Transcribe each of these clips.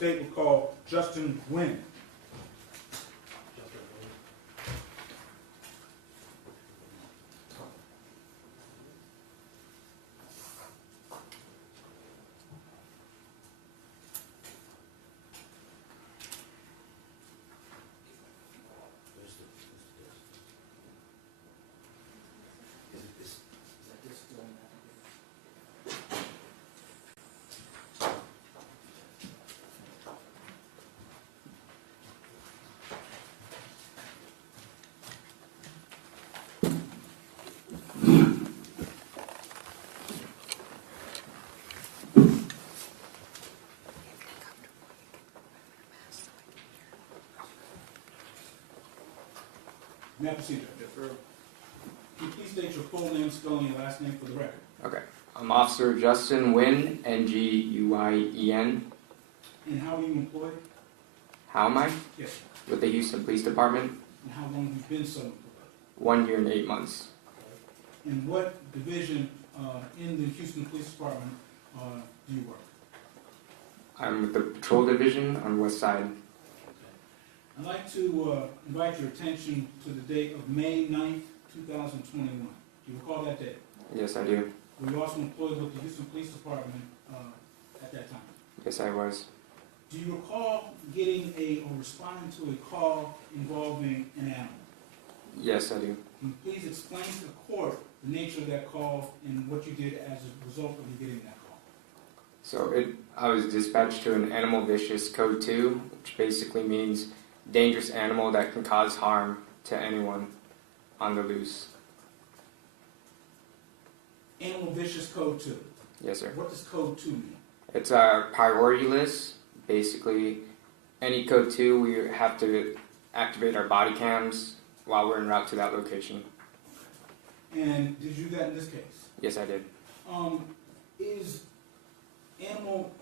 state would call Justin Wynn. May I proceed? Yes, sir. Can you please state your full name, spelling your last name for the record? Okay. I'm Officer Justin Nguyen, Nguyen. And how are you employed? How am I? Yes, sir. With the Houston Police Department. And how long have you been so employed? 1 year and 8 months. In what division in the Houston Police Department do you work? I'm with the Patrol Division on West Side. I'd like to invite your attention to the date of May 9th, 2021. Do you recall that date? Yes, I do. Were you also employed with the Houston Police Department at that time? Yes, I was. Do you recall getting or responding to a call involving an animal? Yes, I do. Can you please explain to the court the nature of that call and what you did as a result of you getting that call? So I was dispatched to an animal vicious code 2, which basically means dangerous animal that can cause harm to anyone on the loose. Animal vicious code 2. Yes, sir. What does code 2 mean? It's our priority list. Basically, any code 2, we have to activate our body cams while we're en route to that location. And did you do that in this case? Yes, I did. Is animal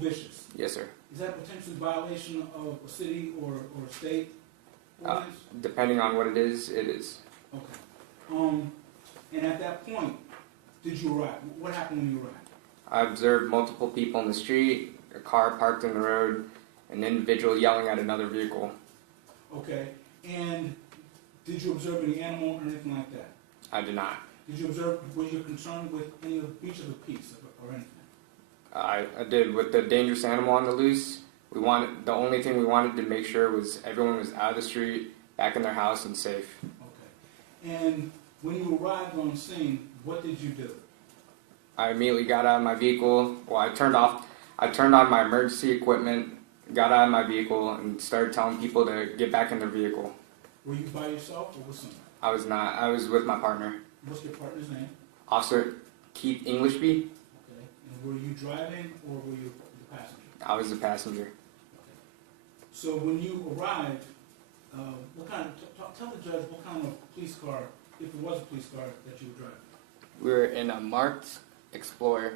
vicious? Yes, sir. Is that a potential violation of a city or state ordinance? Depending on what it is, it is. Okay. And at that point, did you arrive? What happened when you arrived? I observed multiple people in the street, a car parked in the road, an individual yelling at another vehicle. Okay. And did you observe any animal or anything like that? I did not. Did you observe, were you concerned with any of the breach of the peace or anything? I did. With the dangerous animal on the loose, the only thing we wanted to make sure was everyone was out of the street, back in their house, and safe. Okay. And when you arrived on scene, what did you do? I immediately got out of my vehicle. Well, I turned on my emergency equipment, got out of my vehicle, and started telling people to get back in their vehicle. Were you by yourself or with someone? I was not. I was with my partner. What's your partner's name? Officer Keith Englishby. Okay. And were you driving or were you the passenger? I was the passenger. Okay. So when you arrived, tell the judge what kind of police car, if it was a police car, that you were driving. We were in a marked Explorer,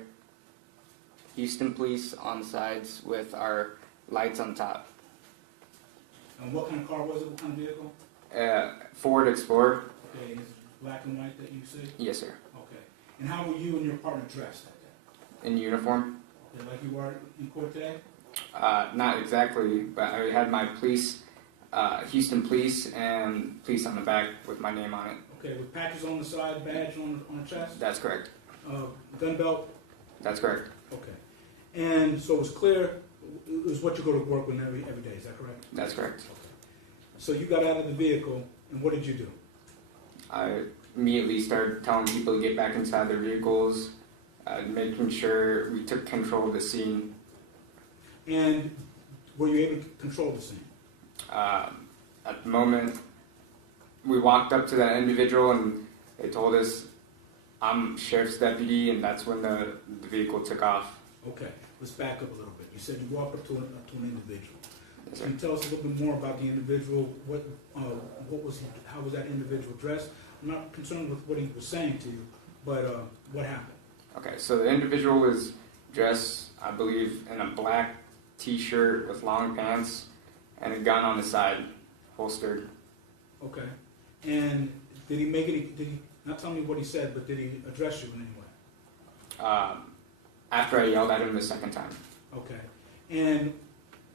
Houston Police on sides with our lights on top. And what kind of car was it? What kind of vehicle? Ford Explorer. Okay, is it black and white that you see? Yes, sir. Okay. And how were you and your partner dressed that day? In uniform. Okay, like you are in court today? Not exactly, but I had my police, Houston Police and police on the back with my name on it. Okay, with patches on the side, badge on the chest? That's correct. Gun belt? That's correct. Okay. And so it was clear, it was what you go to work with every day, is that correct? That's correct. Okay. So you got out of the vehicle, and what did you do? I immediately started telling people to get back inside their vehicles, making sure we took control of the scene. And were you able to control the scene? At the moment, we walked up to that individual and they told us, I'm sheriff's deputy, and that's when the vehicle took off. Okay, let's back up a little bit. You said you walked up to an individual. Yes, sir. Can you tell us a little bit more about the individual? How was that individual dressed? I'm not concerned with what he was saying to you, but what happened? Okay, so the individual was dressed, I believe, in a black t-shirt with long pants and a gun on the side, holstered. Okay, and did he not tell me what he said, but did he address you in any way? After I yelled at him the second time. Okay, And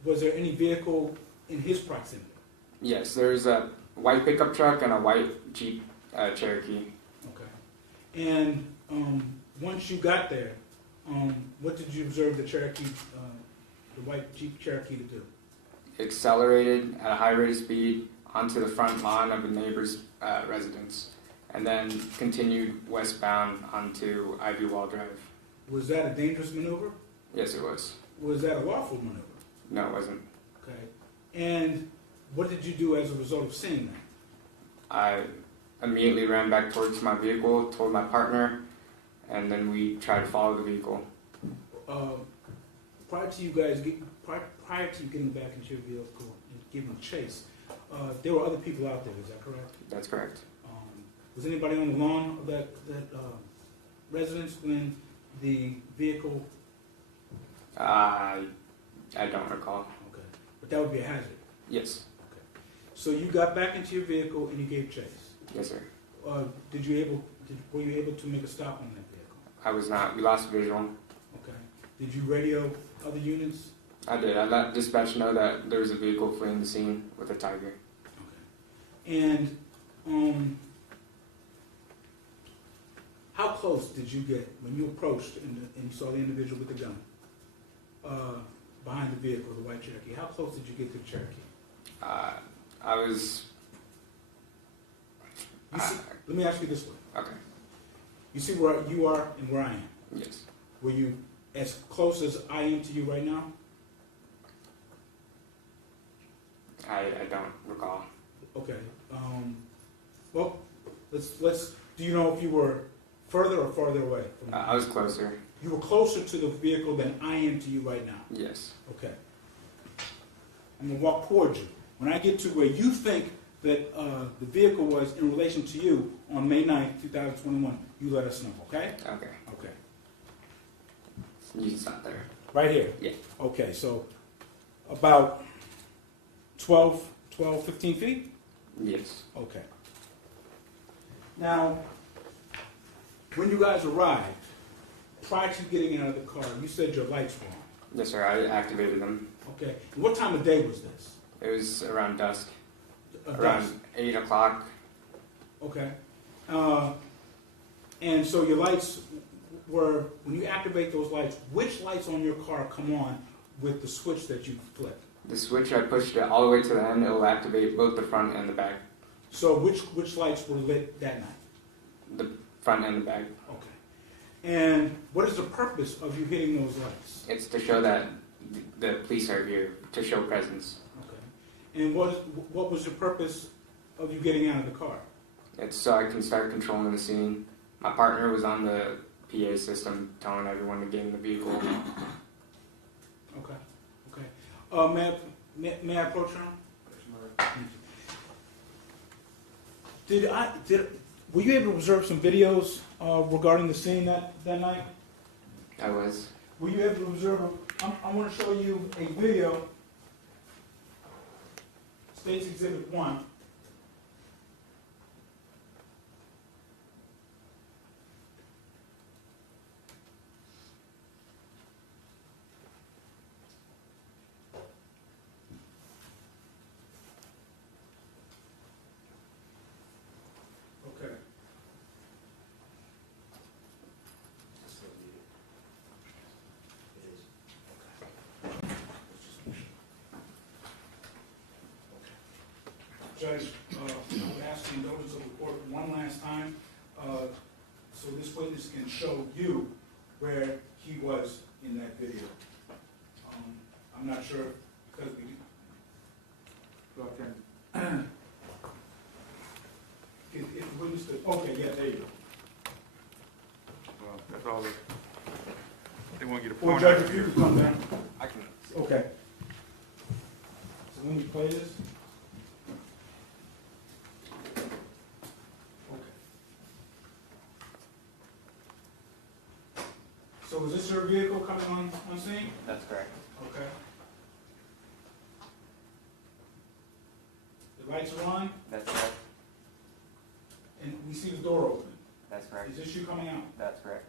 was there any vehicle in his proximity? Yes, there's a white pickup truck and a white Jeep Cherokee. Okay. And once you got there, what did you observe the Cherokee, the white Jeep Cherokee to do? Accelerated at a high rate of speed onto the front lawn of a neighbor's residence, and then continued westbound onto Ivy Wall Drive. Was that a dangerous maneuver? Yes, it was. Was that a lawful maneuver? No, it wasn't. Okay. And what did you do as a result of seeing that? I immediately ran back towards my vehicle, told my partner, and then we tried to follow the vehicle. Prior to you getting back into your vehicle and giving chase, there were other people out there. Is that correct? That's correct. Was anybody on the lawn of that residence when the vehicle? I don't recall. Okay, but that would be a hazard. Yes. Okay. So you got back into your vehicle and you gave chase. Yes, sir. Were you able to make a stop on that vehicle? I was not. We lost visual. Okay. Did you radio other units? I did. I let dispatch know that there was a vehicle fleeing the scene with a tiger. Okay. And how close did you get when you approached and you saw the individual with the gun behind the vehicle, the white Cherokee? How close did you get to the Cherokee? I was. Let me ask you this way. Okay. You see where you are and where I am. Yes. Were you as close as I am to you right now? I don't recall. Okay. Well, let's. Do you know if you were further or farther away from I was closer. You were closer to the vehicle than I am to you right now. Yes. Okay. I'm gonna walk towards you. When I get to where you think that the vehicle was in relation to you on May 9th, 2021, you let us know, okay? Okay. Okay. You can stop there. Right here? Yeah. Okay, so about 12, 15 feet? Yes. Okay. Now, when you guys arrived, prior to getting out of the car, you said your lights were on. Yes, sir. I activated them. Okay. And what time of day was this? It was around dusk. Dusk. Around 8 o'clock. Okay. And so your lights were, when you activate those lights, which lights on your car come on with the switch that you flip? The switch, I pushed it all the way to the end. It will activate both the front and the back. So which lights were lit that night? The front and the back. Okay. And what is the purpose of you hitting those lights? It's to show that the police are here, to show presence. Okay. And what was the purpose of you getting out of the car? It's so I can start controlling the scene. My partner was on the PA system telling everyone to get in the vehicle. Okay. Okay. May I approach you? Were you able to observe some videos regarding the scene that night? I was. Were you able to observe? I want to show you a video. State's Exhibit 1. Okay. Judge, I would ask you to notice of the court one last time, so this witness can show you where he was in that video. I'm not sure, because we... Okay. If the witness could... Okay, yeah, there you go. Well, that's all they want you to Well, point Judge, out. if you could come down. I can. Okay. So let me play this. So was this your vehicle coming on scene? That's correct. Okay. The lights are on, That's correct. and we see the door open. That's correct. Is this you coming out? That's correct.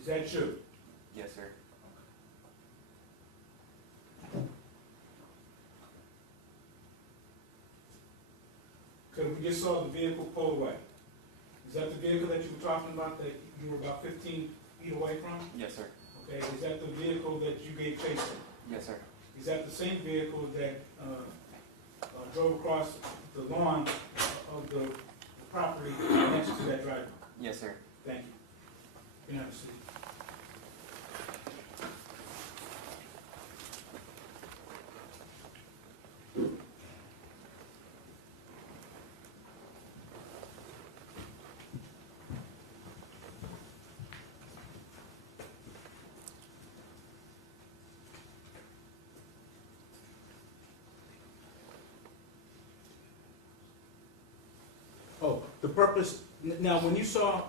Is that you? Yes, sir. Okay, we just saw the vehicle pull away. Is that the vehicle that you were talking about that you were about 15 feet away from? Yes, sir. Okay, is that the vehicle that you gave chase to? Yes, sir. Is that the same vehicle that drove across the lawn of the property next to that driveway? Yes, sir. Thank you. You can have a seat. Oh, the purpose, now when you saw,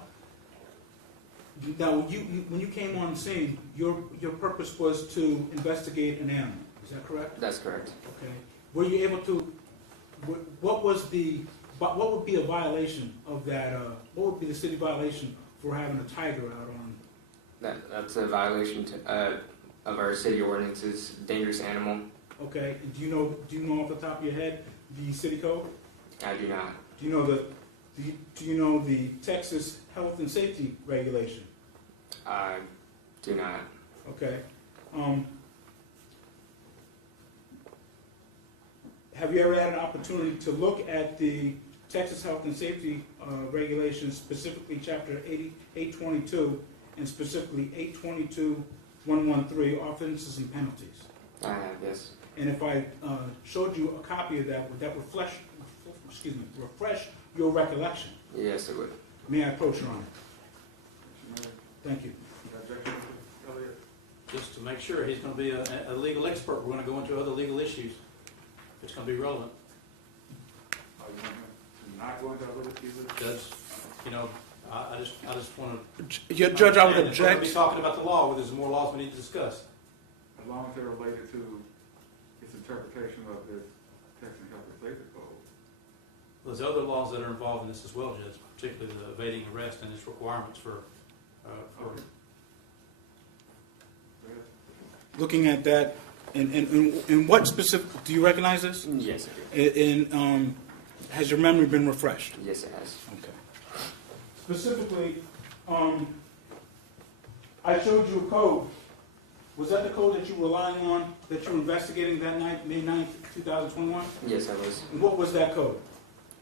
now when you came on scene, your purpose was to investigate an animal, is that correct? That's correct. Okay. Were you able to, what would be a violation of that, what would be the city violation for having a tiger out on? That's a violation of our city ordinances, dangerous animal. Okay, and do you know off the top of your head the city code? I do not. Do you know the Texas health and safety regulation? I do not. Okay. Have you ever had an opportunity to look at the Texas health and safety regulations, specifically Chapter 822 and specifically 822.113, offenses and penalties? I have, yes. And if I showed you a copy of that, would that refresh your recollection? Yes, it would. May I approach, Your Honor? Thank you. Just to make sure, he's going to be a legal expert. We're going to go into other legal issues. It's going to be relevant. Are you not going to have a Judge, you know, I just want to. Judge, I would We're going to object. be talking about the law, where there's more laws we need to discuss. As long as they're related to its interpretation of this Texas Health and Safety Code. There's other laws that are involved in this as well, Judge, particularly the evading arrest and its requirements for Looking at that, and what specific, do you recognize this? Yes, I do. And has your memory been refreshed? Yes, it has. Okay. Specifically, I showed you a code. Was that the code that you were relying on, that you were investigating that night, May 9th, 2021? Yes, I was. And what was that code?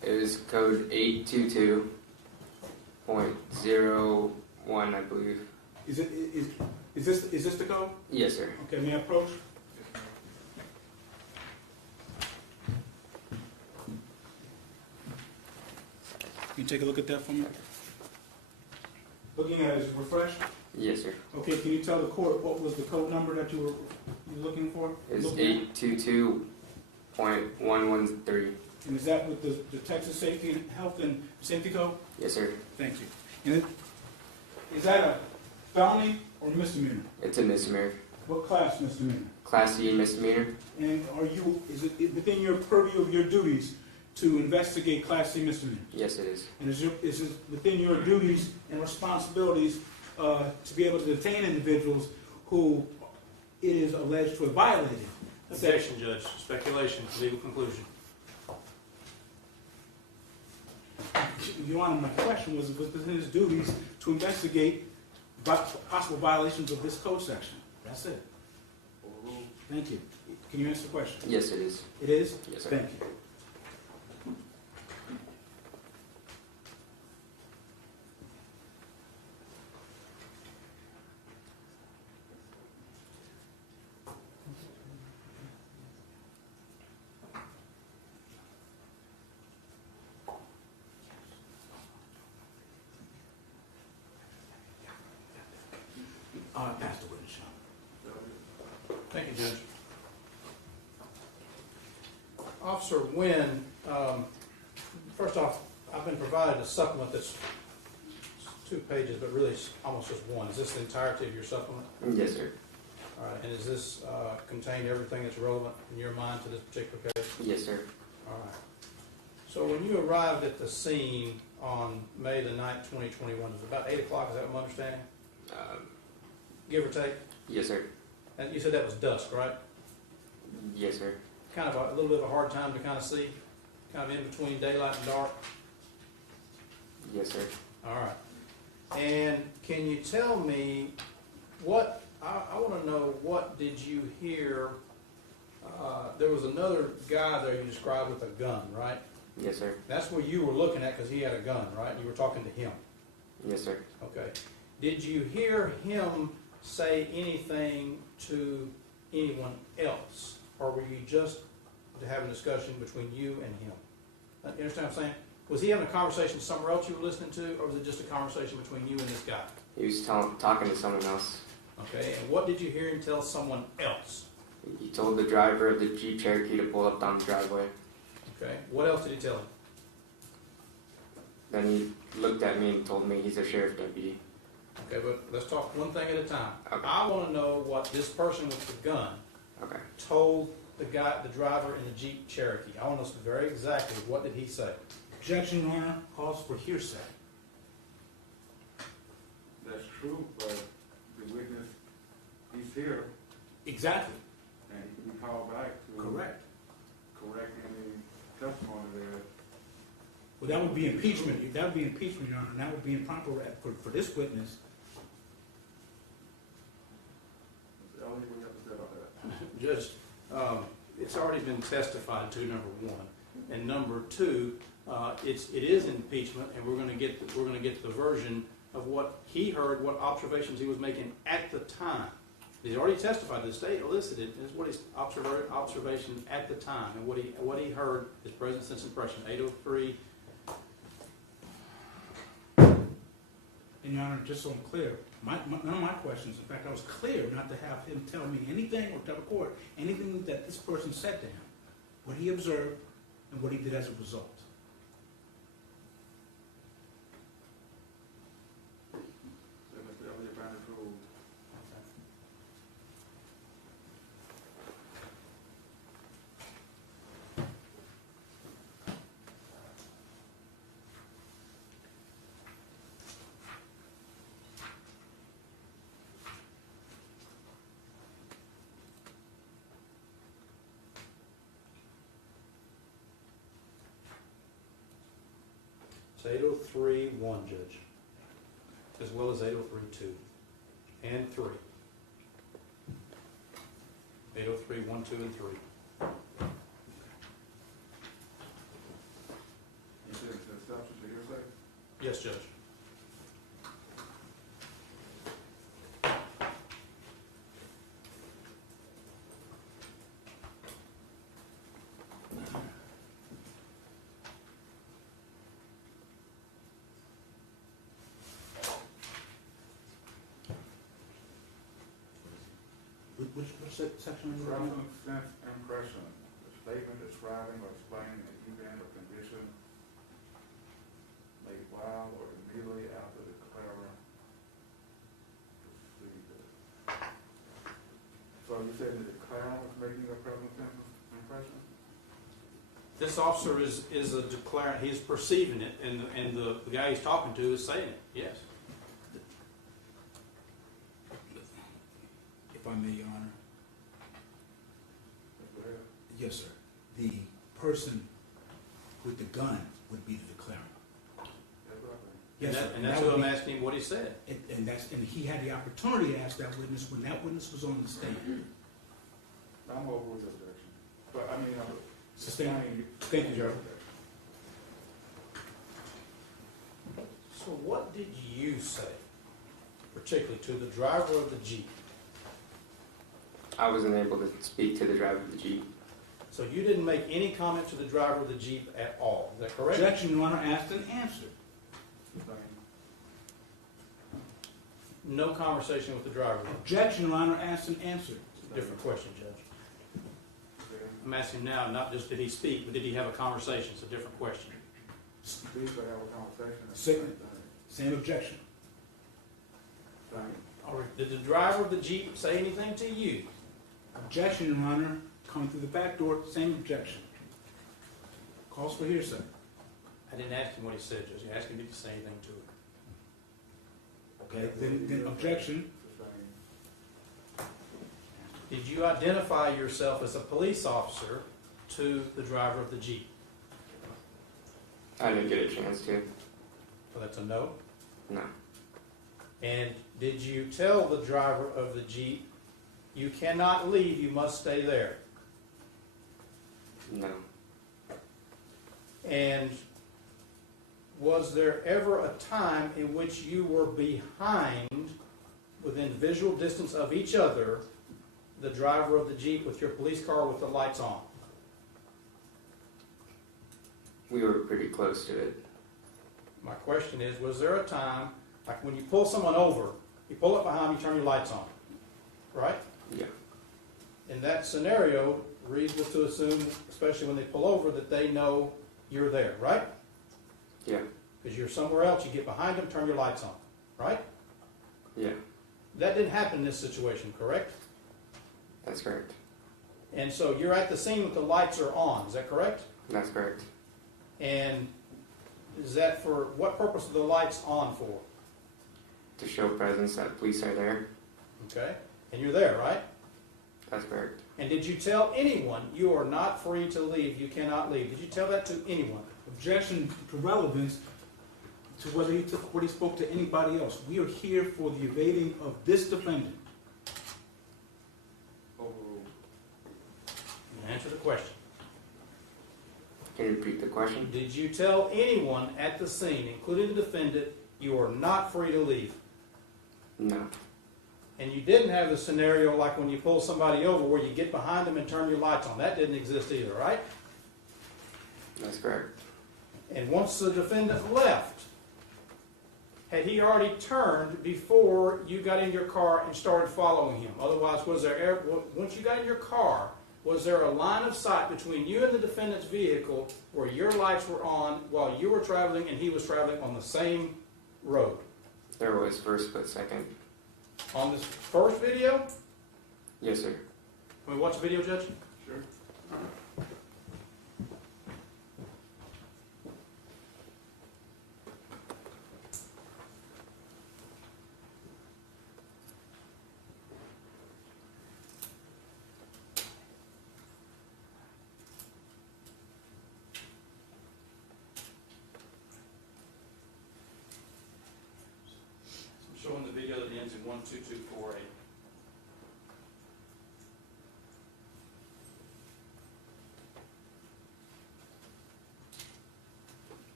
It was code 822.01, I believe. Is this the code? Yes, sir. Okay, may I approach? Can you take a look at that for me? Looking at it, is it refreshed? Yes, sir. Okay, can you tell the court what was the code number that you were looking for? It's Looking at? 822.113. And is that with the Texas Safety, Health and Safety Code? Yes, sir. Thank you. And is that a felony or misdemeanor? It's a misdemeanor. What class misdemeanor? Class E misdemeanor. And is it within your purview of your duties to investigate Class C misdemeanors? Yes, it is. And is it within your duties and responsibilities to be able to detain individuals who it is alleged to have violated? objection, Judge. Speculation, legal conclusion. Your Honor, my question was within his duties to investigate possible violations of this code section. That's it. Thank you. Can you answer the question? Yes, it is. It is? Yes, sir. Thank you. Pass the witness, Your Honor. Thank you, Judge. Officer Nguyen, first off, I've been provided a supplement that's 2 pages, but really it's almost just one. Is this the entirety of your supplement? Yes, sir. All right, and does this contain everything that's relevant in your mind to this particular case? Yes, sir. All right. So when you arrived at the scene on May the 9th, 2021, it was about 8 o'clock, is that what I'm understanding? give or take? Yes, sir. And you said that was dusk, right? Yes, sir. Kind of a little bit of a hard time to kind of see, kind of in between daylight and dark. Yes, sir. All right. And can you tell me what, I want to know, what did you hear? There was another guy there you described with a gun, right? Yes, sir. That's where you were looking at because he had a gun, right? You were talking to him. Yes, sir. Okay. Did you hear him say anything to anyone else? Or were you just having a discussion between you and him? You understand what I'm saying? Was he having a conversation somewhere else you were listening to, or was it just a conversation between you and this guy? He was talking to someone else. Okay, and what did you hear him tell someone else? He told the driver of the Jeep Cherokee to pull up down the driveway. Okay, what else did he tell him? Then he looked at me and told me he's a sheriff deputy. Okay, but let's talk one thing at a time. Okay. I want to know what this person with the gun Okay. told the guy, the driver in the Jeep Cherokee. I want to know very exactly what did he say. Objection, Your Honor, calls for hearsay. That's true, but the witness, he's here, Exactly. and he can be called back to Correct. correct any testimony there. Well, that would be impeachment. That would be impeachment, Your Honor, and that would be improper for this witness. Mr. Elliott, what do you have to say about that? Judge, it's already been testified to, number one, and number two, it is impeachment, and we're going to get the version of what he heard, what observations he was making at the time. He's already testified. The state elicited is what his observation at the time, and what he heard, his present sense impression, 803. And Your Honor, just so I'm clear, none of my questions, in fact, I was clear not to have him tell me anything or tell the court anything that this person said to him, what he observed and what he did as a result. Then Mr. Elliott, find it true. It's 803.1, Judge, as well as 803.2 and 3. 803.1, 2, and 3. You said it's an exception to hearsay? Yes, Judge. Which section are you Present reading? sense impression, a statement describing or explaining an event or condition made while or immediately after the declarant received it. So you said the declarant was making a present sense impression? This officer is a declarant. He's perceiving it, and the guy he's talking to is saying it. Yes. If I may, Your Honor. Go ahead. Yes, sir. The person with the gun would be the declarant. That's what I think. Yes, sir. And that's that what would I'm be- asking what he said. And he had the opportunity to ask that witness when that witness was on the stand. I'm over with the objection. But I mean, Sustain. Thank you, Judge. So what did you say, particularly to the driver of the Jeep? I wasn't able to speak to the driver of the Jeep. So you didn't make any comment to the driver of the Jeep at all. Is that correct? Objection, Your Honor, asked and answered. No conversation with the driver. Objection, Your Honor, asked and answered. Different question, Judge. I'm asking now, not just did he speak, but did he have a conversation? It's a different question. Please have a conversation. Second. Same objection. All right. Did the driver of the Jeep say anything to you? Objection, Your Honor, coming through the back door, same objection. Calls for hearsay. I didn't ask him what he said, Judge. I asked him did he say anything to it. Okay, then objection. Did you identify yourself as a police officer to the driver of the Jeep? I didn't get a chance to. So that's a no. No. And did you tell the driver of the Jeep, you cannot leave, you must stay there? No. And was there ever a time in which you were behind, within visual distance of each other, the driver of the Jeep with your police car with the lights on? We were pretty close to it. My question is, was there a time, like when you pull someone over, you pull up behind them, you turn your lights on, right? Yeah. In that scenario, reasonable to assume, especially when they pull over, that they know you're there, right? Yeah. Because you're somewhere else, you get behind them, turn your lights on, right? Yeah. That didn't happen in this situation, correct? That's correct. And so you're at the scene with the lights are on, is that correct? That's correct. And is that for, what purpose are the lights on for? To show presence that police are there. Okay? And you're there, right? That's correct. And did you tell anyone you are not free to leave, you cannot leave? Did you tell that to anyone? Objection to relevance to whether what he spoke to anybody else. We are here for the evading of this defendant. Overruled. Answer the question. Can you repeat the question? Did you tell anyone at the scene, including the defendant, you are not free to leave? No. And you didn't have the scenario like when you pull somebody over where you get behind them and turn your lights on. That didn't exist either, right? That's correct. And once the defendant left, had he already turned before you got in your car and started following him? Otherwise, was there, once you got in your car, was there a line of sight between you and the defendant's vehicle where your lights were on while you were traveling and he was traveling on the same road? There was for a split second. On this first video? Yes, sir. Can we watch the video, Judge? Sure. I'm showing the video that ends in 12248.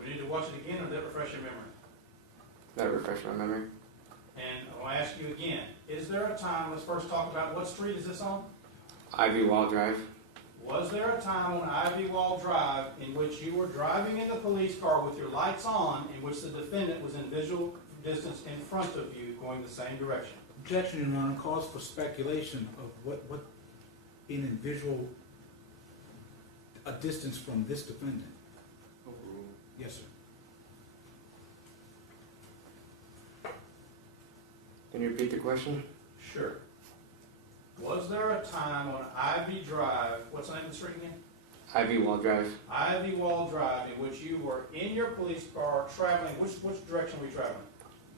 We need to watch it again, or did it refresh your memory? That refreshed my memory. And I'll ask you again, is there a time, let's first talk about what street is this on? Ivy Wall Drive. Was there a time on Ivy Wall Drive in which you were driving in the police car with your lights on, in which the defendant was in visual distance in front of you going the same direction? Objection, Your Honor, calls for speculation of what being in visual a distance from this defendant. Overruled. Yes, sir. Can you repeat the question? Sure. Was there a time on Ivy Drive, what's the name of the street again? Ivy Wall Drive. Ivy Wall Drive, in which you were in your police car traveling, which direction were you traveling?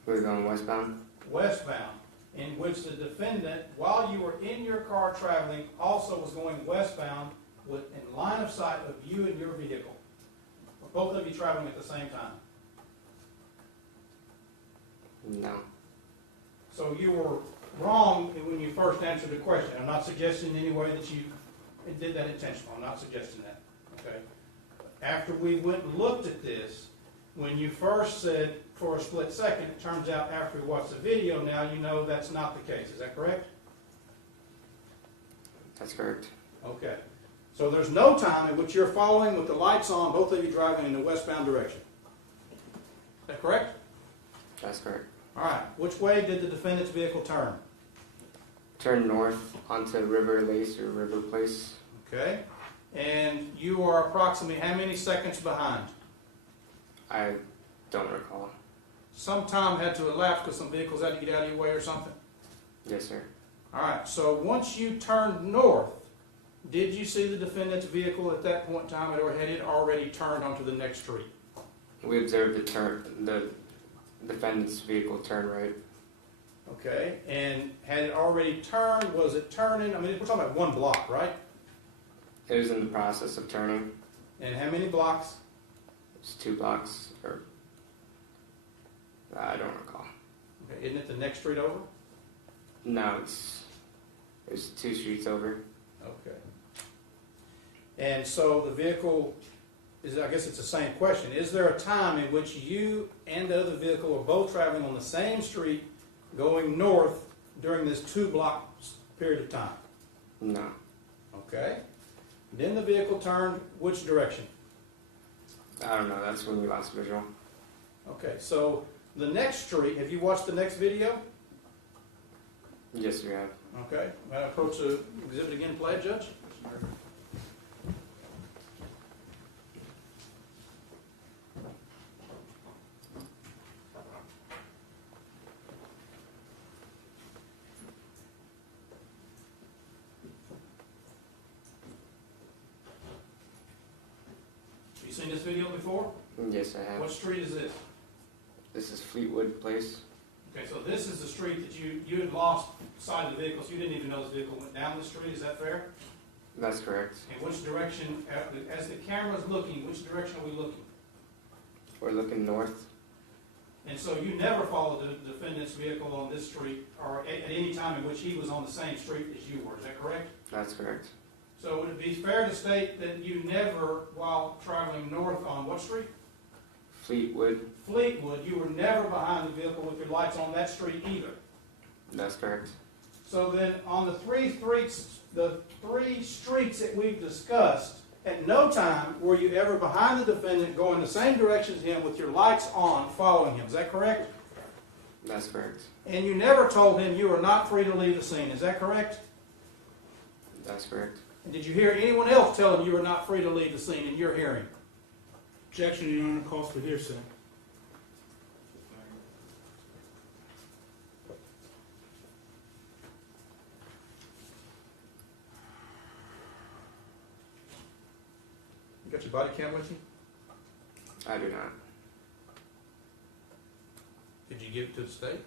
We were going westbound. Westbound, in which the defendant, while you were in your car traveling, also was going westbound with in line of sight of you and your vehicle. Were both of you traveling at the same time? No. So you were wrong when you first answered the question. I'm not suggesting in any way that you did that intentionally. I'm not suggesting that. Okay. After we went and looked at this, when you first said for a split second, it turns out after we watched the video, now you know that's not the case. Is that correct? That's correct. Okay. So there's no time in which you're following with the lights on, both of you driving in the westbound direction. Is that correct? That's correct. All right, which way did the defendant's vehicle turn? Turn north onto River Lace or River Place. Okay, and you are approximately how many seconds behind? I don't recall. Some time had to elapse because some vehicles had to get out of your way or something? Yes, sir. All right, so once you turned north, did you see the defendant's vehicle at that point in time, or had it already turned onto the next street? We observed the defendant's vehicle turn right. Okay, and had it already turned, was it turning, I mean, we're talking about one block, right? It was in the process of turning. And how many blocks? It's 2 blocks, or I don't recall. Okay, isn't it the next street over? No, it's 2 streets over. Okay. And so the vehicle is, I guess it's the same question. Is there a time in which you and the other vehicle are both traveling on the same street going north during this 2 block period of time? No, Okay. Then the vehicle turned which direction? I don't know. That's when we lost visual. Okay, so the next street, have you watched the next video? Yes, we have. Okay. May I approach the exhibit again, play it, Judge? Have you seen this video before? Yes, I have. What street is this? This is Fleetwood Place. Okay, so this is the street that you had lost sight of the vehicle, so you didn't even know this vehicle went down the street, is that fair? That's correct. And which direction, as the camera's looking, which direction are we looking? We're looking north. And so you never followed the defendant's vehicle on this street, or at any time in which he was on the same street as you were, is that correct? That's correct. So would it be fair to state that you never, while traveling north on what street? Fleetwood. Fleetwood, you were never behind the vehicle with your lights on that street either? That's correct. So then, on the three streets that we've discussed, at no time were you ever behind the defendant going the same direction as him with your lights on, following him. Is that correct? That's correct. And you never told him you are not free to leave the scene. Is that correct? That's correct. And did you hear anyone else tell him you were not free to leave the scene in your hearing? Objection, Your Honor, calls for hearsay. You got your body cam with you? I do not. Did you give it to the state?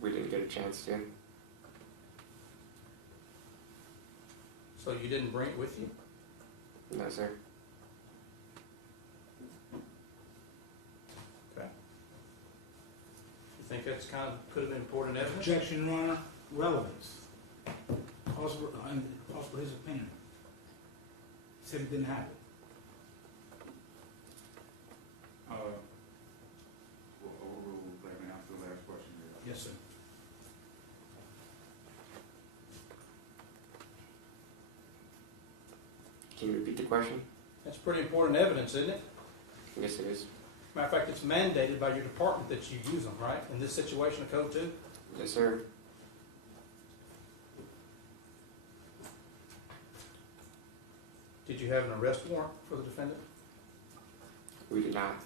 We didn't get a chance to. So you didn't bring it with you? No, sir. Okay. You think that's kind of, could have been important evidence? Objection, Your Honor, relevance. Calls for his opinion. He said he didn't have it. Overrule, let me answer the last question. Yes, sir. Can you repeat the question? That's pretty important evidence, isn't it? Yes, it is. Matter of fact, it's mandated by your department that you use them, right? In this situation of Code 2? Yes, sir. Did you have an arrest warrant for the defendant? We did not.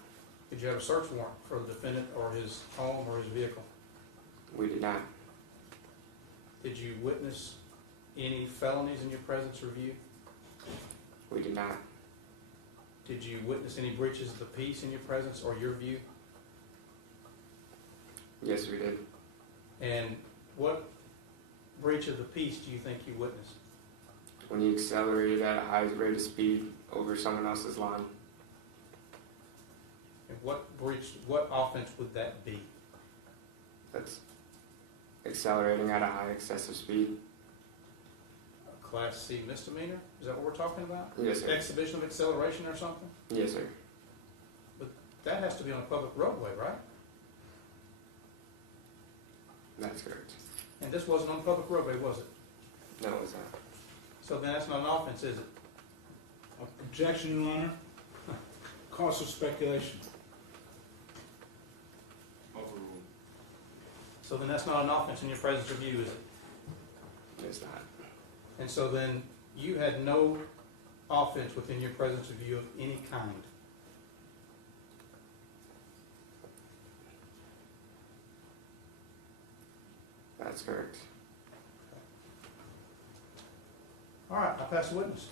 Did you have a search warrant for the defendant or his home or his vehicle? We did not. Did you witness any felonies in your presence or view? We did not. Did you witness any breaches of the peace in your presence or your view? Yes, we did. And what breach of the peace do you think you witnessed? When he accelerated at a high rate of speed over someone else's lawn. And what breach, what offense would that be? That's accelerating at a high excessive speed. A Class C misdemeanor? Is that what we're talking about? Yes, sir. Exhibition of acceleration or something? Yes, sir. That has to be on a public roadway, right? That's correct. And this wasn't on a public roadway, was it? No, it was not. So then that's not an offense, is it? Objection, Your Honor. Cause for speculation. So then that's not an offense in your presence of view, is it? It's not. And so then you had no offense within your presence of view of any kind. That's correct. All right, I pass the witness.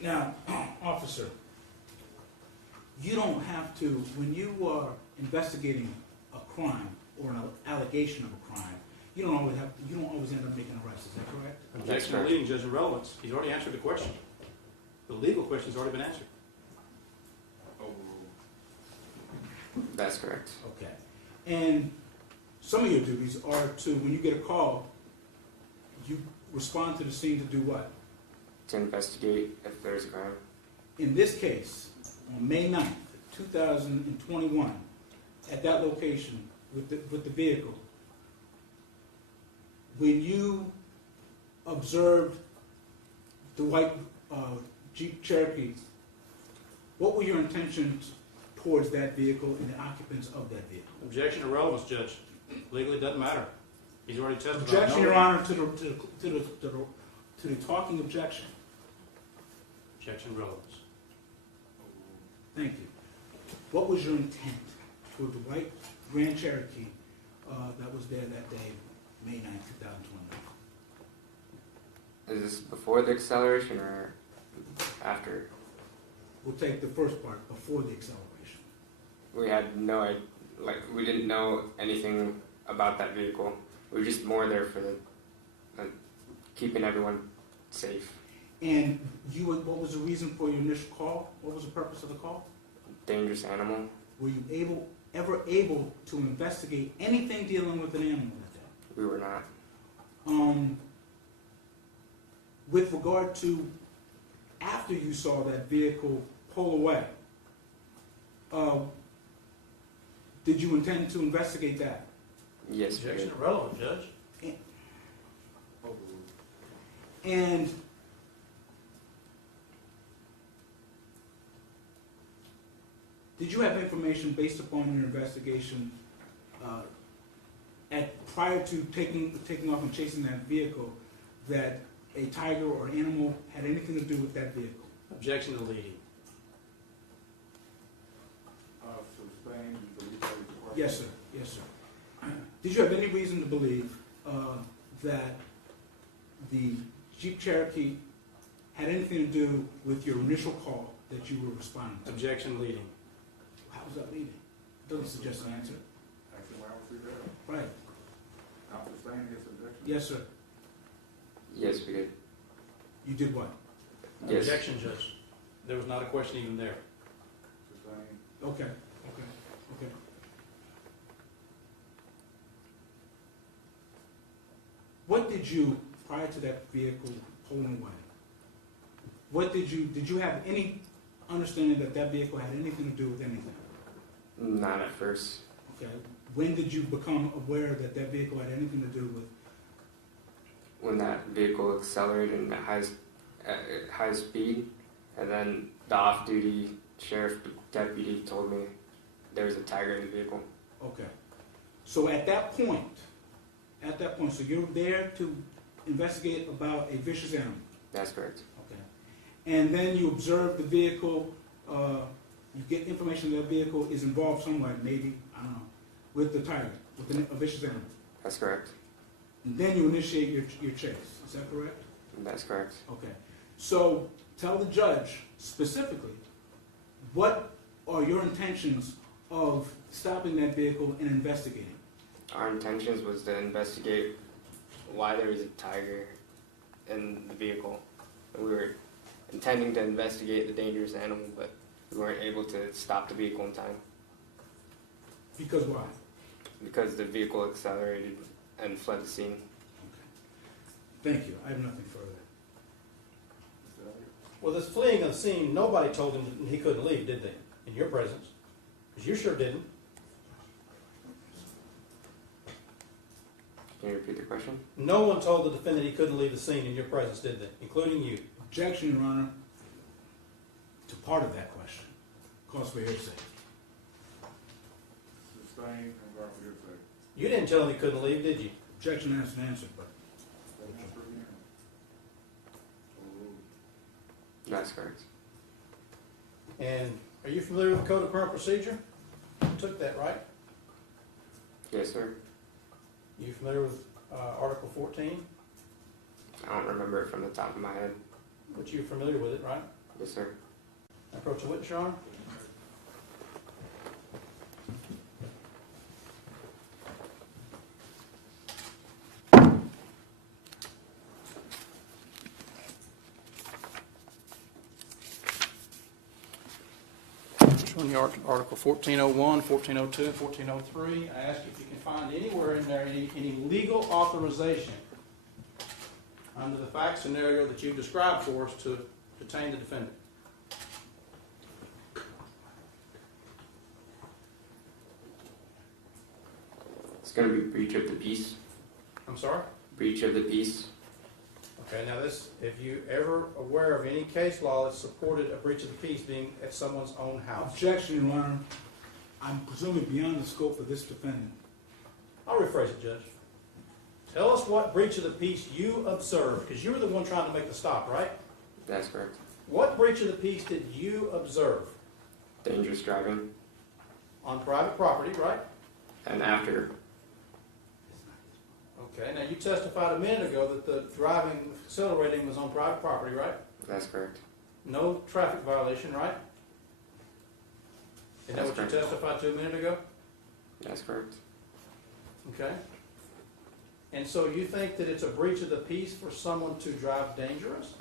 Now, officer, you don't have to, when you are investigating a crime or an allegation of a crime, you don't always end up making arrests, is that correct? Objection to leading judge in relevance. He's already answered the question. The legal question's already been answered. That's correct. Okay. And some of your duties are to, when you get a call, you respond to the scene to do what? To investigate if there's a crime. In this case, on May 9th, 2021, at that location with the vehicle, when you observed the white Jeep Cherokee, what were your intentions towards that vehicle and the occupants of that vehicle? Objection to relevance, Judge. Legally, it doesn't matter. He's already testified. Objection, Your Honor, to the talking objection. Objection, relevance. Thank you. What was your intent toward the white Grand Cherokee that was there that day, May 9th, 2021? Is this before the acceleration or after? We'll take the first part, before the acceleration. We had no idea, we didn't know anything about that vehicle. We were just more there for the keeping everyone safe. And what was the reason for your initial call? What was the purpose of the call? Dangerous animal. Were you ever able to investigate anything dealing with an animal that day? We were not. With regard to after you saw that vehicle pull away, did you intend to investigate that? Yes, we Objection did. to relevance, Judge. And did you have information based upon your investigation prior to taking off and chasing that vehicle that a tiger or animal had anything to do with that vehicle? Objection to leading. Sustained, the replay. Yes, sir. Yes, sir. Did you have any reason to believe that the Jeep Cherokee had anything to do with your initial call that you were responding to? Objection leading. How was that leading? Doesn't suggest an answer. Actually, why was we there? Right. Not sustaining his objection. Yes, sir. Yes, we did. You did what? Yes. Objection, Judge. There was not a question even there. Sustained. Okay. Okay. Okay. What did you, prior to that vehicle pulling away, did you have any understanding that that vehicle had anything to do with anything? Not at first. Okay. When did you become aware that that vehicle had anything to do with? When that vehicle accelerated at high speed, and then the off-duty sheriff deputy told me there was a tiger in the vehicle. Okay. So at that point, so you're there to investigate about a vicious animal. That's correct. Okay. And then you observe the vehicle, you get information that vehicle is involved somewhere, maybe, I don't know, with the tiger, with a vicious animal. That's correct. And then you initiate your chase. Is that correct? That's correct. Okay. So tell the judge specifically, what are your intentions of stopping that vehicle and investigating? Our intentions was to investigate why there was a tiger in the vehicle. We were intending to investigate the dangerous animal, but we weren't able to stop the vehicle in time Because why? because the vehicle accelerated and fled the scene. Okay. Thank you. I have nothing further. Well, this fleeing of the scene, nobody told him that he couldn't leave, did they? In your presence. Because you sure didn't. Can you repeat the question? No one told the defendant he couldn't leave the scene in your presence, did they? Including you. Objection, Your Honor, to part of that question. Cause for hearsay. Sustained and brought for hearsay. You didn't tell him he couldn't leave, did you? Objection asked and answered, but That's correct. And are you familiar with the Code of Criminal Procedure? You took that, right? Yes, sir. You familiar with Article 14? I don't remember it from the top of my head. But you're familiar with it, right? Yes, sir. Approach the witness, Your Honor. Showing you Article 1401, 1402, 1403. I ask you if you can find anywhere in there any legal authorization under the fact scenario that you've described for us to detain the defendant. It's going to be breach of the peace. I'm sorry? Breach of the peace. Okay, now this, if you ever aware of any case law that supported a breach of the peace being at someone's own house? objection, Your Honor. I'm presuming beyond the scope of this defendant. I'll rephrase it, Judge. Tell us what breach of the peace you observed, because you were the one trying to make the stop, right? That's correct. What breach of the peace did you observe? Dangerous driving. On private property, right? And after. Okay, now you testified a minute ago that the driving, accelerating was on private property, right? That's correct. No traffic violation, right? Isn't that what you That's correct. testified to a minute ago? That's correct. Okay. And so you think that it's a breach of the peace for someone to drive dangerous?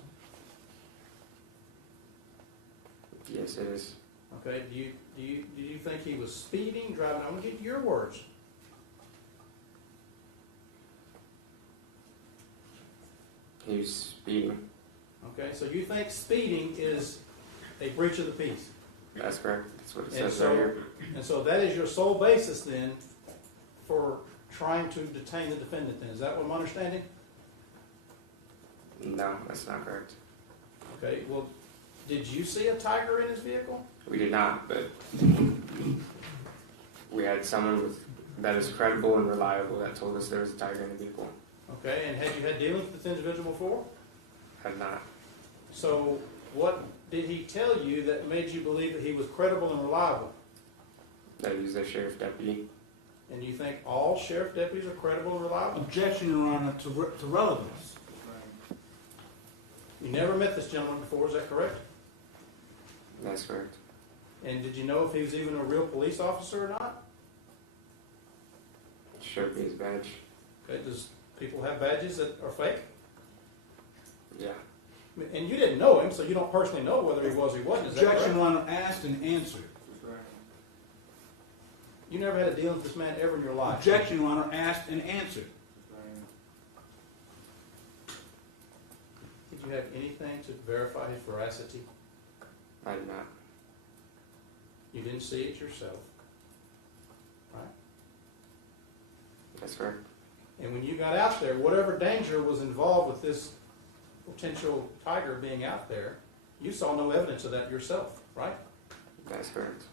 Yes, it is. Okay, do you think he was speeding, driving? I'm gonna get your words. He was speeding. Okay, so you think speeding is a breach of the peace? That's correct. That's what it And says right here. and so that is your sole basis then for trying to detain the defendant then, is that what I'm understanding? No, that's not correct. Okay, well, did you see a tiger in his vehicle? We did not, but we had someone that is credible and reliable that told us there was a tiger in the vehicle. Okay, and had you had dealings with this individual before? Had not. So what did he tell you that made you believe that he was credible and reliable? That he was a sheriff deputy. And you think all sheriff deputies are credible and reliable? Objection, Your Honor, to relevance. You never met this gentleman before, is that correct? That's correct. And did you know if he was even a real police officer or not? Showed me his badge. Okay, does people have badges that are fake? Yeah. And you didn't know him, so you don't personally know whether he was or he wasn't, is that Objection, correct? Your Honor, asked and answered. You never had a dealing with this man ever in your life? Objection, Your Honor, asked and answered. Did you have anything to verify his veracity? I did not. You didn't see it yourself, right? That's correct. And when you got out there, whatever danger was involved with this potential tiger being out there, you saw no evidence of that yourself, right? That's correct.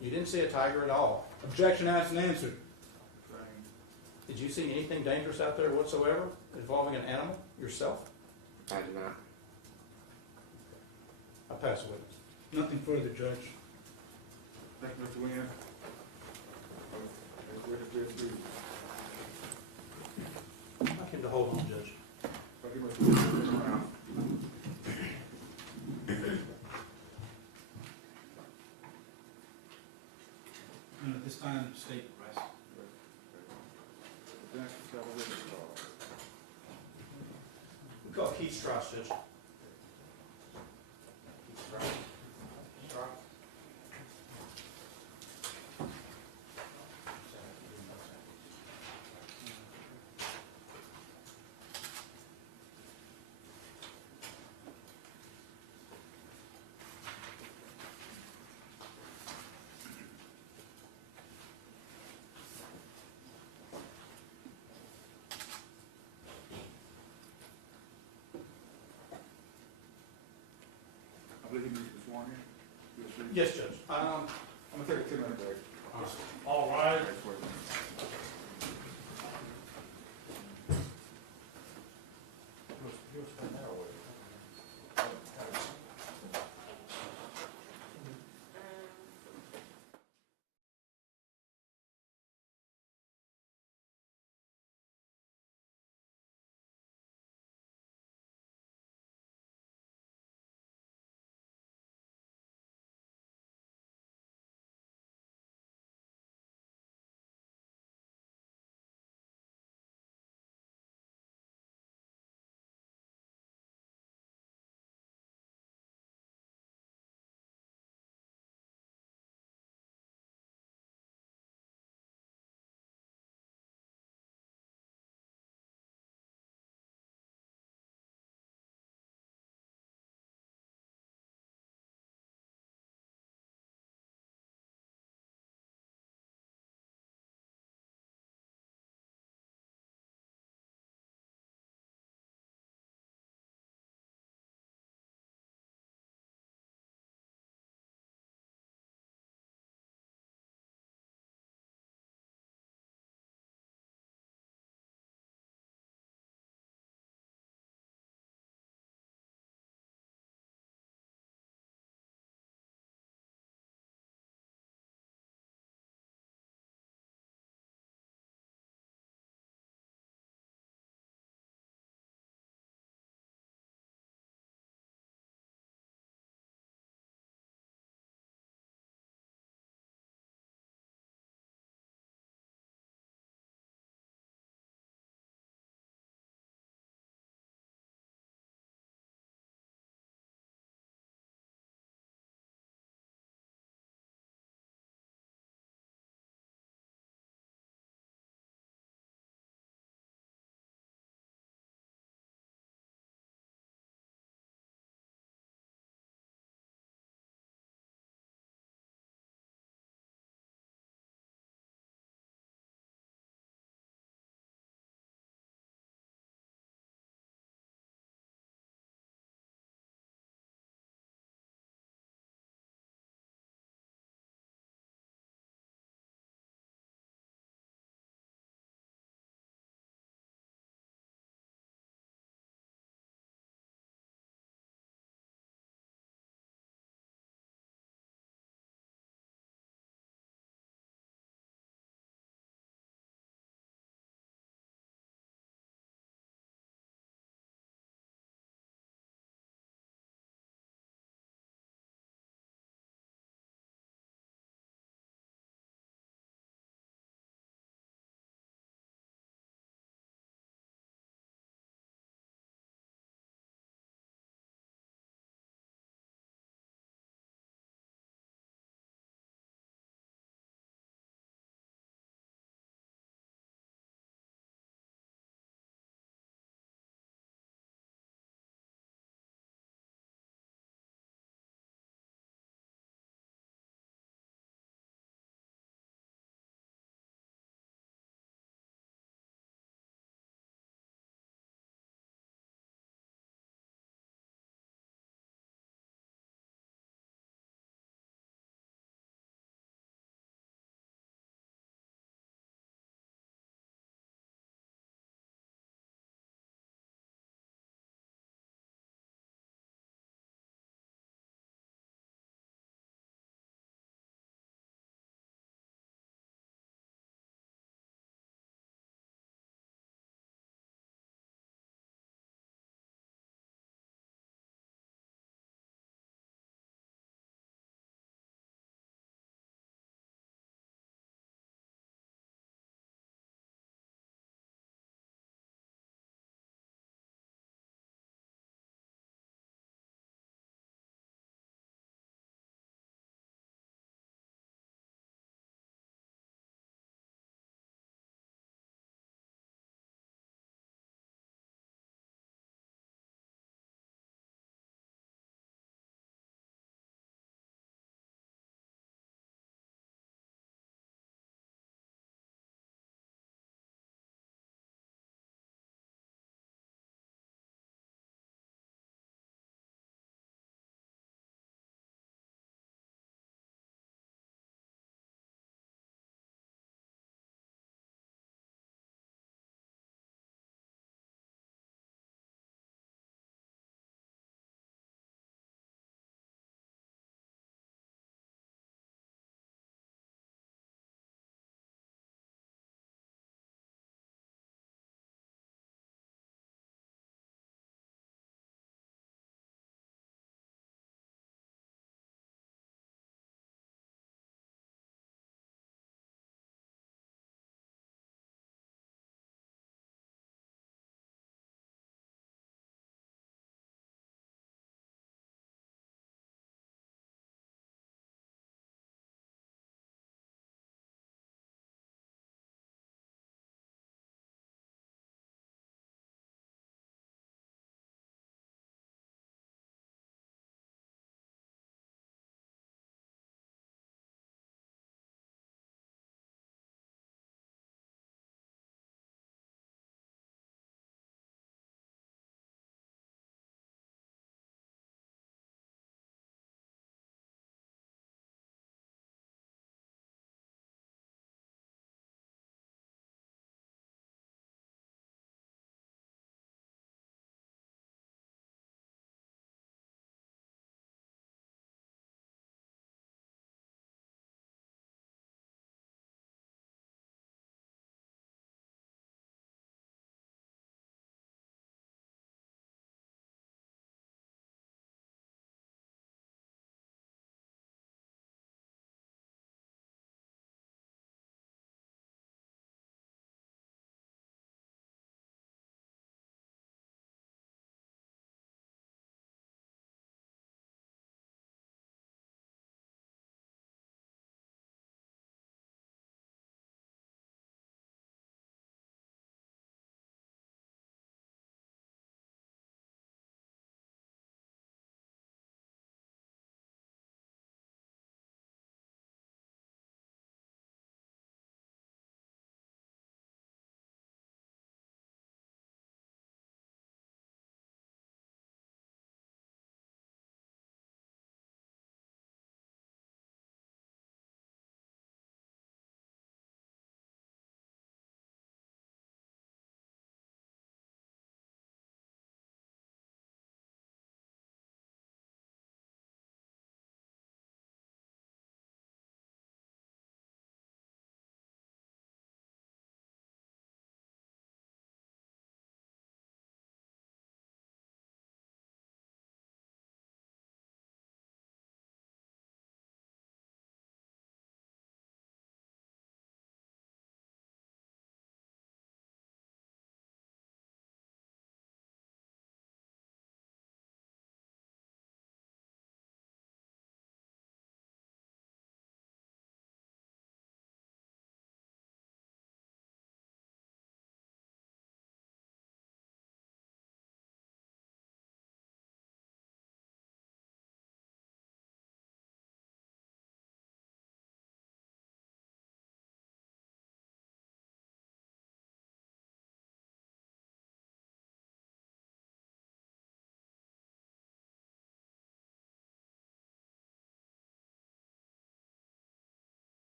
You didn't see a tiger at all. Objection, asked and answered. Did you see anything dangerous out there whatsoever involving an animal yourself? I did not. I pass the witness. Nothing further, Judge. Thank you, Mr. Wynn. I came to hold on, Judge. Thank you, Mr. Wynn. Turn around. And at this time, state the rest. Next, have a witness call. We call Keith Strauss, Judge. Keith Strauss. Strauss. I believe you need to sworn in. Yes, Judge. I'm gonna take a 10-minute break. All right. That's what it is.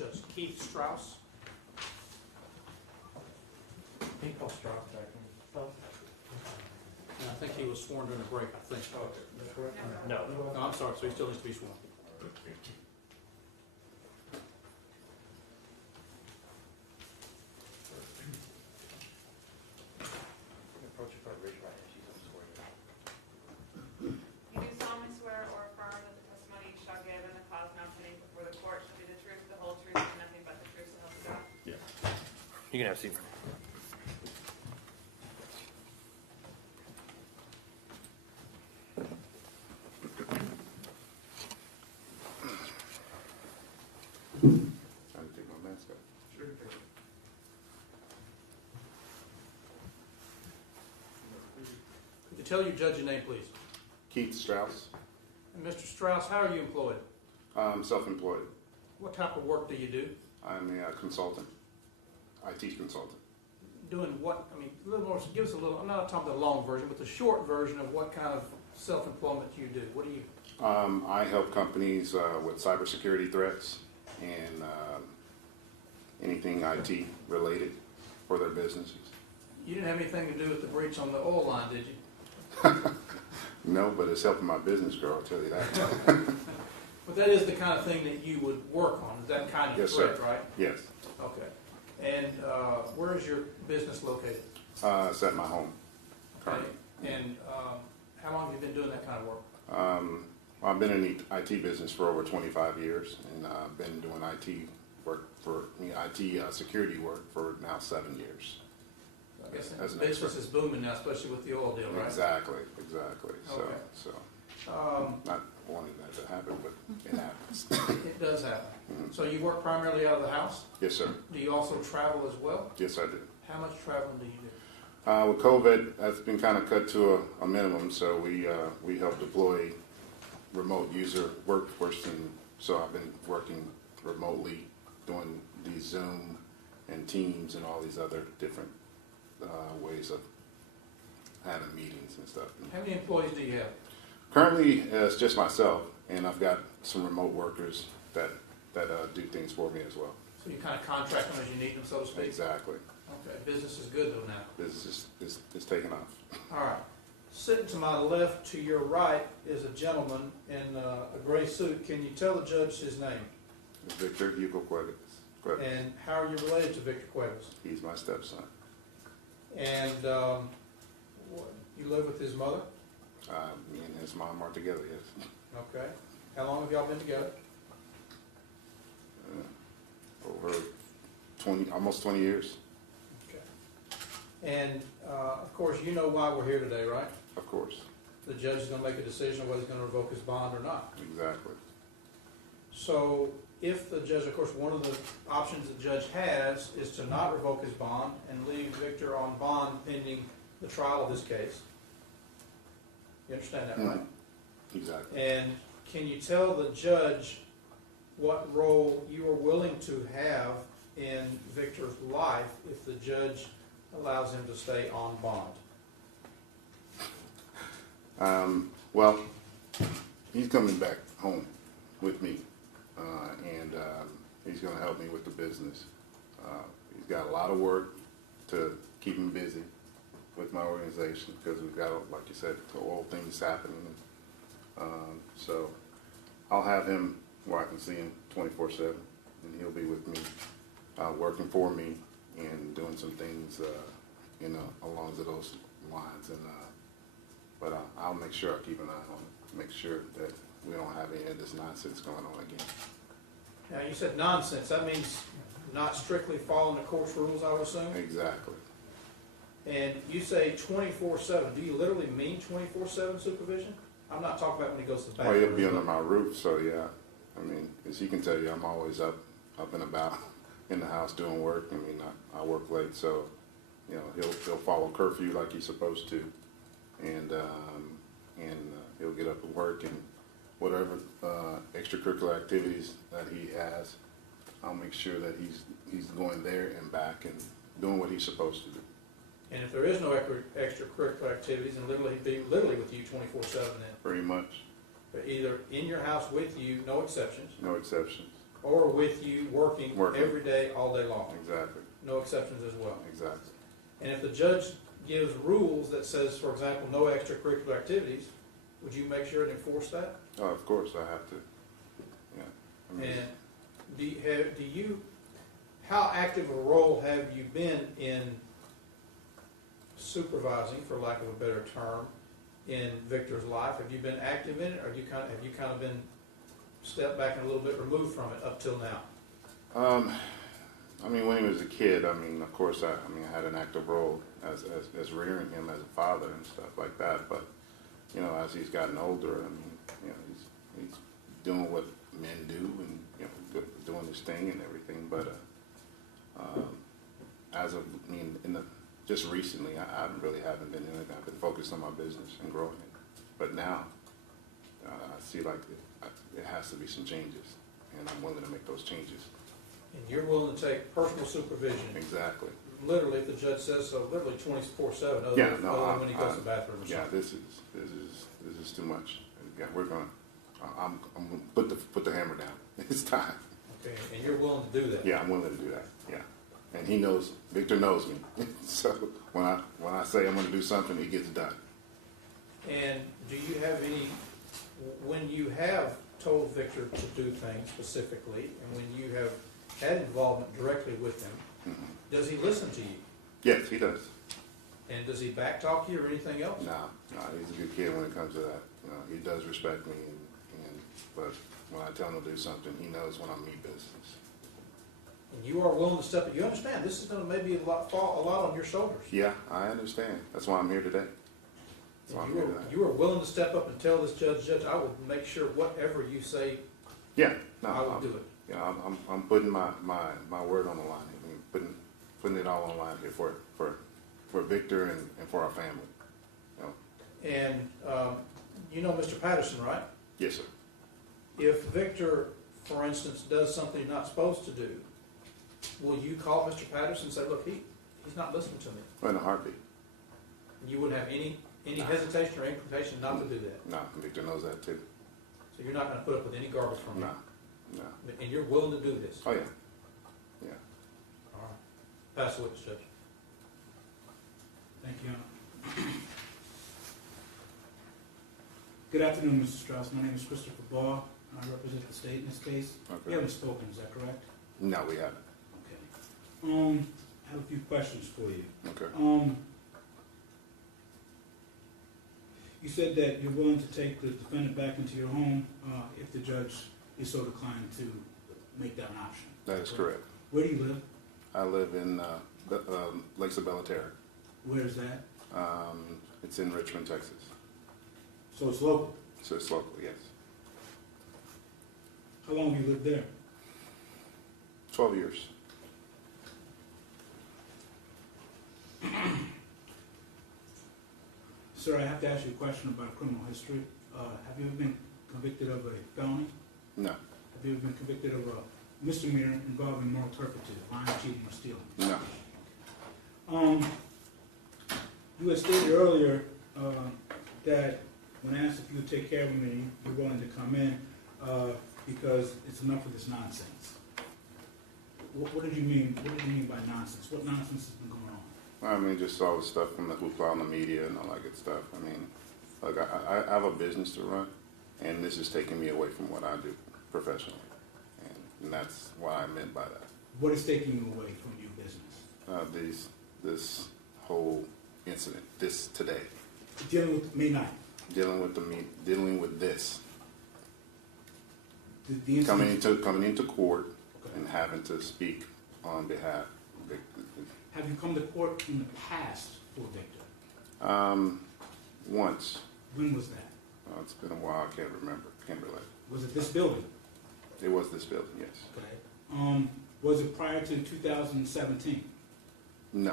Judge Keith Strauss. People struck back in. And I think he was sworn during the break, I think. No. No, I'm sorry, so he still needs to be sworn. Approach your front, raise your right hand, she's on the swear. You do solemnly swear or affirm that the testimony you shall give in the cause now pending before the court shall be the truth, the whole truth, and nothing but the truth, so help you God? You can have a seat. Trying to take my mask off. Sure. Could you tell your judge your name, please? Keith Strauss. And Mr. Strauss, how are you employed? I'm self-employed. What type of work do you do? I'm a consultant, IT consultant. Doing what? I mean, a little more, give us a little, I'm not talking about the long version, but the short version of what kind of self-employment you do. What do you? I help companies with cybersecurity threats and anything IT related for their businesses. You didn't have anything to do with the breach on the oil line, did you? No, but it's helping my business grow, I'll tell you that. But that is the kind of thing that you would work on, is that kind of Yes, threat, sir. right? Yes, Okay. And where is your business located? it's at my home. Okay. And how long have you been doing that kind of work? I've been in the IT business for over 25 years, and I've been doing IT work IT security work for now 7 years. I guess As an business expert. is booming now, especially with the oil deal, right? Exactly. Okay. So Um, not wanting that to happen, but it happens. It does happen. Mhm. So you work primarily out of the house? Yes, sir. Do you also travel as well? Yes, I do. How much traveling do you do? With COVID, that's been kind of cut to a minimum, so we help deploy remote user workforce, and so I've been working remotely, doing these Zoom and Teams and all these other different ways of having meetings and stuff. How many employees do you have? Currently, it's just myself, and I've got some remote workers that do things for me as well. So you kind of contract them as you need them, so to speak? Exactly. Okay, business is good though now. This is taking off. All right. Sitting to my left, to your right, is a gentleman in a gray suit. Can you tell the judge his name? Victor Hugo Cuevas. And how are you related to Victor Cuevas? He's my stepson. And you live with his mother? Me and his mom are together, yes. Okay. How long have y'all been together? Over almost 20 years, Okay. And of course, you know why we're here today, right? of course. The judge is going to make a decision on whether he's going to revoke his bond or not. Exactly. So if the judge, of course, one of the options the judge has is to not revoke his bond and leave Victor on bond pending the trial of his case. You understand that, right? Exactly. And can you tell the judge what role you are willing to have in Victor's life if the judge allows him to stay on bond? Well, he's coming back home with me, and he's going to help me with the business. He's got a lot of work to keep him busy with my organization because we've got, like you said, the oil things happening. So I'll have him where I can see him 24/7, and he'll be with me, working for me and doing some things, along those lines. But I'll make sure I keep an eye on it, make sure that we don't have any of this nonsense going on again. Now, you said nonsense. That means not strictly following the court's rules, I would assume? Exactly. And you say 24/7. Do you literally mean 24/7 supervision? I'm not talking about when he goes to the Well, bathroom. he'll be under my roof, so yeah. I mean, as he can tell you, I'm always up and about in the house doing work. I mean, I work late, so he'll follow curfew like he's supposed to, and he'll get up and work, and whatever extracurricular activities that he has, I'll make sure that he's going there and back and doing what he's supposed to do. And if there is no extracurricular activities, then he'd be literally with you 24/7 then. Pretty much, But either in your house with you, no exceptions, no exceptions. or with you working Working. every day, all day long. Exactly, No exceptions as well. exactly. And if the judge gives rules that says, for example, no extracurricular activities, would you make sure to enforce that? Oh, of course, I have to, yeah. I mean, And how active a role have you been in supervising, for lack of a better term, in Victor's life? Have you been active in it, or have you kind of been stepped back and a little bit removed from it up till now? I mean, when he was a kid, I mean, of course, I had an active role as rearing him as a father and stuff like that. But, you know, as he's gotten older, I mean, you know, he's doing what men do and, you know, doing his thing and everything. But just recently, I really haven't been in it. I've been focused on my business and growing it. But now, I see like it has to be some changes, and I'm willing to make those changes. And you're willing to take personal supervision, Exactly. literally, if the judge says so, literally 24/7, other Yeah, than no, when he goes to the bathroom or Yeah, something. this is too much. Yeah, I'm gonna put the hammer down. It's time. Okay, and you're willing to do that? Yeah, I'm willing to do that. Yeah, and he knows. Victor knows me. So when I say I'm gonna do something, it gets done. And do you have any, when you have told Victor to do things specifically, and when you have had involvement directly with him, Mm-hmm. does he listen to you? Yes, he does. And does he backtalk you or anything else? No, he's a good kid when it comes to that. You know, he does respect me, but when I tell him to do something, he knows when I mean business. And you are willing to step up. You understand this is going to maybe fall a lot on your shoulders. Yeah, I understand. That's why I'm here today. That's why I'm here today. You are willing to step up and tell this judge, I will make sure whatever you say, Yeah, no, I will do it. Yeah, I'm putting my word on the line. I mean, putting it all on the line here for Victor and for our family. You know? And you know Mr. Patterson, right? Yes, sir. If Victor, for instance, does something he's not supposed to do, will you call Mr. Patterson and say, look, he's not listening to me? In a heartbeat. You wouldn't have any hesitation or inclination not to do that? No, Victor knows that too. So you're not going to put up with any garbage from him? No, no. And you're willing to do this? Oh yeah, yeah. All right. Pass the witness, Judge. Thank you. Good afternoon, Mr. Strauss. My name is Christopher Barr. I represent the state in this case. We Okay. haven't spoken, is that correct? No, we haven't. Okay. I have a few questions for you. Okay. You said that you're willing to take the defendant back into your home if the judge is so inclined to make that an option. That is correct. Where do you live? I live in Lakes of Bellaterra. Where is that? It's in Richmond, Texas. So it's local. So it's local, yes. How long have you lived there? 12 years. Sir, I have to ask you a question about criminal history. Have you ever been convicted of a felony? No, Have you ever been convicted of a misdemeanor involving moral turpitude, lying, cheating, or stealing? no. You had stated earlier that when asked if you would take care of him, you're willing to come in because it's enough of this nonsense. What did you mean? What did you mean by nonsense? What nonsense has been going on? I mean, just all the stuff from the hoopla on the media and all that good stuff. I mean, look, I have a business to run, and this is taking me away from what I do professionally, and that's what I meant by that. What is taking you away from your business? This whole incident, this today, Dealing with May 9th. dealing with this, The incident. coming into court Okay. and having to speak on behalf of Victor. Have you come to court in the past for Victor? Once. When was that? It's been a while. I can't remember. Can't relate. Was it this building? It was this building, yes. Okay. Was it prior to 2017? No.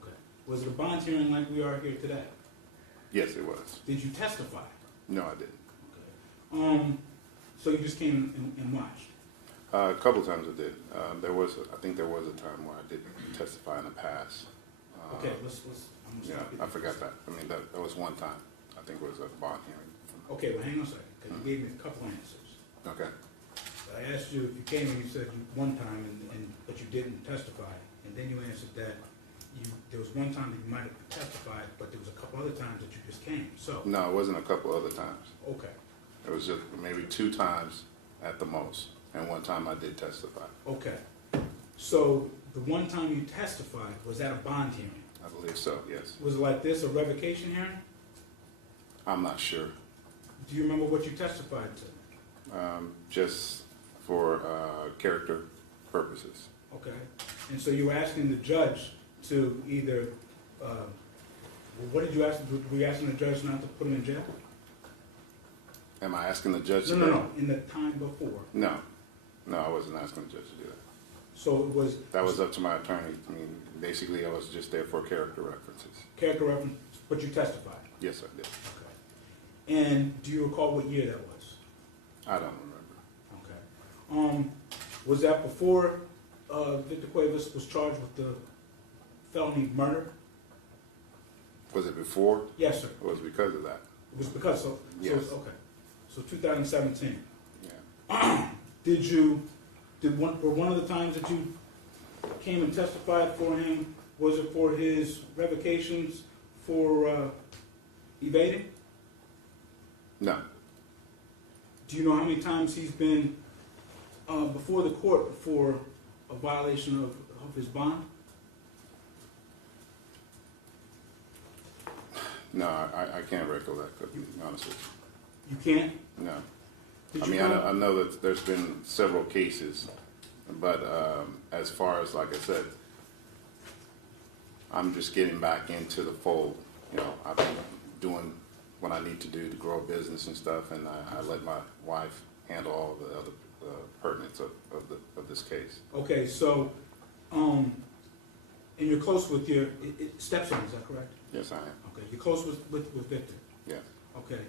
Okay. Was it a bond hearing like we are here today? Yes, it was. Did you testify? No, I didn't. Okay. So you just came and watched? A couple of times I did. I think there was a time where I did testify in the past. Okay, let's I'm gonna Yeah, stop you I there. forgot that. I mean, that was one time. I think it was a bond hearing. Okay, well, hang on a second, because you gave me a couple answers. Okay. I asked you if you came and you said one time, but you didn't testify. And then you answered that there was one time that you might have testified, but there was a couple other times that you just came. So, No, it wasn't a couple other times. okay, It was just maybe 2 times at the most, and one time I did testify. okay. So the one time you testified, was that a bond hearing? I believe so, yes. Was it like this, a revocation hearing? I'm not sure. Do you remember what you testified to? Just for character purposes. Okay. And so you were asking the judge to either, what did you ask? Were you asking the judge not to put him in jail? Am I asking the judge to No, in the time before. No, I wasn't asking the judge to do that. So it was. That was up to my attorney. I mean, basically, I was just there for character references. Character reference, but you testified. Yes, I did. Okay. And do you recall what year that was? I don't remember. Okay. Was that before Victor Cuevas was charged with the felony murder? Was it before? Yes, sir. It was because of that. It was because of. Yes. Okay. So 2017. Yeah. Were one of the times that you came and testified for him, was it for his revocations for evading? No. Do you know how many times he's been before the court for a violation of his bond? No, I can't recollect, to be honest with You can't? you. No. Did I you mean, know? I know that there's been several cases, but as far as, like I said, I'm just getting back into the fold. You know, I've been doing what I need to do to grow a business and stuff, and I let my wife handle all the other pertinence of this case. Okay, so, and you're close with your stepson, is that correct? Yes, I am. Okay, you're close with Victor? Yeah. Okay,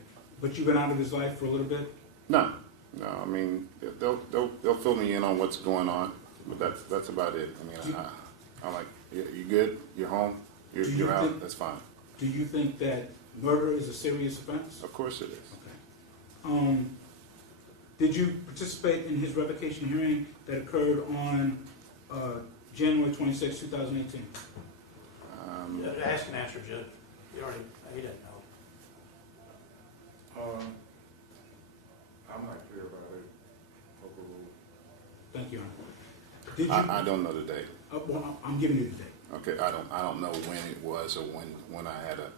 but you've been out of his life for a little bit? No. I mean, they'll fill me in on what's going on, but that's about it. I mean, I'm like, you good? You're home? You're out? That's fine. Do you think that murder is a serious offense? Of course it is. Okay. Did you participate in his revocation hearing that occurred on January 26, 2018? Ask and answer, Judge. He doesn't know. I'm not clear about it. Overruled. Thank you, Your Honor. Did you? I don't know the date. Well, I'm giving you the date. Okay, I don't know when it was or when I had a.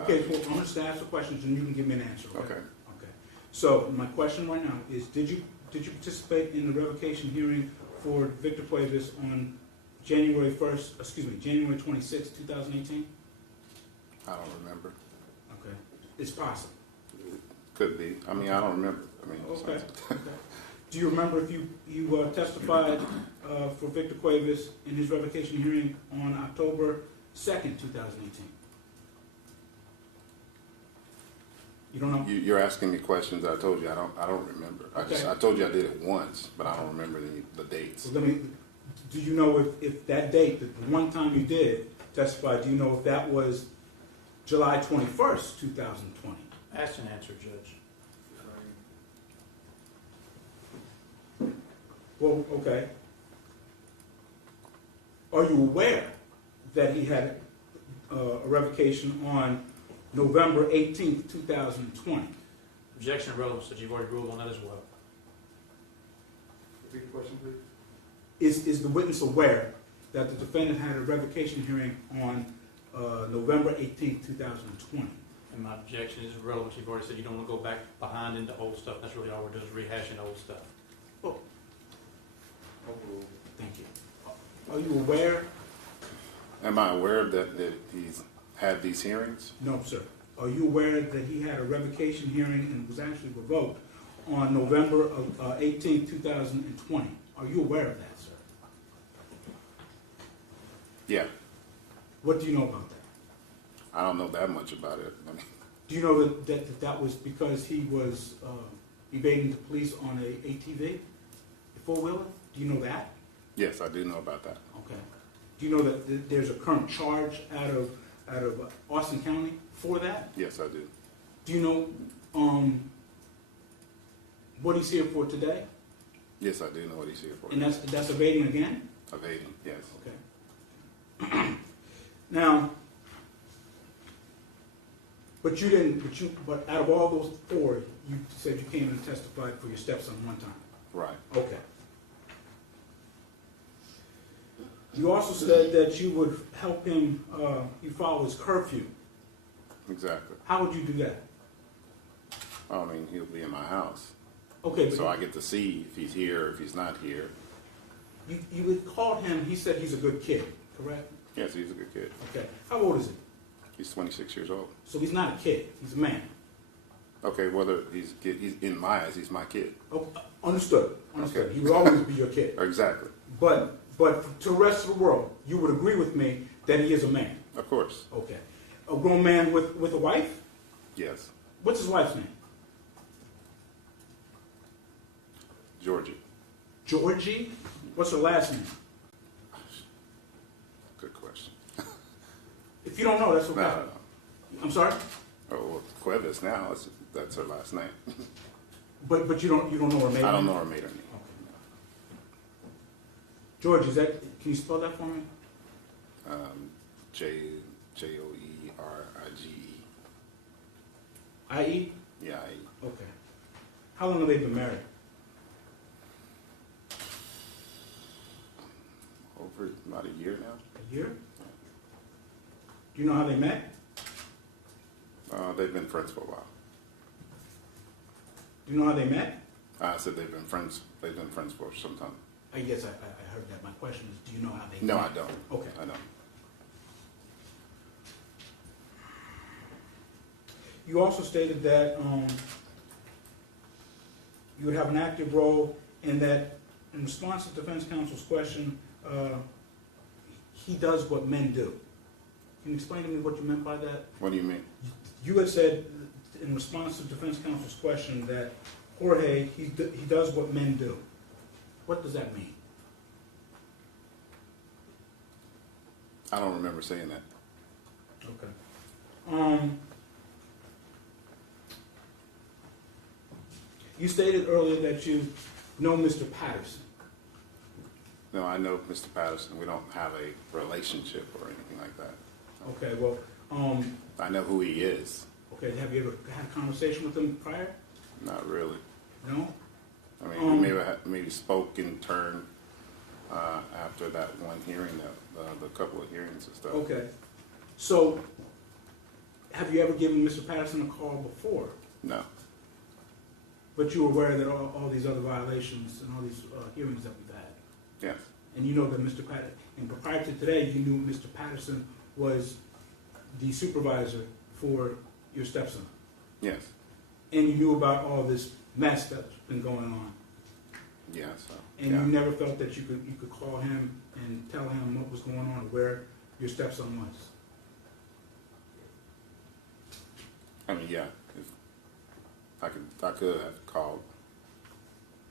Okay, so I'm just gonna ask the questions and you can give me an answer. Okay. Okay. So my question right now is, did you participate in the revocation hearing for Victor Cuevas on January 26, 2018? I don't remember. Okay. It's possible. Could be. I mean, I don't remember. I mean. Okay. Okay. Do you remember if you testified for Victor Cuevas in his revocation hearing on October 2nd, 2018? You don't know? You're asking me questions. I told you I don't remember. Okay. I told you I did it once, but I don't remember the dates. So do you know if that date, the one time you did testify, do you know if that was July 21st, 2020? Ask and answer, Judge. Well, okay. Are you aware that he had a revocation on November 18th, 2020? Objection of relevance, that you've already ruled on that as well. Repeat the question, please. Is the witness aware that the defendant had a revocation hearing on November 18th, 2020? And my objection is relevant. You've already said you don't want to go back behind into old stuff. That's really all we're doing is rehashing old stuff. Overruled. Thank you. Are you aware? Am I aware that he's had these hearings? No, sir. Are you aware that he had a revocation hearing and was actually revoked on November 18th, 2020? Are you aware of that, sir? Yeah. What do you know about that? I don't know that much about it. I mean, Do you know that was because he was evading the police on a ATV, a four-wheeler? Do you know that? yes, I do know about that. Okay. Do you know that there's a current charge out of Austin County for that? Yes, I do. Do you know what he's here for today? Yes, I do know what he's here for. And that's evading again? Evading, yes. Okay. Now, but out of all those four, you said you came and testified for your stepson one time. Right. Okay. You also said that you would help him, you follow his curfew. Exactly. How would you do that? I mean, he'll be in my house. Okay, So I get to see if he's here or if he's not here. you would call him, he said he's a good kid, correct? Yes, he's a good kid. Okay. How old is he? He's 26 years old. So he's not a kid, he's a man. Okay, whether he's in my eyes, he's my kid. Oh, understood, understood. Okay. He will always be your kid. Exactly. But to the rest of the world, you would agree with me that he is a man. Of course. Okay. A grown man with a wife? Yes. What's his wife's name? Georgie. Georgie? What's her last name? Good question. If you don't know, that's okay. No. I'm sorry? Oh, well, Cuevas now, that's her last name. But you don't know her maiden I don't name? know her maiden name. Okay. George, can you spell that for me? Joerige. I-E? Yeah, Okay. How long have they been married? over about a year now. A year? Do you know how they met? They've been friends for a while. Do you know how they met? I said they've been friends for some time. Yes, I heard that. My question is, do you know how they No, met? I don't. Okay. I don't. You also stated that you would have an active role and that in response to defense counsel's question, he does what men do. Can you explain to me what you meant by that? What do you mean? You had said in response to defense counsel's question that Jorge, he does what men do. What does that mean? I don't remember saying that. Okay. You stated earlier that you know Mr. Patterson. No, I know Mr. Patterson. We don't have a relationship or anything like that. Okay, well, I know who he is. okay, have you ever had a conversation with him prior? Not really. No? I mean, we maybe spoke in turn after that one hearing, the couple of hearings and stuff. Okay. So, have you ever given Mr. Patterson a call before? No. But you were aware that all these other violations and all these hearings that we've had? Yes. And you know that Mr. Patterson, and prior to today, you knew Mr. Patterson was the supervisor for your stepson? Yes. And you knew about all this mess that's been going on? Yeah. So. And yeah. you never felt that you could call him and tell him what was going on, where your stepson was? I mean, yeah. If I could have called.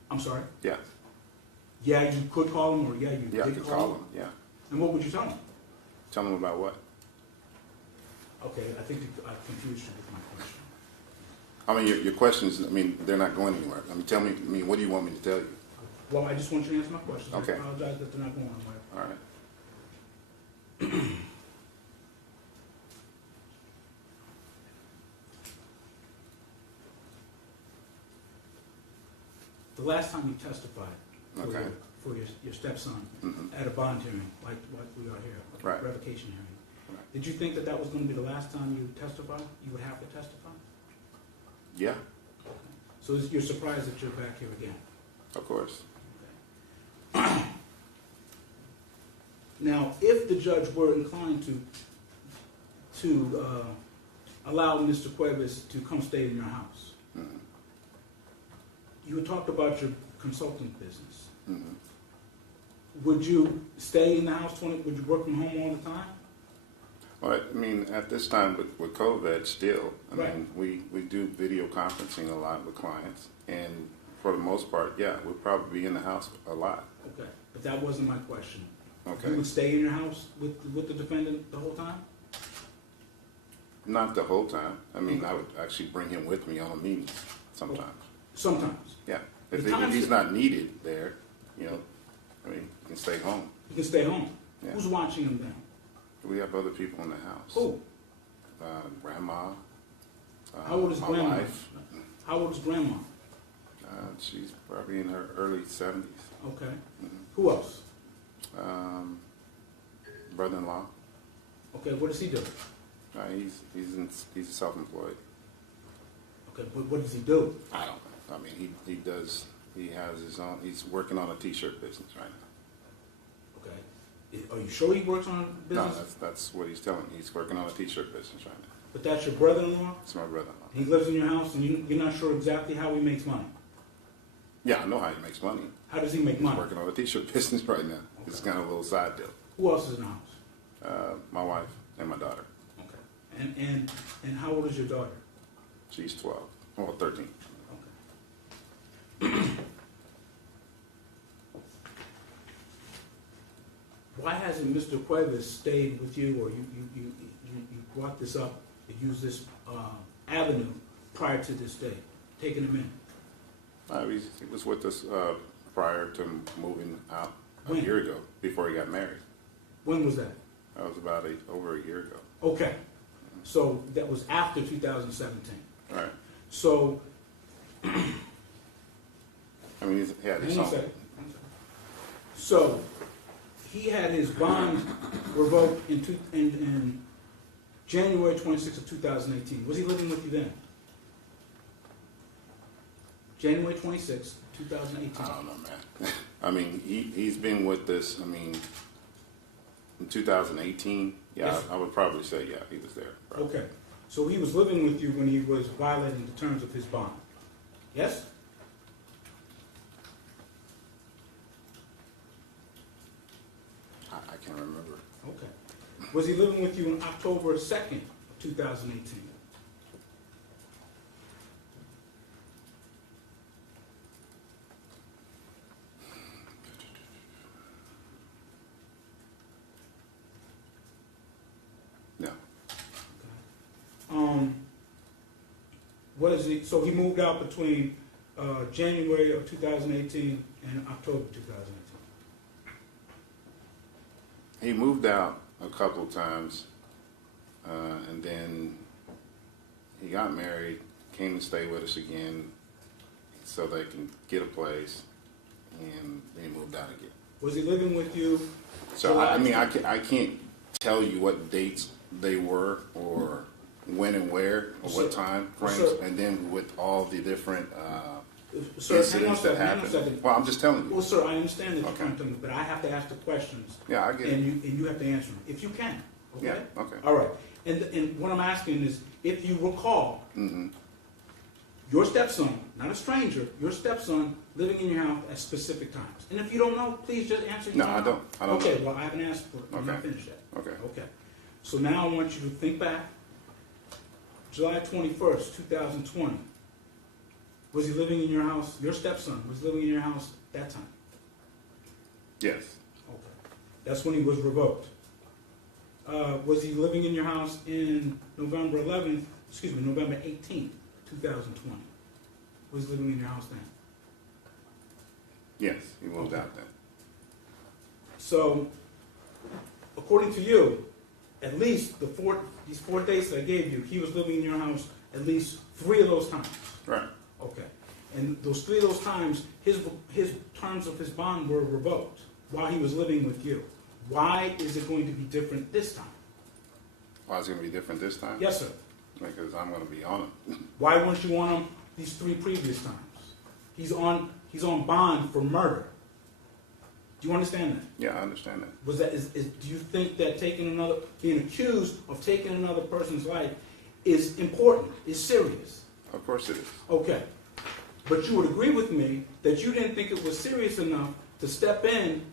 I'm sorry? Yeah. Yeah, you could call him, or yeah, you Yeah, I did could call call him? him. Yeah. And what would you tell him? Tell him about what? Okay, I think I confused you with my question. I mean, your questions. I mean, they're not going anywhere. I mean, tell me. I mean, what do you want me to tell you? Well, I just want you to answer my question. Okay. I apologize that they're not going anywhere. All right. The last time you testified Okay. for your stepson Mhm. at a bond hearing, like we are here, a Right. revocation hearing, Right. did you think that was going to be the last time you testified? You would have to testify? Yeah. So you're surprised that you're back here again? Of course. Now, if the judge were inclined to allow Mr. Cuevas to come stay in your house, Mhm. you had talked about your consulting business. Mhm. Would you stay in the house would you work from home all the time? Well, I mean, at this time with COVID still, I Right. mean, we do video conferencing a lot with clients, and for the most part, yeah, we'll probably be in the house a lot. Okay, but that wasn't my question. Okay. You would stay in your house with the defendant the whole time? Not the whole time. I mean, I would actually bring him with me on a meeting sometimes. Sometimes. Yeah. If The times he's that- not needed there, you know, I mean, he can stay home. He can stay home. Yeah. Who's watching him then? We have other people in the house. Who? Grandma. How old is my grandma? wife. How old is grandma? She's probably in her early 70s. Okay. Who else? Brother-in-law. Okay, what does he do? He's self-employed. Okay, but what does he do? I don't know. I mean, he has his own, he's working on a t-shirt business right now. Okay. Are you sure he works on a No, business? that's what he's telling me. He's working on a t-shirt business right now. But that's your brother-in-law? It's my brother-in-law. He lives in your house and you're not sure exactly how he makes money? Yeah, I know how he makes money. How does he make He's money? working on a t-shirt business right now. It's kind of a little side deal. Who else is in the house? My wife and my daughter. Okay. And how old is your daughter? She's 12. Oh, 13. Okay. Why hasn't Mr. Cuevas stayed with you, or you brought this up, to use this avenue prior to this day, taking him in? He was with us prior to moving out a When? year ago, before he got married. When was that? That was about over a year ago. Okay. So that was after 2017. All right. So, I mean, he had his hang on a own. second. So, he had his bond revoked in January 26th of 2018. Was he living with you then? January 26th, 2018. I don't know, man. I mean, he's been with us, I mean, in 2018, yeah, Yes. I would probably say, yeah, he was there. Probably. Okay. So he was living with you when he was violating the terms of his bond. Yes? I can't remember. Okay. Was he living with you on October 2nd of 2018? No. What is he, so he moved out between January of 2018 and October 2018? He moved out a couple of times, and then he got married, came to stay with us again so they can get a place, and then he moved out again. Was he living with you? So, I mean, I can't tell you what dates they were, or when and where, or what time frames, Sir. and then with all the different Sir, hang on a incidents that second, hang on a happened. second. Well, I'm just telling you. Well, sir, I understand that you're Okay. trying to tell me, but I have to ask the questions, Yeah, I get it. and you have to answer them, if you can, okay? Yeah, okay. All right, and what I'm asking is, if you recall, Mm-hmm. your stepson, not a stranger, your stepson living in your house at specific times. And if you don't know, please just answer. No, yes or I don't. I don't Okay, know. well, I haven't asked for it. I'm not Okay. finished yet. Okay. Okay. So now I want you to think back. July 21st, 2020. Was he living in your house? Your stepson was living in your house that time? Yes. Okay. That's when he was revoked. Was he living in your house in November 18th, 2020? Was he living in your house then? Yes, he moved Okay. out then. So, according to you, at least these 4 dates that I gave you, he was living in your house at least 3 of those times. Right. Okay. And those 3 of those times, his terms of his bond were revoked while he was living with you. Why is it going to be different this time? Why is it going to be different this time? Yes, sir. Because I'm going to be on him. Why weren't you on him these 3 previous times? He's on bond for murder. Do you understand that? Yeah, I understand that. Do you think that being accused of taking another person's life is important, is serious? Of course it is. Okay. But you would agree with me that you didn't think it was serious enough to step in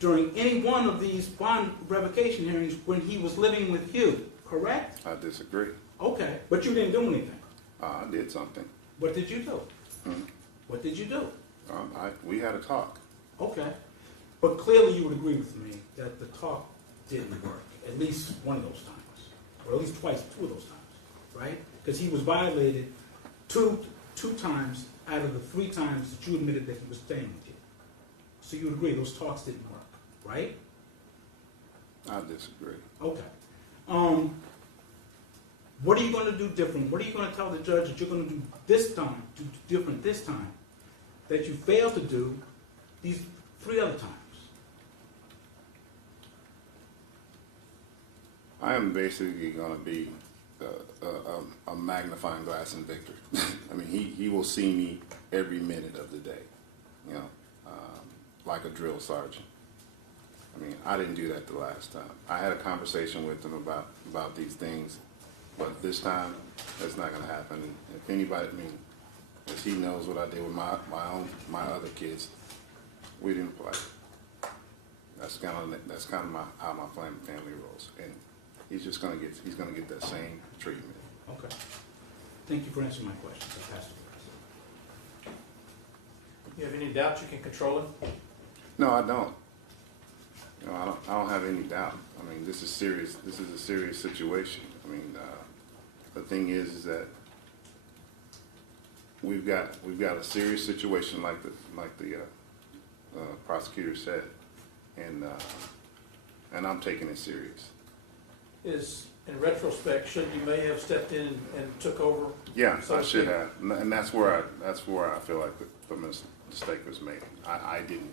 during any one of these bond revocation hearings when he was living with you, correct? I disagree. Okay. But you didn't do anything. I did something. What did you do? Hmm. What did you do? We had a talk. Okay. But clearly you would agree with me that the talk didn't work, at least one of those times, or at least twice, 2 of those times, right? Because he was violated two times out of the 3 times that you admitted that he was staying with you. So you would agree those talks didn't work, right? I disagree. Okay. What are you going to do different? What are you going to tell the judge that you're going to do this time, do different this time, that you failed to do these 3 other times? I am basically going to be a magnifying glass in Victor. I mean, he will see me every minute of the day, you know, like a drill sergeant. I mean, I didn't do that the last time. I had a conversation with him about these things, but this time, that's not going to happen. And if anybody, I mean, as he knows what I did with my other kids, we didn't play. That's kind of how my family rolls, and he's gonna get that same treatment. Okay. Thank you for answering my questions. I pass the You have any doubts you can control him? No, I don't. No, I don't have any doubt. I mean, this is serious. This is a serious situation. I mean, the thing is that we've got a serious situation, like the prosecutor said, and I'm taking it serious. Is, in retrospect, should you may have stepped in and took over? Yeah, So I to should speak. have, and that's where I feel like the mistake was made. I didn't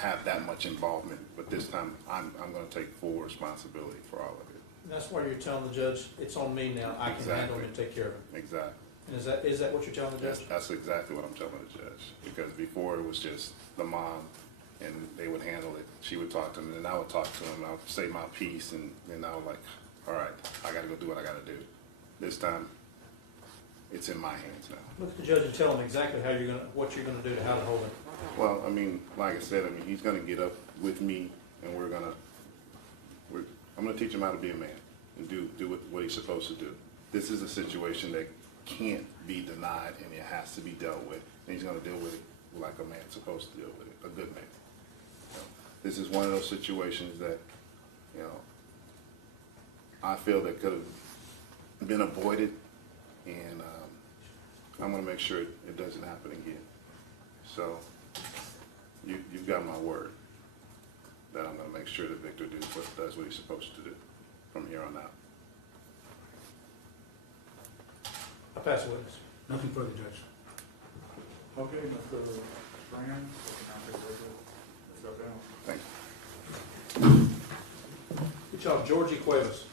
have that much involvement, but this time I'm going to take full responsibility for all of it. And that's why you're telling the judge, it's on me now, I can handle it and take care of it. Exactly. And is that what you're telling the judge? That's exactly what I'm telling the judge. Because before it was just the mom, and they would handle it. She would talk to him, and I would talk to him, and I would say my piece, and then I was like, all right, I got to go do what I got to do. This time, it's in my hands now. Look at the judge and tell him exactly what you're gonna do to how to hold him. Well, I mean, like I said, he's going to get up with me, and I'm going to teach him how to be a man and do what he's supposed to do. This is a situation that can't be denied, and it has to be dealt with. And he's going to deal with it like a man's supposed to deal with it, a good man. You know, this is one of those situations that, you know, I feel that could have been avoided, and I'm going to make sure it doesn't happen again. So you've got my word that I'm going to make sure that Victor does what he's supposed to do from here on out. I pass the witness. Nothing further, Judge. Okay, Mr. Brand, step down. Thank you. Good job, Georgie Cuevas.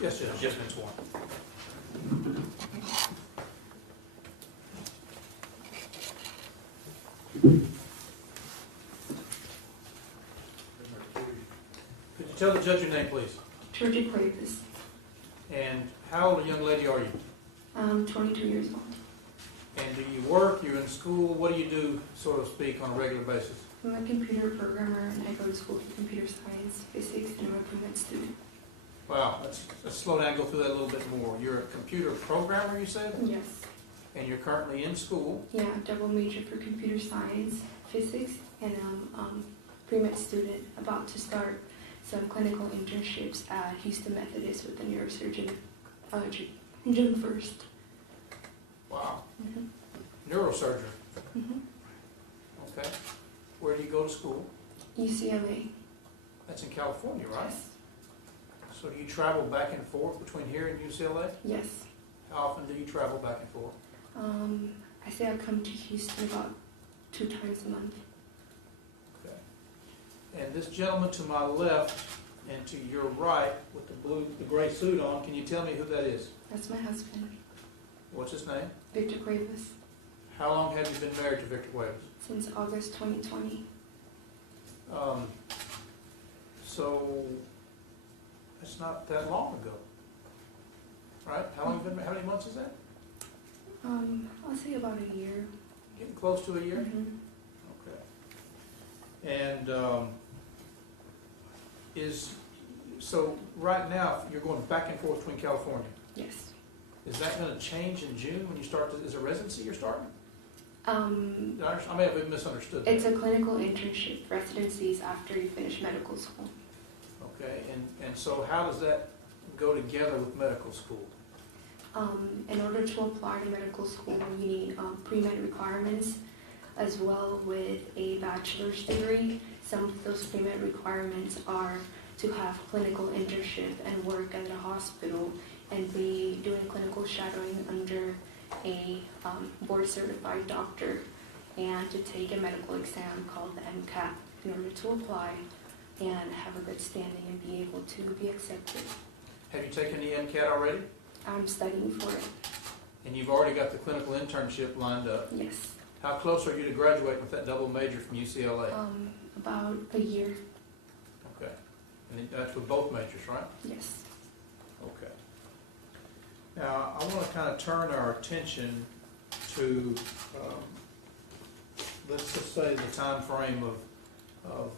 Yes, Judge, just been sworn. Could you tell the judge your name, please? Georgie Cuevas. And how old a young lady are you? I'm 22 years old. And do you work, you're in school, what do you do, so to speak, on a regular basis? I'm a computer programmer and I go to school for computer science, physics, and I'm a pre-med student. Wow, let's slow down and go through that a little bit more. You're a computer programmer, you said? Yes. And you're currently in school. Yeah, double major for computer science, physics, and I'm pre-med student about to start some clinical internships at Houston Methodist with a neurosurgeon June 1st. Wow. Mm-hmm. Neurosurgery. Mm-hmm. Okay. Where do you go to school? UCLA. That's in California, right? Yes. So do you travel back and forth between here and UCLA? Yes. How often do you travel back and forth? I say I come to Houston about 2 times a month. Okay. And this gentleman to my left and to your right with the gray suit on, can you tell me who that is? That's my husband, What's his name? Victor Cuevas, How long have you been married to Victor Cuevas? since August 2020. So that's not that long ago, right? How many months is that? I'll say about a year. Getting close to a year? Mhm. Okay. And so right now, you're going back and forth between California. Yes. Is that going to change in June when you start, is it residency you're starting? Um, I may have misunderstood that. it's a clinical internship. Residencies after you finish medical school. Okay, and so how does that go together with medical school? In order to apply to medical school, you need pre-med requirements as well with a bachelor's degree. Some of those pre-med requirements are to have clinical internship and work at a hospital and be doing clinical shadowing under a board-certified doctor and to take a medical exam called the MCAT in order to apply and have a good standing and be able to be accepted. Have you taken the MCAT already? I'm studying for it. And you've already got the clinical internship lined up. Yes. How close are you to graduating with that double major from UCLA? About a year. Okay. And that's with both majors, right? Yes. Okay. Now, I want to kind of turn our attention to, let's just say the time frame of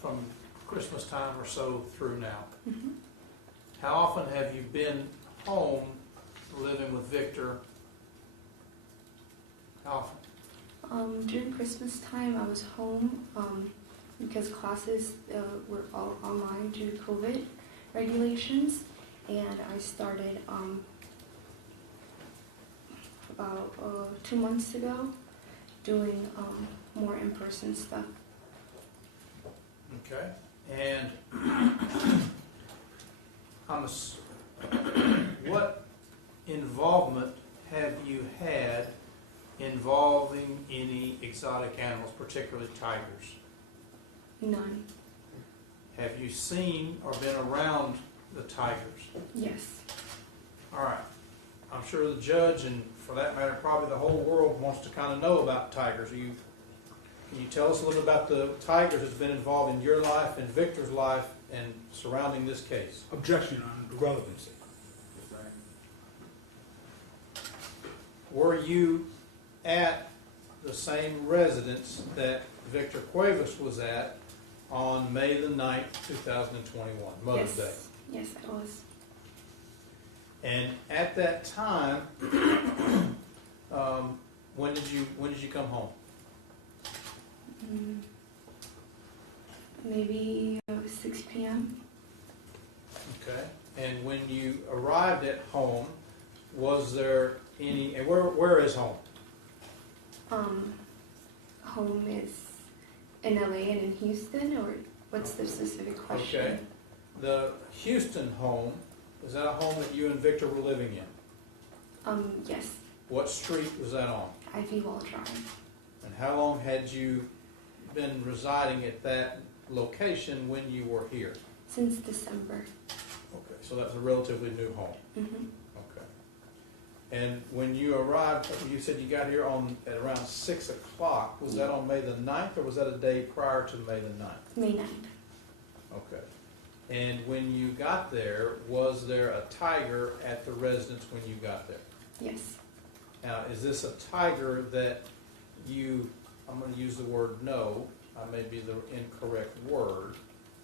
from Christmas time or so through now. Mm-hmm. How often have you been home living with Victor? How often? During Christmas time, I was home because classes were all online due to COVID regulations, and I started about 2 months ago doing more in-person stuff. Okay. And what involvement have you had involving any exotic animals, particularly tigers? None. Have you seen or been around the tigers? Yes. All right. I'm sure the judge, and for that matter, probably the whole world wants to kind of know about tigers. Can you tell us a little about the tigers that's been involved in your life and Victor's life and surrounding this case? Objection on the relevancy. Were you at the same residence that Victor Cuevas was at on May the 9th, 2021, Mother's Day? Yes, I was. And at that time, when did you come home? Maybe 6 p.m. Okay. And when you arrived at home, was there any? And where is home? Home is in LA and in Houston, or what's the specific question? Okay. The Houston home, is that a home that you and Victor were living in? Yes. What street was that on? Ivy Wall Drive. And how long had you been residing at that location when you were here? Since December. Okay, so that's a relatively new home. Mm-hmm. Okay. And when you arrived, you said you got here at around 6 o'clock. Was that on May the 9th, or was that a day prior to May the 9th? May 9th. Okay. And when you got there, was there a tiger at the residence when you got there? Yes. Now, is this a tiger that I'm going to use the word no, I may be the incorrect word,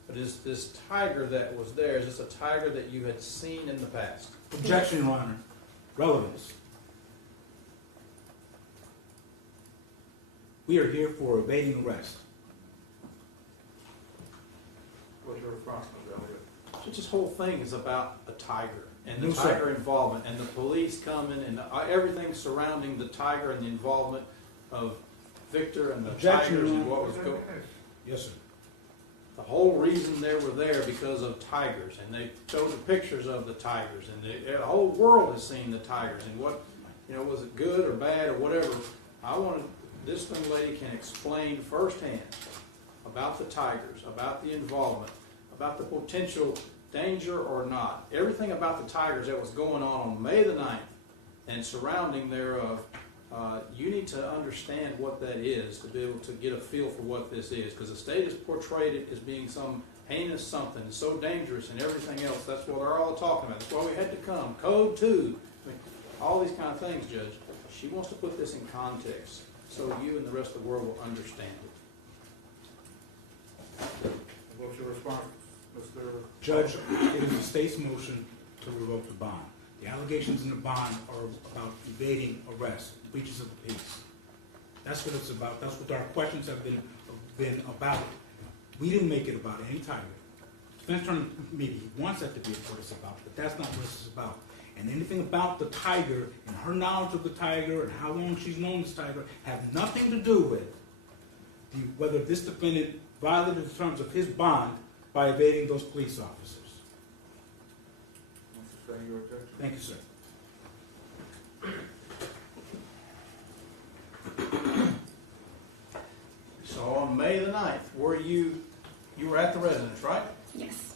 but is this tiger that was there, is this a tiger that you had seen in the past? Objection, Your Honor. Relevance. We are here for evading arrest. What's your response to that? So this whole thing is about a tiger and the No, sir. tiger involvement and the police coming and everything surrounding the tiger and the involvement of Victor and the Objection, tigers Your and what Was was that going. the case? Yes, sir. The whole reason they were there because of tigers, and they showed the pictures of the tigers, and the whole world has seen the tigers, and what, was it good or bad or whatever. This young lady can explain firsthand about the tigers, about the involvement, about the potential danger or not, everything about the tigers that was going on May the 9th and surrounding thereof. You need to understand what that is to be able to get a feel for what this is, because the state has portrayed it as being some heinous something, so dangerous and everything else. That's what they're all talking about. That's why we had to come. Code 2. all these kind of things, Judge. She wants to put this in context so you and the rest of the world will understand it. What's your response, Mr.? Judge, it is the state's motion to revoke the bond. The allegations in the bond are about evading arrest, breaches of the peace. That's what it's about. That's what our questions have been about. We didn't make it about any tiger. Defense attorney maybe wants that to be what it's about, but that's not what it's about. And anything about the tiger and her knowledge of the tiger and how long she's known this tiger have nothing to do with whether this defendant violated the terms of his bond by evading those police officers. Sustain your objection. Thank you, sir. So on May the 9th, you were at the residence, right? Yes.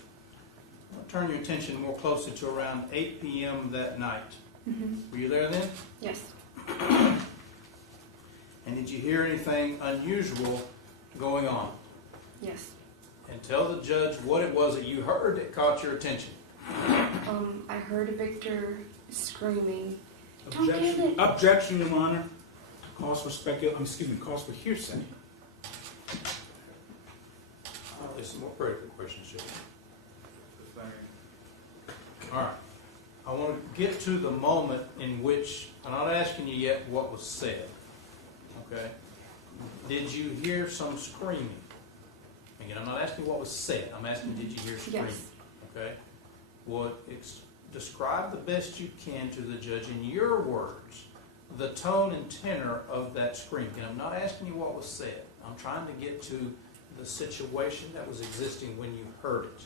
I'll turn your attention more closely to around 8 p.m. that night. Were you there then? Yes. And did you hear anything unusual going on? Yes. And tell the judge what it was that you heard that caught your attention. I heard Victor screaming. Don't give Objection, it. objection, Your Honor. Calls for calls for hearsay. There's some more critical questions, Judge. Sustain. All right. I want to get to the moment in which, I'm not asking you yet what was said, okay? Did you hear some screaming? Again, I'm not asking what was said. I'm asking, did you hear screaming? Yes. Okay? Describe the best you can to the judge in your words the tone and tenor of that scream. And I'm not asking you what was said. I'm trying to get to the situation that was existing when you heard it.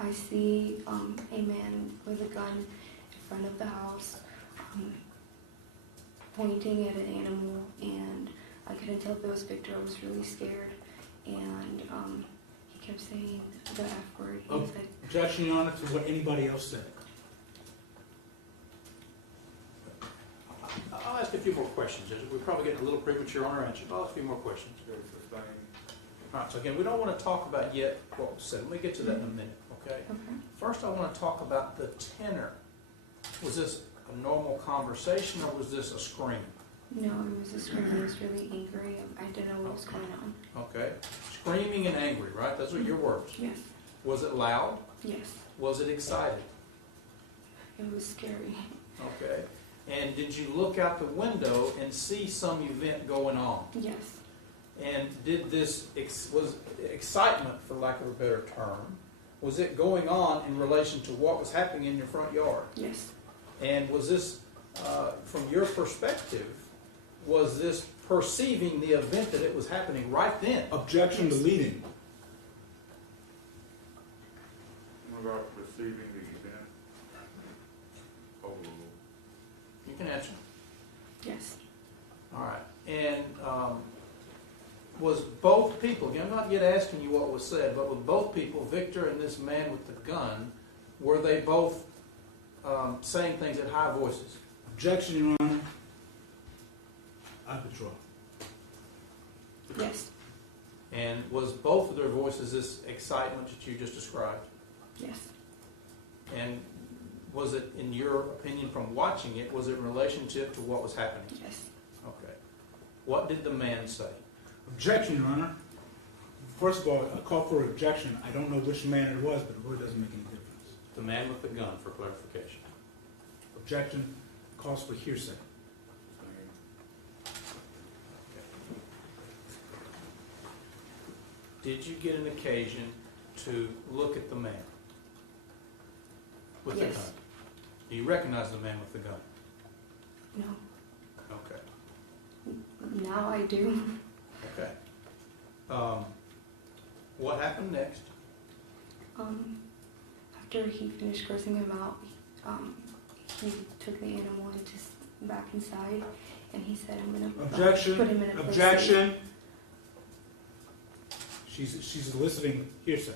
I see a man with a gun in front of the house, pointing at an animal, and I couldn't tell if it was Victor. I was really scared, and he kept saying the F word. He said, Objection, Your Honor, to what anybody else said. I'll ask a few more questions, Judge. We're probably getting a little premature on our answers. I'll ask a few more questions. Sustain. All right, so again, we don't want to talk about yet what was said. Let me get to that in a minute, okay? okay. First, I want to talk about the tenor. Was this a normal conversation or was this a scream? No, it was a scream. He was really angry. I didn't know what was going on. Okay. Screaming and angry, right? Those are your words. Yes. Was it loud? Yes. Was it excited? It was scary. Okay. And did you look out the window and see some event going on? Yes. And did this, was excitement, for lack of a better term, was it going on in relation to what was happening in your front yard? Yes. And was this, from your perspective, was this perceiving the event that it was happening right then? Objection to leading. What about receiving the event? Overruled. You can answer. Yes. All right. And was both people, again, I'm not yet asking you what was said, but with both people, Victor and this man with the gun, were they both saying things at high voices? Objection, Your Honor. I withdraw. Yes. And was both of their voices this excitement that you just described? Yes. And was it, in your opinion, from watching it, was it in relationship to what was happening? Yes. Okay. What did the man say? Objection, Your Honor. First of all, a call for objection. I don't know which man it was, but it really doesn't make any difference. The man with the gun, for clarification. Objection calls for hearsay. Did you get an occasion to look at the man with the Yes. gun? Do you recognize the man with the gun? No. Okay. Now I do. Okay. What happened next? After he finished cursing him out, he took the animal back inside, and he said, "I'm gonna Objection. put him in a place Objection. She's eliciting hearsay.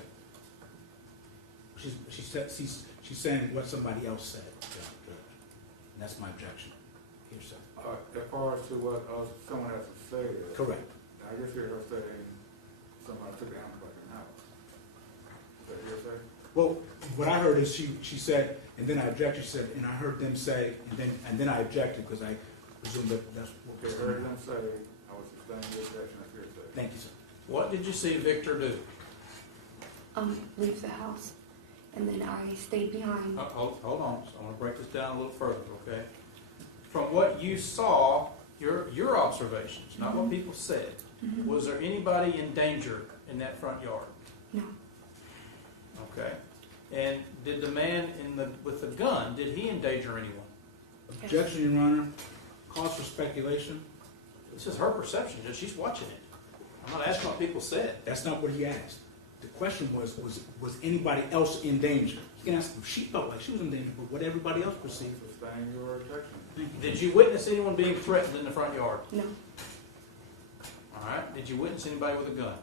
She's saying what somebody else said. And that's my objection. Hearsay. As far as to what someone has to say, Correct. I guess you're her saying somebody took the animal back in the house. Is that hearsay? Well, what I heard is she said, and then I objected, she said, and I heard them say, and then I objected, because I presume that's what was Okay, going heard on. them say, I was sustaining the objection of hearsay. Thank you, sir. What did you see Victor do? Leave the house, and then I stayed behind. Hold on, so I want to break this down a little further, okay? From what you saw, your observations, not what people said, Mhm. was there anybody in danger in that front yard? No, Okay. And did the man with the gun, did he endanger anyone? Objection, Your Honor. Cause for speculation. This is her perception, she's watching it. I'm not asking what people said. That's not what he asked. The question was anybody else in danger? He can ask if she felt like she was in danger, but what everybody else perceived. Sustain your objection. Did you witness anyone being threatened in the front yard? no, All right. Did you witness anybody with a gun?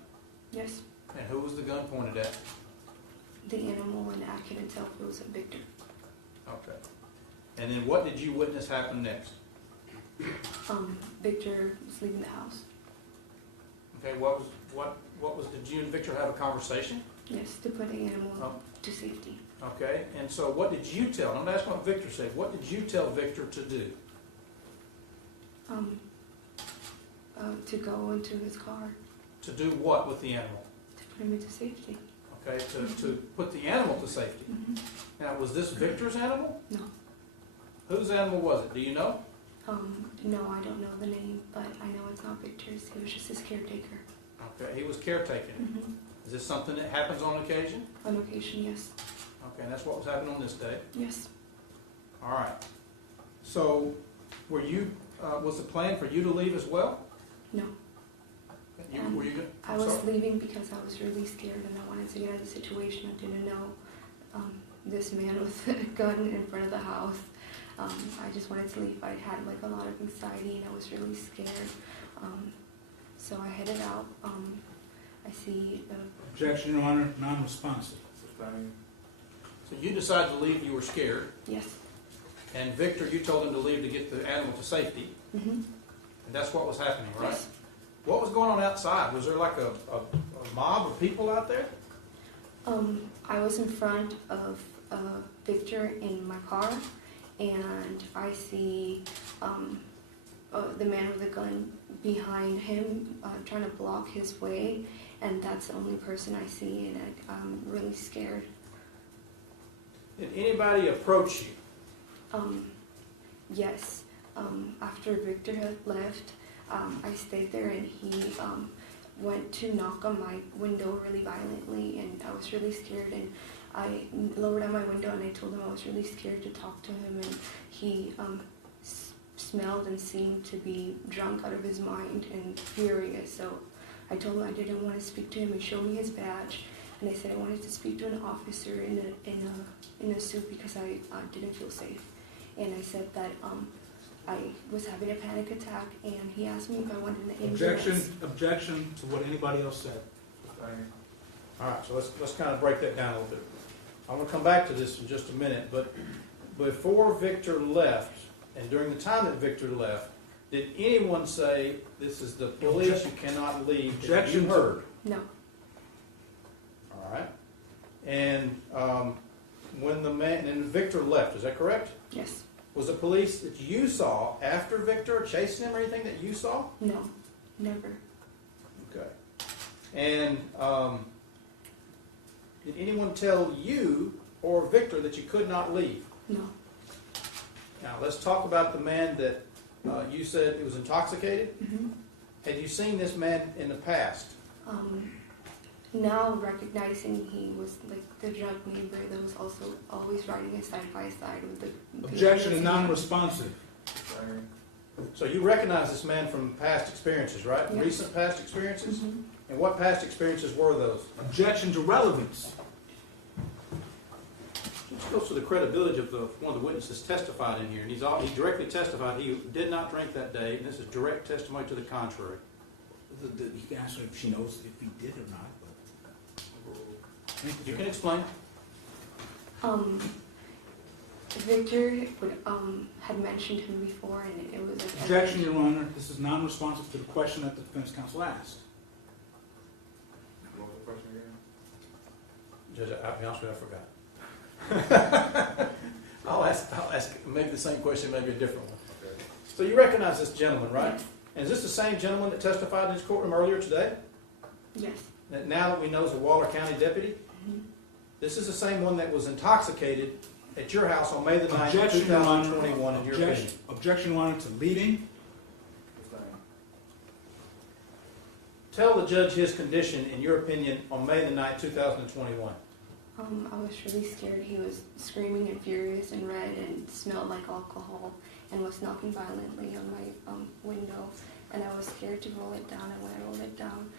yes, And who was the gun pointed at? the animal, and I couldn't tell if it was a Victor. Okay. And then what did you witness happen next? Victor was leaving the house. Okay, did you and Victor have a conversation? Yes, to put the animal Oh. to safety. Okay, and so what did you tell, I'm not asking what Victor said, what did you tell Victor to do? To go into his car To do what with the animal? to put him into safety. Okay, to put the animal to safety. Mhm. Now, was this Victor's animal? No. Whose animal was it, do you know? No, I don't know the name, but I know it's not Victor's. He was just his caretaker. Okay, he was caretaking. Mm-hmm. Is this something that happens on occasion? On occasion, yes. Okay, and that's what was happening on this day? Yes. All right. So, was the plan for you to leave as well? No. Were you good? I was leaving because I was really scared and I wanted to get out of the situation. I didn't know this man with a gun in front of the house. I just wanted to leave. I had like a lot of anxiety and I was really scared. So I headed out. I see. Objection, Your Honor. Non-responsive. Sustain. So you decided to leave, you were scared, Yes. and Victor, you told him to leave to get the animal to safety, Mm-hmm. and that's what was happening, right? Yes. What was going on outside? Was there like a mob of people out there? I was in front of Victor in my car, and I see the man with the gun behind him trying to block his way, and that's the only person I see, and I'm really scared. Did anybody approach you? Yes. After Victor had left, I stayed there, and he went to knock on my window really violently, and I was really scared, and I lowered down my window and I told him I was really scared to talk to him, and he smelled and seemed to be drunk out of his mind and furious. So I told him I didn't want to speak to him. He showed me his badge, and I said I wanted to speak to an officer in a suit because I didn't feel safe. And I said that I was having a panic attack, and he asked me if I wanted an ambulance. Objection to what anybody else said. Sustain. All right, so let's kind of break that down a little bit. I'm going to come back to this in just a minute, but before Victor left, and during the time that Victor left, did anyone say, this is the police, you cannot leave? That you Objection. heard? No. All right. And when Victor left, is that correct? Yes. Was the police that you saw after Victor chasing him or anything that you saw? No. Never. Okay. And did anyone tell you or Victor that you could not leave? No. Now, let's talk about the man that you said he was intoxicated. Mm-hmm. Had you seen this man in the past? Now recognizing he was like the drug neighbor that was also always riding a side by side with the Objection and non-responsive. Sustain. So you recognize this man from past experiences, right? Yes. Recent past experiences? Mm-hmm. And what past experiences were those? Objection to relevance. This goes to the credibility of one of the witnesses testified in here, and he directly testified he did not drink that day, and this is direct testimony to the contrary. You can ask her if she knows if he did or not. You can explain. Victor had mentioned him before, and it was like Objection, Your Honor. This is non-responsive to the question that the defense counsel asked. What was the question again? Judge, I'll be honest with you, I forgot. I'll ask maybe the same question, maybe a different one. Okay. So you recognize this gentleman, right? Yes. And is this the same gentleman that testified in his courtroom earlier today? Yes. That now that we know is a Waller County deputy? Mhm. This is the same one that was intoxicated at your house on May the 9th, Objection, Your Honor. 2021, in your opinion. Objection, Your Honor, to leading. Tell the judge his condition, in your opinion, on May the 9th, 2021. I was really scared. He was screaming and furious and red and smelled like alcohol and was knocking violently on my window. And I was scared to roll it down. And when I rolled it down,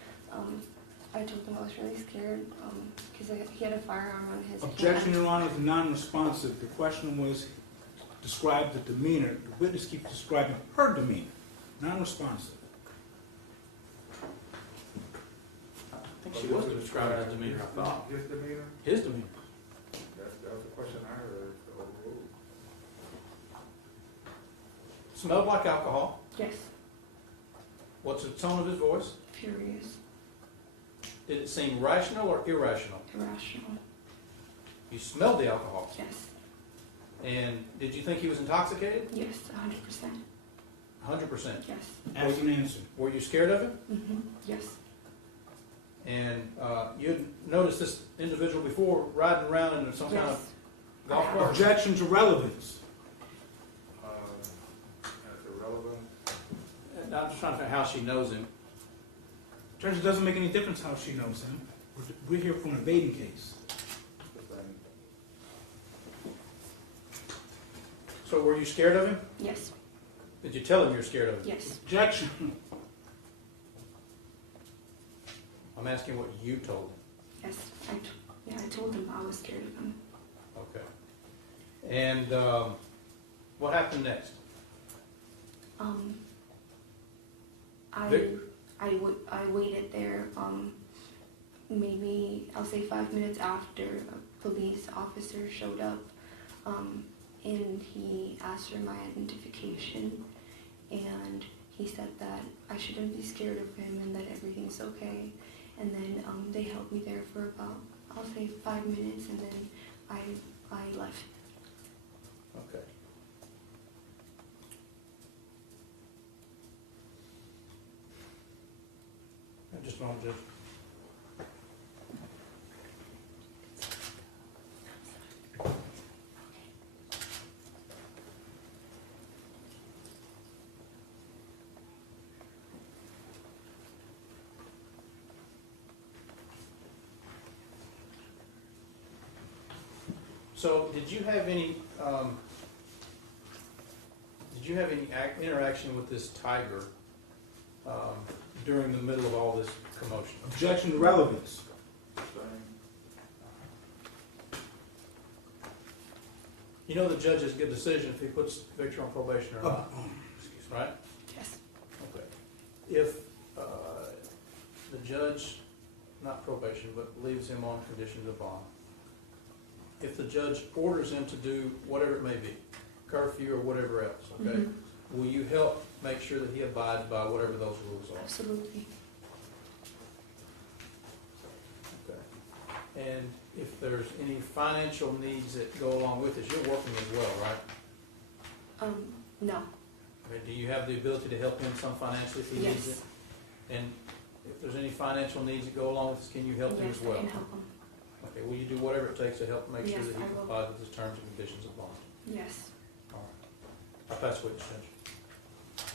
I told him I was really scared because he had a firearm on his Objection, hand. Your Honor, is non-responsive. The question was, describe the demeanor. The witness keeps describing her demeanor, non-responsive. I think she was describing his demeanor, I thought. His demeanor? His demeanor. That was the question I heard. Smelled like alcohol. Yes, What's the tone of his voice? furious, Did it seem rational or irrational? irrational. You smelled the alcohol. Yes, And did you think he was intoxicated? yes, 100%. 100%. Yes. Ask and answer. Were you scared of him? Yes. And you'd noticed this individual before riding around in some kind Yes. of golf cart? Objection to relevance. That's irrelevant. And I'm just trying to figure out how she knows him. Judge, it doesn't make any difference how she knows him. We're here for an evading case. So were you scared of him? Yes. Did you tell him you're scared of him? Yes. Objection. I'm asking what you told him. Yes. I told him I was scared of him. Okay. And what happened next? Vic- I waited there, maybe, I'll say 5 minutes after a police officer showed up, and he asked for my identification, and he said that I shouldn't be scared of him and that everything's okay. And then they held me there for about, I'll say 5 minutes, and then I left. Okay. Just a moment, Judge. So, did you have any interaction with this tiger during the middle of all this commotion? Objection to relevance. You know the judge has a good decision if he puts Victor on probation or not, right? Yes. Okay. If the judge, not probation, but leaves him on conditions of bond, if the judge orders him to do whatever it may be, curfew or whatever else, okay? Mhm. Will you help make sure that he abides by whatever those rules are? Absolutely. Okay. And if there's any financial needs that go along with this, you're working as well, right? No. I mean, do you have the ability to help him some financially if he needs Yes. it? And if there's any financial needs that go along with this, can you help him Yes, as well? I can help him. Okay, will you do whatever it takes to help make sure Yes, that he I will. complies with his terms and conditions of bond? Yes. All right. I'll pass witness, Judge.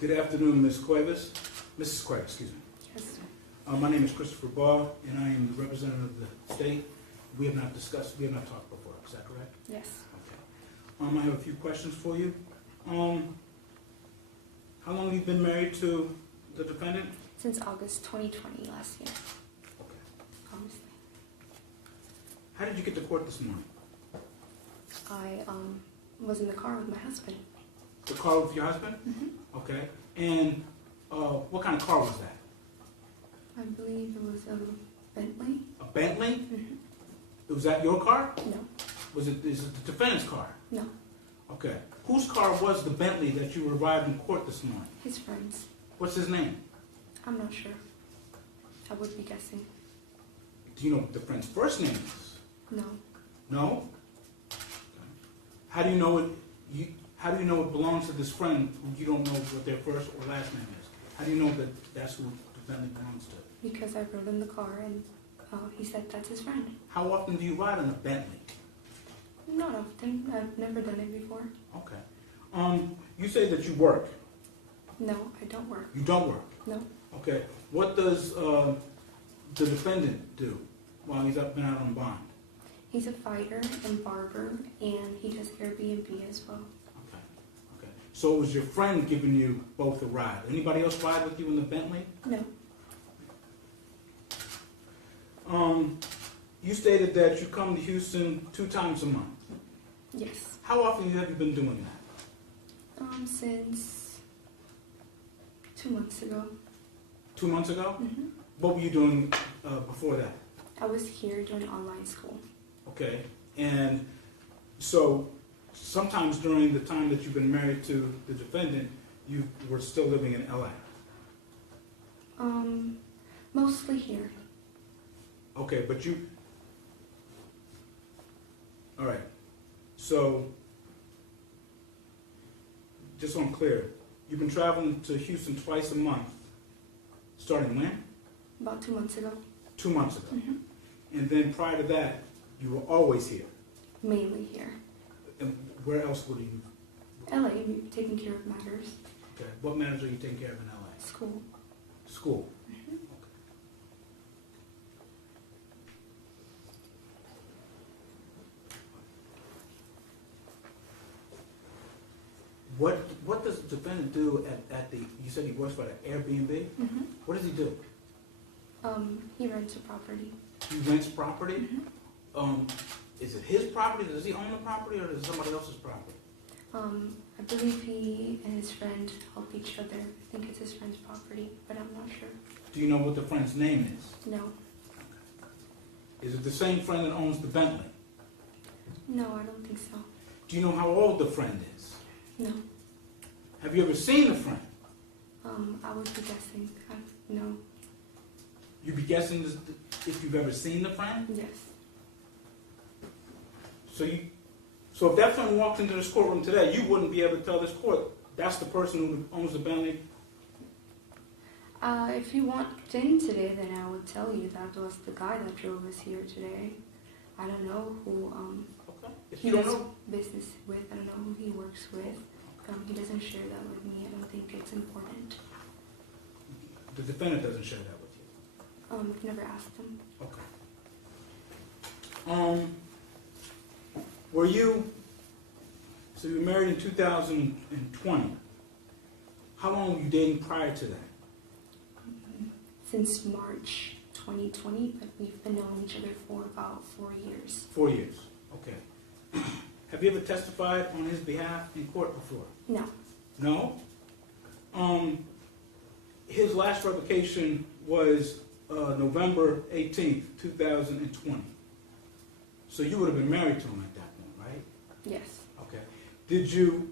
Good afternoon, Ms. Cuevas. Mrs. Cuevas, excuse me. Yes. My name is Christopher Barr, and I am the representative of the state. We have not talked before, is that correct? Yes. Okay. I have a few questions for you. How long have you been married to the defendant? Since August 2020, last year. Okay. Honestly. How did you get to court this morning? I was in the car with my husband. The car with your husband? Mm-hmm. Okay. And what kind of car was that? I believe it was a Bentley. A Bentley? Mm-hmm. Was that your car? No. Is it the defendant's car? No. Okay. Whose car was the Bentley that you arrived in court this morning? His friends. What's his name? I'm not sure. I would be guessing. Do you know what the friend's first name is? No. No? How do you know it, how do you know it belongs to this friend who you don't know what their first or last name is? How do you know that that's who the Bentley belongs to? Because I rode in the car and he said that's his friend. How often do you ride in a Bentley? Not often. I've never done it before. Okay. You say that you work. No, I don't work. You don't work. No. Okay. What does the defendant do while he's been out on bond? He's a fighter and barber, and he does Airbnb as well. Okay. Okay. So it was your friend giving you both a ride. Anybody else ride with you in the Bentley? No. You stated that you come to Houston 2 times a month. Yes. How often have you been doing that? Since 2 months ago. 2 months ago? Mm-hmm. What were you doing before that? I was here doing online school. Okay. And so sometimes during the time that you've been married to the defendant, you were still living in LA. Mostly here. Okay, but you... All right. So, just so I'm clear, you've been traveling to Houston twice a month, starting when? About 2 months ago. 2 months ago. Mm-hmm. And then prior to that, you were always here. Mainly here. And where else were you? LA, taking care of matters. Okay. What matters are you taking care of in LA? School. School. Mm-hmm. What does the defendant do at the, you said he works for the Airbnb? Mm-hmm. What does he do? He rents a property. He rents property? Mm-hmm. Is it his property? Does he own the property or is it somebody else's property? I believe he and his friend help each other. I think it's his friend's property, but I'm not sure. Do you know what the friend's name is? No. Is it the same friend that owns the Bentley? No, I don't think so. Do you know how old the friend is? No. Have you ever seen the friend? I would be guessing. No. You'd be guessing if you've ever seen the friend? Yes. So if that friend walked into this courtroom today, you wouldn't be able to tell this court that's the person who owns the Bentley? If you walked in today, then I would tell you that was the guy that drove us here today. I don't know who Okay. If he you don't does know, business with. I don't know who he works with. He doesn't share that with me. I don't think it's important. the defendant doesn't share that with you. I've never asked him. Okay. Were you, so you were married in 2020. How long were you dating prior to that? Since March 2020, but we've been knowing each other for about 4 years. 4 years. Okay. Have you ever testified on his behalf in court before? No. No? His last revocation was November 18th, 2020. So you would have been married to him at that point, right? Yes. Okay. You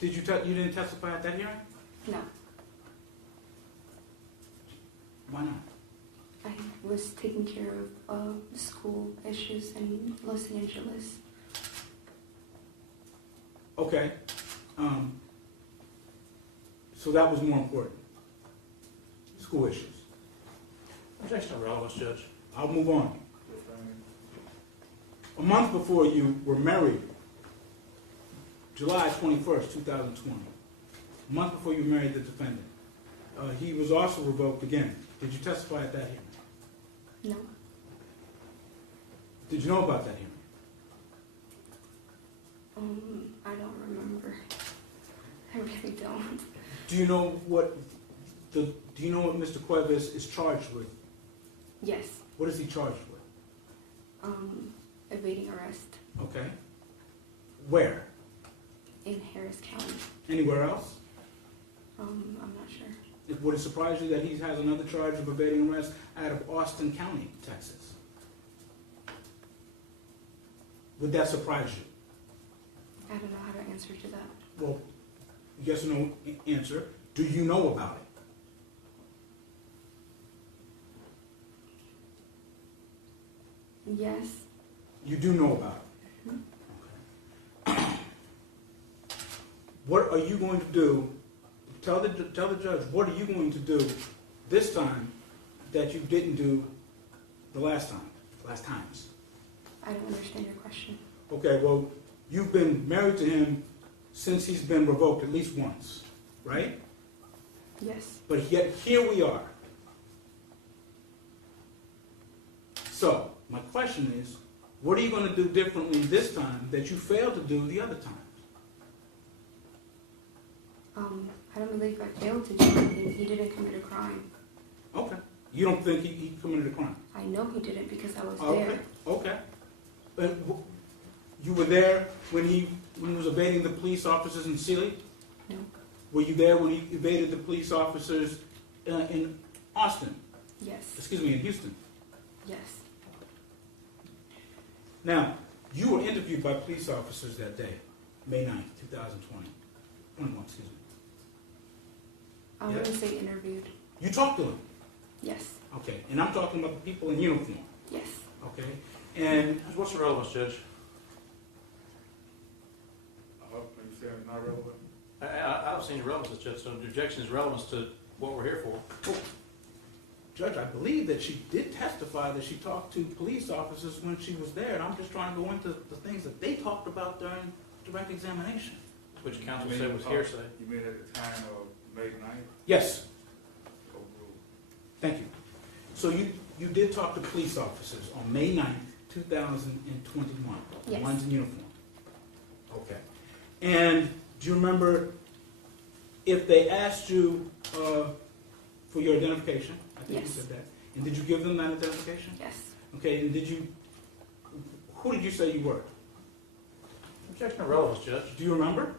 didn't testify at that hearing? No. Why not? I was taking care of school issues in Los Angeles. Okay. So that was more important. School issues. Objection of relevance, Judge. I'll move on. A month before you were married, July 21st, 2020, a month before you married the defendant, he was also revoked again. Did you testify at that hearing? No. Did you know about that hearing? I don't remember. I really don't. Do you know what Mr. Cuevas is charged with? Yes. What is he charged with? Evading arrest Okay. Where? in Harris County. Anywhere else? I'm not sure. Would it surprise you that he has another charge of evading arrest out of Austin County, Texas? Would that surprise you? I don't know how to answer to that. Well, yes or no answer. Do you know about it? Yes. You do know about it? Okay. What are you going to do? Tell the judge, what are you going to do this time that you didn't do the last times? I don't understand your question. Okay, well, you've been married to him since he's been revoked at least once, right? Yes. But yet, here we are. So, my question is, what are you going to do differently this time that you failed to do the other time? I don't believe I failed to do anything. He didn't commit a crime. Okay. You don't think he committed a crime? I know he didn't because I was Okay, there. okay. But you were there when he was evading the police officers in Sealy? No. Were you there when he evaded the police officers in Austin? Yes. Excuse me, in Houston? Yes. Now, you were interviewed by police officers that day, May 9th, 2020. 21, excuse me. I wouldn't say interviewed. You talked to them? Yes. Okay. And I'm talking about the people in uniform. Yes. Okay. And What's the relevance, Judge? You saying it's not relevant? I don't see any relevance, Judge. So the objection is relevance to what we're here for. Judge, I believe that she did testify that she talked to police officers when she was there, and I'm just trying to go into the things that they talked about during direct examination. Which counsel said was hearsay. You mean at the time of May 9th? Yes, Overruled. thank you. So you did talk to police officers on May 9th, 2021, the Yes. ones in uniform. Okay. And do you remember if they asked you for your identification? I think Yes. you said that. And did you give them that identification? Yes. Okay, and who did you say you were? Objection of relevance, Judge. Do you remember?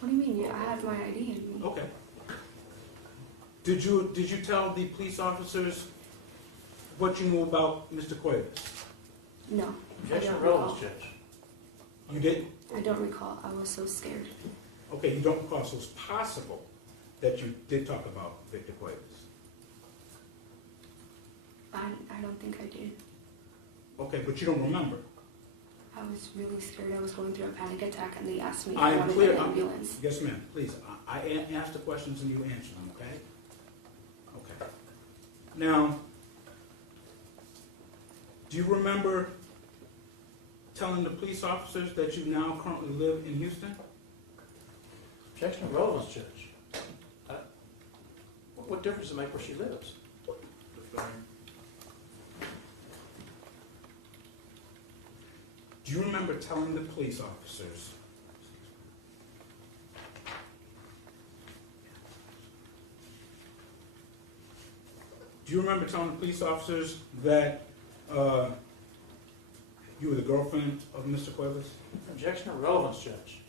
What do you mean? I had my ID in me. Okay. Did you tell the police officers what you knew about Mr. Cuevas? No. I Objection don't of recall. relevance, Judge. You didn't? I don't recall. I was so scared. Okay, you don't recall, so it's possible that you did talk about Victor Cuevas. I don't think I did. Okay, but you don't remember. I was really scared. I was going through a panic attack, and they asked me if I I am wanted clear. an ambulance. Yes, ma'am, please. I asked the questions and you answer them, okay? Okay. Now, do you remember telling the police officers that you now currently live in Houston? Objection of relevance, Judge. What difference does it make where she lives? The same. Do you remember telling the police officers that you were the girlfriend of Mr. Cuevas? Objection of relevance, Judge.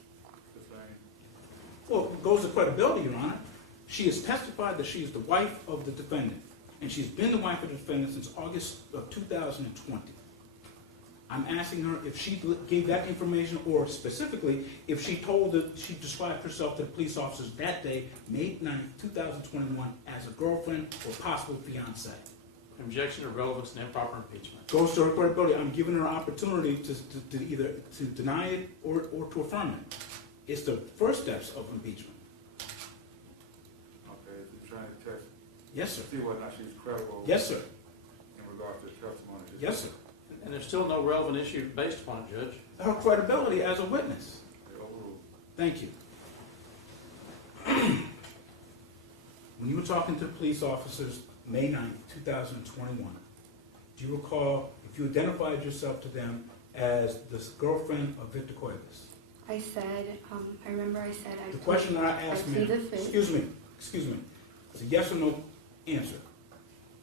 The same. Well, it goes to credibility, Your Honor. She has testified that she is the wife of the defendant, and she's been the wife of the defendant since August of 2020. I'm asking her if she gave that information, or specifically, if she she described herself to the police officers that day, May 9th, 2021, as a girlfriend or possible fiancée. Objection of relevance and improper impeachment. Goes to her credibility. I'm giving her an opportunity to either to deny it or to affirm it. It's the first steps of impeachment. Okay, you're trying to test, Yes, sir. see whether or not she's credible. Yes, sir. In regard to the testimony. Yes, sir. And there's still no relevant issue based upon it, Judge. Her credibility as a witness. Overruled. Thank you. When you were talking to the police officers May 9th, 2021, do you recall if you identified yourself to them as the girlfriend of Victor Cuevas? I said, I remember I said I The question that I asked, plead ma'am, the fifth. excuse me, it's a yes or no answer.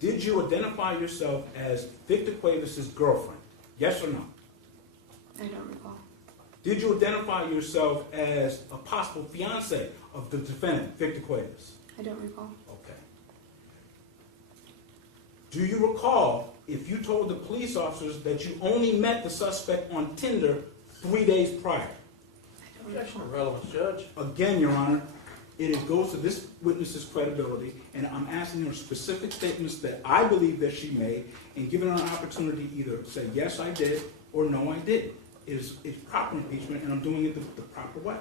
Did you identify yourself as Victor Cuevas' girlfriend? Yes or no? I don't recall. Did you identify yourself as a possible fiancé of the defendant, Victor Cuevas? I don't recall. Okay. Do you recall if you told the police officers that you only met the suspect on Tinder 3 days prior? I don't Objection recall. of relevance, Judge. Again, Your Honor, It goes to this witness's credibility, and I'm asking her specific statements that I believe that she made, and giving her an opportunity to either say, yes, I did, or no, I didn't. It's proper impeachment, and I'm doing it the proper way.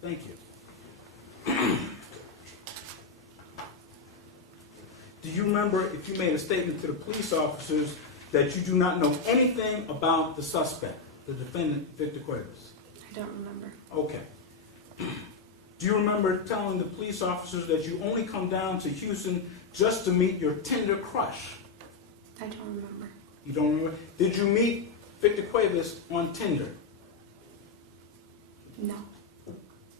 Thank you. Do you remember if you made a statement to the police officers that you do not know anything about the suspect, the defendant, Victor Cuevas? I don't remember. Okay. Do you remember telling the police officers that you only come down to Houston just to meet your Tinder crush? I don't remember. You don't remember? Did you meet Victor Cuevas on Tinder? No.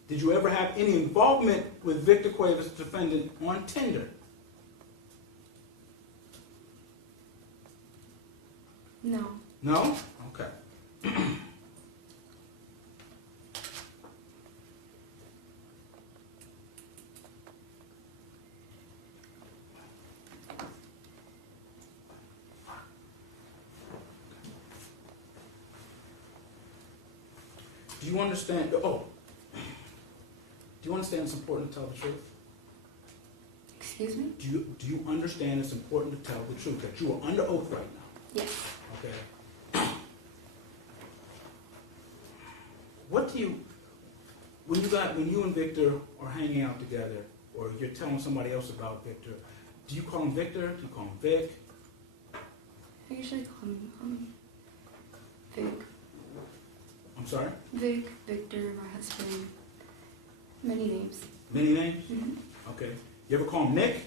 Did you ever have any involvement with Victor Cuevas, the defendant, on Tinder? No. No? Okay. Do you understand? Oh, do you understand it's important to tell the truth? Excuse me? Do you understand it's important to tell the truth, that you are under oath right now? Yes. Okay. What do you, when you and Victor are hanging out together, or you're telling somebody else about Victor, do you call him Victor? Do you call him Vic? I usually call him Vic. I'm sorry? Vic, Victor, my husband. Many names. Many names? Mm-hmm. Okay. You ever call him Nick?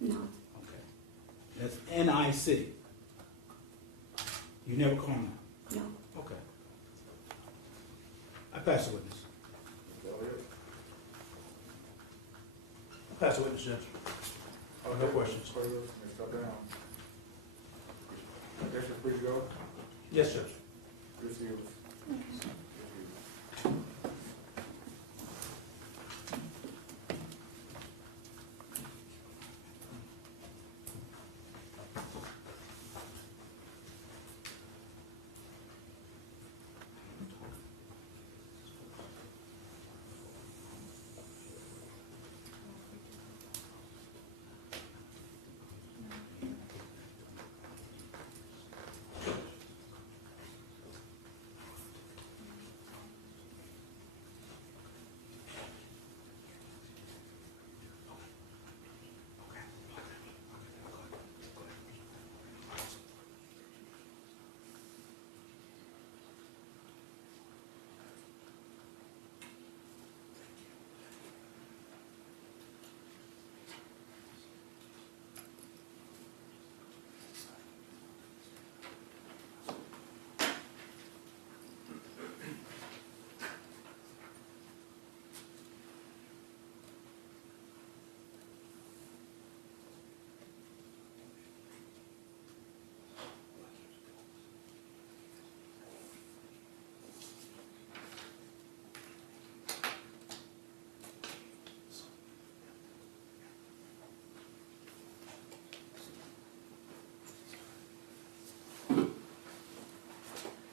No. Okay. That's N-I-C. You never call him that? No. Okay. I pass the witness. Pass the witness, Judge. No questions. Step down. I guess you're free to go. Yes, Judge. Receive.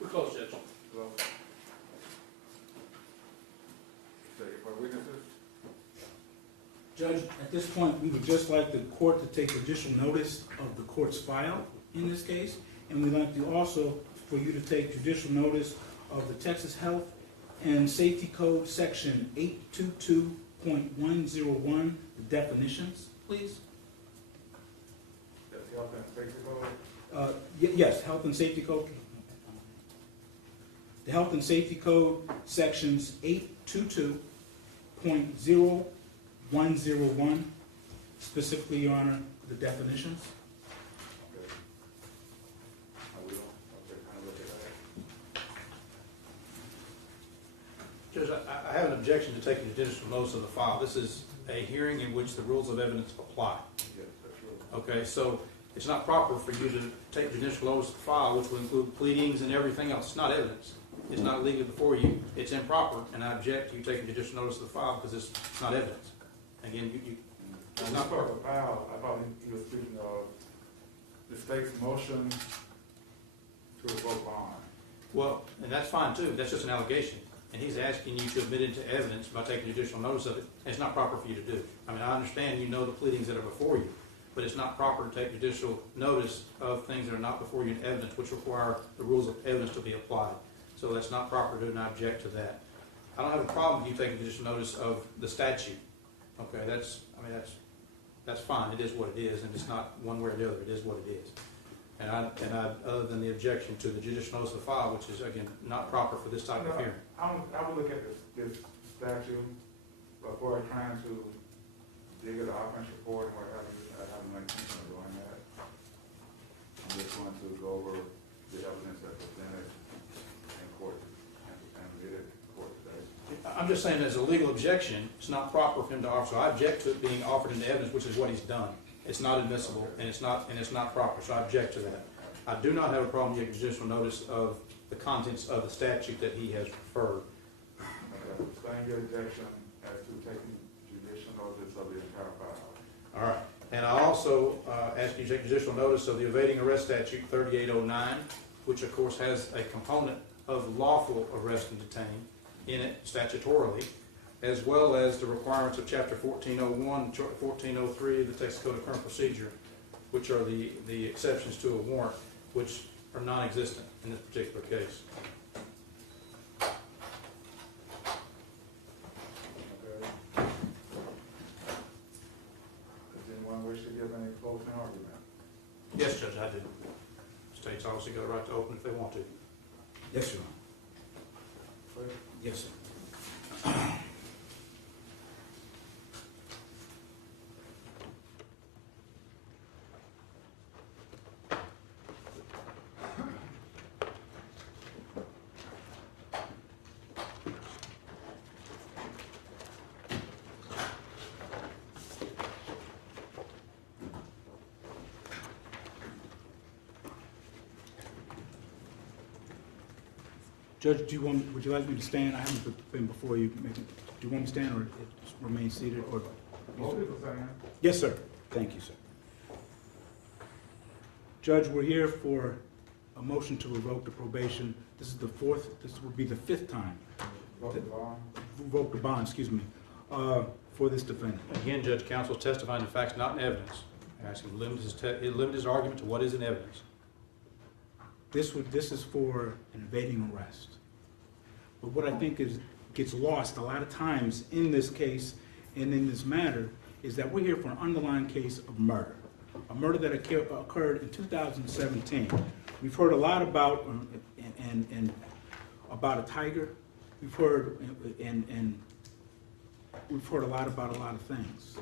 We're close, Judge. Well, say, for witnesses, Judge, at this point, we would just like the court to take judicial notice of the court's file in this case, and we'd like to also for you to take judicial notice of the Texas Health and Safety Code, Section 822.101, the definitions, please. that's health and safety code. Yes, Health and Safety Code. The Health and Safety Code, Sections 822.0101, specifically, Your Honor, the definitions. Okay. I will. Okay, kind of look at that. Judge, I have an objection to taking judicial notice of the file. This is a hearing in which the rules of evidence apply. Yes, that's true. Okay, so it's not proper for you to take judicial notice of the file, which will include pleadings and everything else. It's not evidence. It's not legally before you. It's improper, and I object to you taking judicial notice of the file because it's not evidence. Again, It's not part of the file. I thought he was speaking of the state's motion to revoke bond. well, and that's fine too. That's just an allegation. and he's asking you to admit it into evidence by taking judicial notice of it, and it's not proper for you to do. I mean, I understand you know the pleadings that are before you, but it's not proper to take judicial notice of things that are not before you in evidence, which require the rules of evidence to be applied. So that's not proper to do, and I object to that. I don't have a problem with you taking judicial notice of the statute. Okay, that's fine. It is what it is, and it's not one way or the other. It is what it is. And I, other than the objection to the judicial notice of the file, which is again not proper for this type of hearing. I would look at this statute before trying to dig at the offense report and what have you. I haven't like intention of doing that. I'm just going to go over the evidence that's presented in court and read it in court today. I'm just saying as a legal objection, it's not proper for him to offer. So I object to it being offered into evidence, which is what he's done. It's not admissible, and it's not proper, so I object to that. I do not have a problem taking judicial notice of the contents of the statute that he has referred. Sustain your objection as to taking judicial notice of the entire file. All right. And I also ask you to take judicial notice of the evading arrest statute 3809, which of course has a component of lawful arrest and detain in it statutorily, as well as the requirements of Chapter 1401, 1403 of the Texas Code of Criminal Procedure, which are the exceptions to a warrant, which are non-existent in this particular case. Okay. Does anyone wish to give any closing argument? Yes, Judge, I do. States obviously got a right to open if they want to. Yes, Your Honor. Please. Yes, sir. Judge, would you like me to stand? I haven't been before you. Do you want me to stand or just remain seated? Or Most people saying. Yes, sir. Thank you, sir. Judge, we're here for a motion to revoke the probation. This will be the fifth time. Revoke the bond, excuse me, for this defendant. Again, Judge, counsel is testifying to facts not in evidence. I ask him to limit his argument to what is in evidence. This is for an evading arrest. But what I think gets lost a lot of times in this case and in this matter is that we're here for an underlying case of murder. A murder that occurred in 2017. We've heard a lot about about a tiger. We've heard we've heard a lot about a lot of things.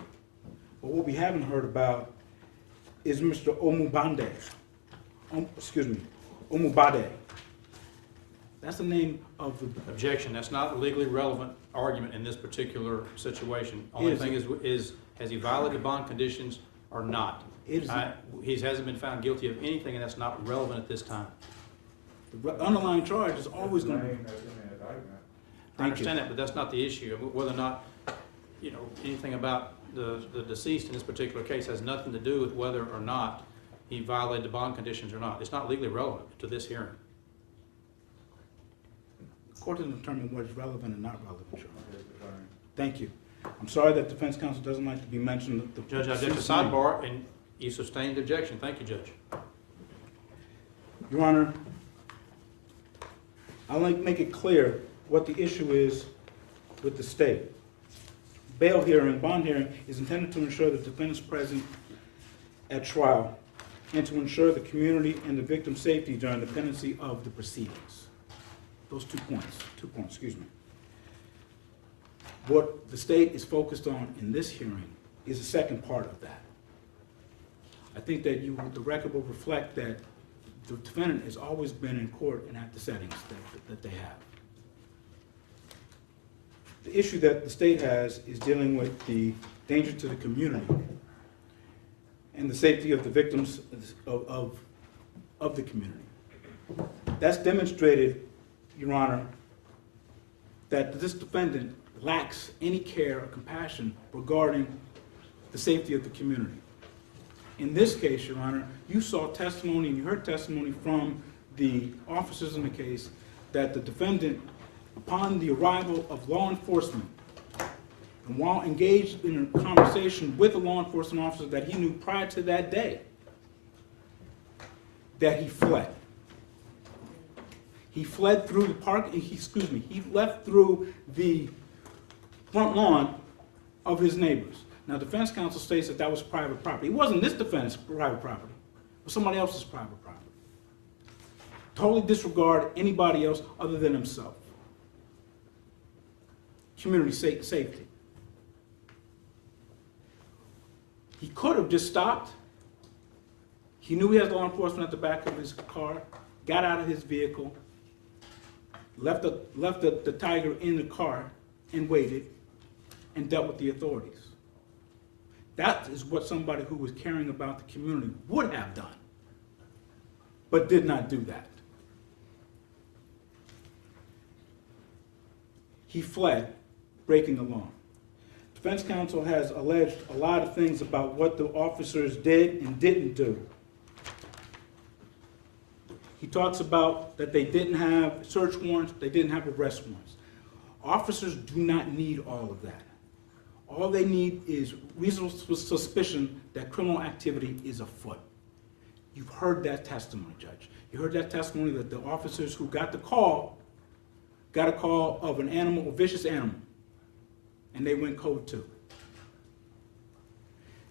But what we haven't heard about is Mr. Omubade. Omubade. That's the name of the... Objection. That's not a legally relevant argument in this particular situation. Only thing is, has he violated bond conditions or not? He hasn't been found guilty of anything, and that's not relevant at this time. The underlying charge is always going to be... I understand that, but that's not the issue. Whether or not, anything about the deceased in this particular case has nothing to do with whether or not he violated the bond conditions or not. It's not legally relevant to this hearing. The court doesn't determine what is relevant and not relevant, Your Honor. Thank you. I'm sorry that defense counsel doesn't like to be mentioned. Judge, I object to sidebar, and you sustained the objection. Thank you, Judge. Your Honor, I'd like to make it clear what the issue is with the state. Bail hearing, bond hearing, is intended to ensure the defendant's present at trial and to ensure the community and the victim's safety during the pendency of the proceedings. Those 2 points, excuse me. What the state is focused on in this hearing is the second part of that. I think that the record will reflect that the defendant has always been in court and at the settings that they have. The issue that the state has is dealing with the danger to the community and the safety of the victims of the community. That's demonstrated, Your Honor, that this defendant lacks any care or compassion regarding the safety of the community. In this case, Your Honor, you saw testimony and you heard testimony from the officers in the case that the defendant upon the arrival of law enforcement, and while engaged in a conversation with a law enforcement officer that he knew prior to that day, that he fled. He fled through the park, he left through the front lawn of his neighbors. Now, defense counsel states that that was private property. It wasn't this defendant's private property. It was somebody else's private property. Totally disregard anybody else other than himself. Community safety. He could have just stopped. He knew he had law enforcement at the back of his car, got out of his vehicle, left the tiger in the car and waited and dealt with the authorities. That is what somebody who was caring about the community would have done, but did not do that. He fled, breaking the law. Defense counsel has alleged a lot of things about what the officers did and didn't do. He talks about that they didn't have search warrants, they didn't have arrest warrants. Officers do not need all of that. All they need is reasonable suspicion that criminal activity is afoot. You've heard that testimony, Judge. You heard that testimony that the officers who got a call of an animal, a vicious animal, and they went code 2.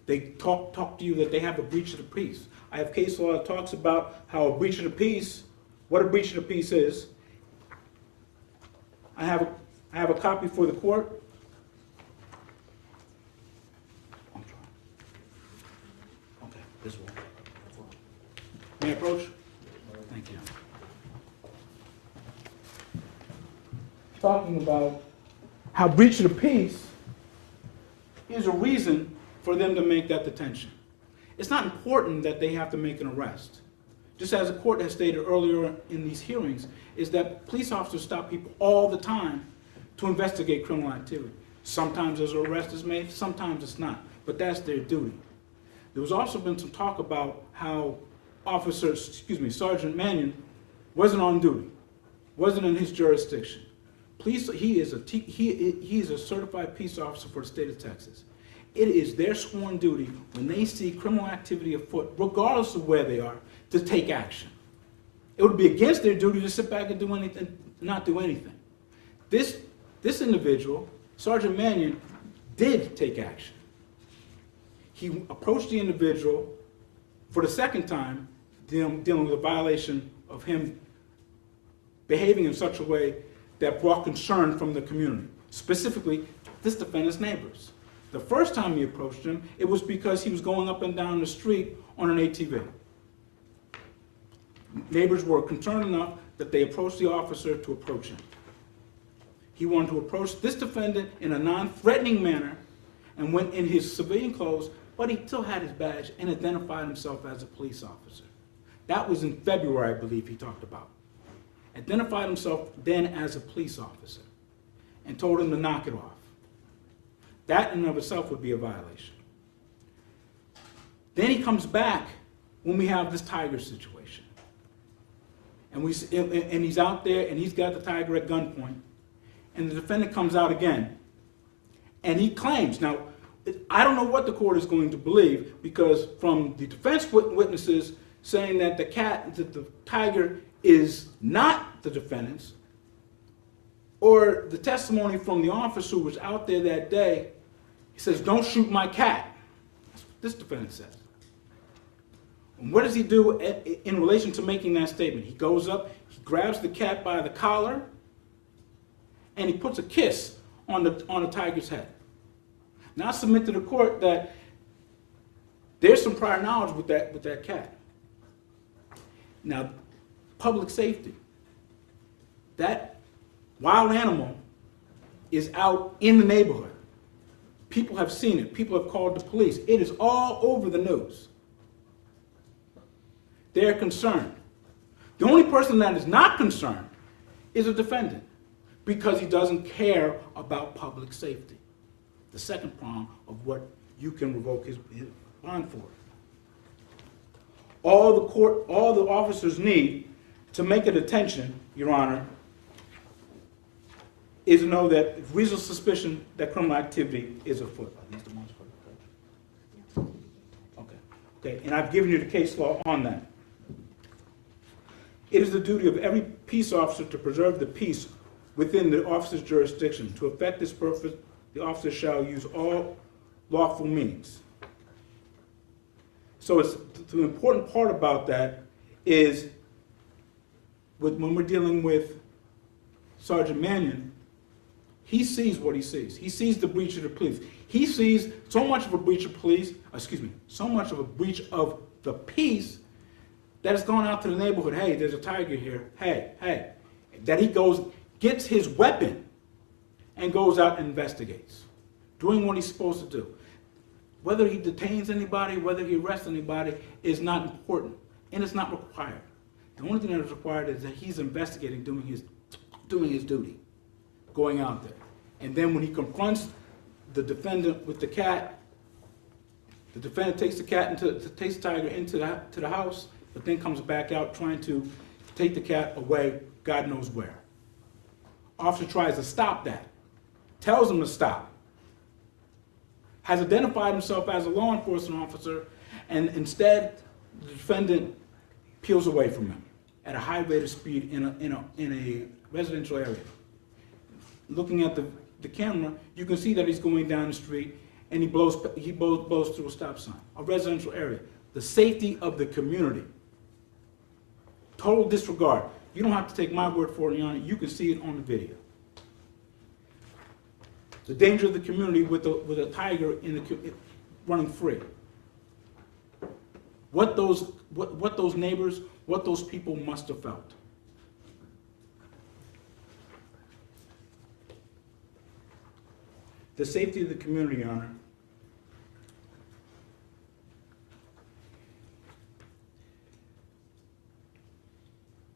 They talk to you that they have a breach of the peace. I have case law that talks about how a breach of the peace, what a breach of the peace is. I have a copy for the court. I'm trying. Okay, this one. May I approach? Thank you. Talking about how breach of the peace is a reason for them to make that detention. It's not important that they have to make an arrest. Just as the court has stated earlier in these hearings, is that police officers stop people all the time to investigate criminal activity. Sometimes there's an arrest is made, sometimes it's not, but that's their duty. There was also been some talk about how Sergeant Mannion wasn't on duty, wasn't in his jurisdiction. He is a certified peace officer for the state of Texas. It is their sworn duty when they see criminal activity afoot, regardless of where they are, to take action. It would be against their duty to sit back and do anything, not do anything. This individual, Sergeant Mannion, did take action. He approached the individual for the second time, dealing with a violation of him behaving in such a way that brought concern from the community, specifically this defendant's neighbors. The first time he approached him, it was because he was going up and down the street on an ATV. Neighbors were concerned enough that they approached the officer to approach him. He wanted to approach this defendant in a non-threatening manner and went in his civilian clothes, but he still had his badge and identified himself as a police officer. That was in February, I believe he talked about. Identified himself then as a police officer and told him to knock it off. That in and of itself would be a violation. Then he comes back when we have this tiger situation. And he's out there and he's got the tiger at gunpoint. And the defendant comes out again. And he claims, now, I don't know what the court is going to believe, because from the defense witnesses saying that the tiger is not the defendant's, or the testimony from the officer who was out there that day, he says, "Don't shoot my cat." That's what this defendant says. And what does he do in relation to making that statement? He goes up, he grabs the cat by the collar, and he puts a kiss on the tiger's head. Now I submit to the court that there's some prior knowledge with that cat. Now, public safety. That wild animal is out in the neighborhood. People have seen it. People have called the police. It is all over the news. They're concerned. The only person that is not concerned is a defendant, because he doesn't care about public safety. The second prong of what you can revoke his bond for. All the officers need to make a detention, Your Honor, is to know that reasonable suspicion that criminal activity is afoot. Are these the ones for the coach? Okay, and I've given you the case law on that. It is the duty of every peace officer to preserve the peace within the officer's jurisdiction. To effect this purpose, the officer shall use all lawful means. So it's the important part about that is when we're dealing with Sergeant Mannion, he sees what he sees. He sees the breach of the police. He sees so much of a breach of so much of a breach of the peace that it's gone out to the neighborhood. Hey, there's a tiger here. Hey. That he goes, gets his weapon, and goes out and investigates, doing what he's supposed to do. Whether he detains anybody, whether he arrests anybody, is not important, and it's not required. The only thing that is required is that he's investigating, doing his duty, going out there. And then when he confronts the defendant with the cat, the defendant takes the tiger into the house, but then comes back out trying to take the cat away, God knows where. Officer tries to stop that, tells him to stop, has identified himself as a law enforcement officer, and instead the defendant peels away from him at a high rate of speed in a residential area. Looking at the camera, you can see that he's going down the street and he blows through a stop sign, a residential area. The safety of the community. Total disregard. You don't have to take my word for it, Your Honor. You can see it on the video. The danger of the community with a tiger running free. What those neighbors, what those people must have felt. The safety of the community, Your Honor.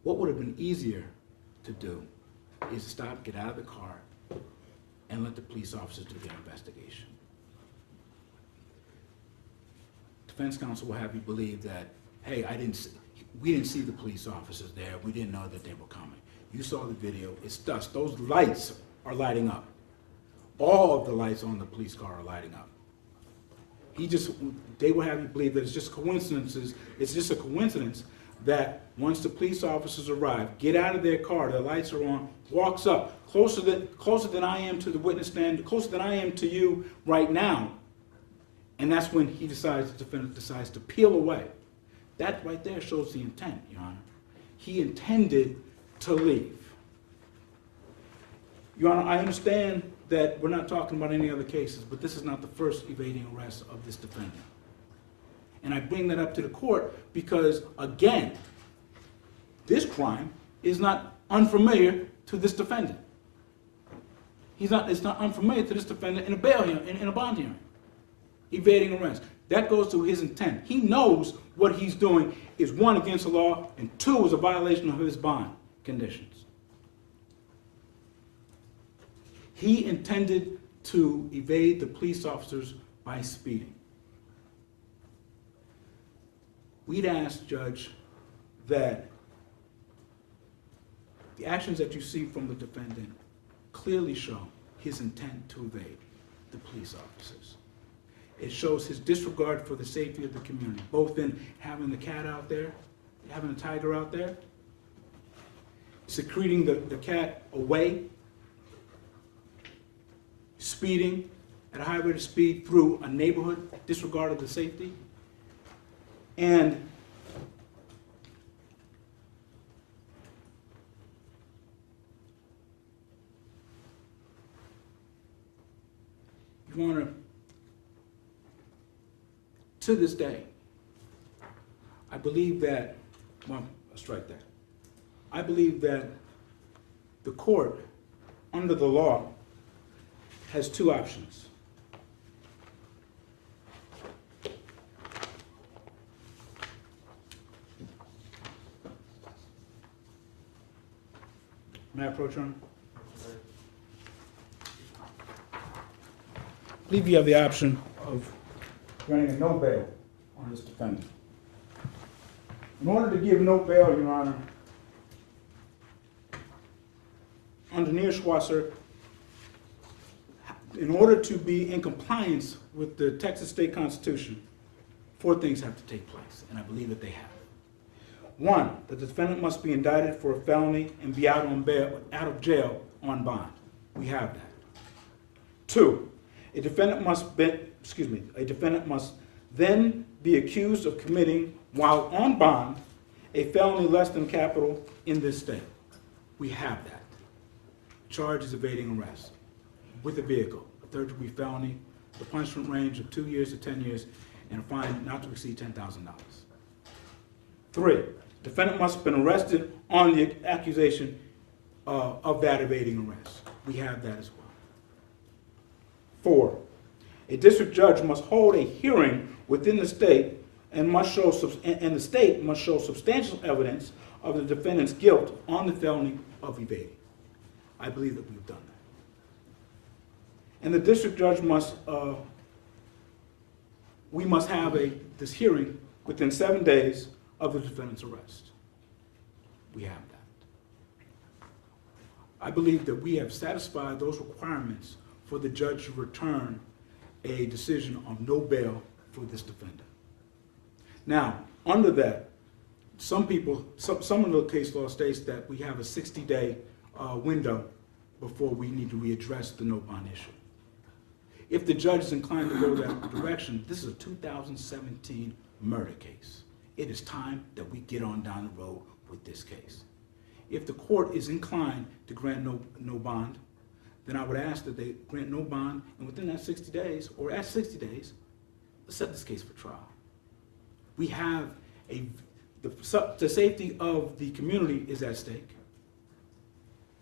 What would have been easier to do is stop, get out of the car, and let the police officers do their investigation. Defense counsel will have you believe that, hey, we didn't see the police officers there. We didn't know that they were coming. You saw the video. It's dusk. Those lights are lighting up. All of the lights on the police car are lighting up. They will have you believe that it's just coincidences. It's just a coincidence that once the police officers arrive, get out of their car, the lights are on, walks up, closer than I am to the witness stand, closer than I am to you right now, and that's when the defendant decides to peel away. That right there shows the intent, Your Honor. He intended to leave. Your Honor, I understand that we're not talking about any other cases, but this is not the first evading arrest of this defendant. And I bring that up to the court because, again, this crime is not unfamiliar to this defendant. It's not unfamiliar to this defendant in a bail hearing, in a bond hearing. Evading arrest. That goes to his intent. He knows what he's doing is, one, against the law, and two, is a violation of his bond conditions. He intended to evade the police officers by speeding. We'd ask, Judge, that the actions that you see from the defendant clearly show his intent to evade the police officers. It shows his disregard for the safety of the community, both in having the cat out there, having the tiger out there, secreting the cat away, speeding at a high rate of speed through a neighborhood, disregard of the safety, and Your Honor, to this day, I believe that, well, I'll strike that. I believe that the court, under the law, has two options. May I approach, Your Honor? I believe you have the option of granting a no bail on this defendant. In order to give no bail, Your Honor, under Neerschwasser, in order to be in compliance with the Texas State Constitution, 4 things have to take place, and I believe that they have. 1, the defendant must be indicted for a felony and be out of jail on bond. We have that. 2, a defendant must then be accused of committing, while on bond, a felony less than capital in this state. We have that. Charge is evading arrest with a vehicle, a third-degree felony, the punishment range of 2 years to 10 years, and a fine not to exceed $10,000. 3, defendant must have been arrested on the accusation of that evading arrest. We have that as well. 4, a district judge must hold a hearing within the state and the state must show substantial evidence of the defendant's guilt on the felony of evading. I believe that we've done that. And the district judge we must have this hearing within 7 days of the defendant's arrest. We have that. I believe that we have satisfied those requirements for the judge to return a decision of no bail for this defendant. Now, under that, some of the case law states that we have a 60-day window before we need to readdress the no bond issue. If the judge is inclined to go that direction, this is a 2017 murder case. It is time that we get on down the road with this case. If the court is inclined to grant no bond, then I would ask that they grant no bond, and within that 60 days, or at 60 days, let's set this case for trial. We have the safety of the community is at stake.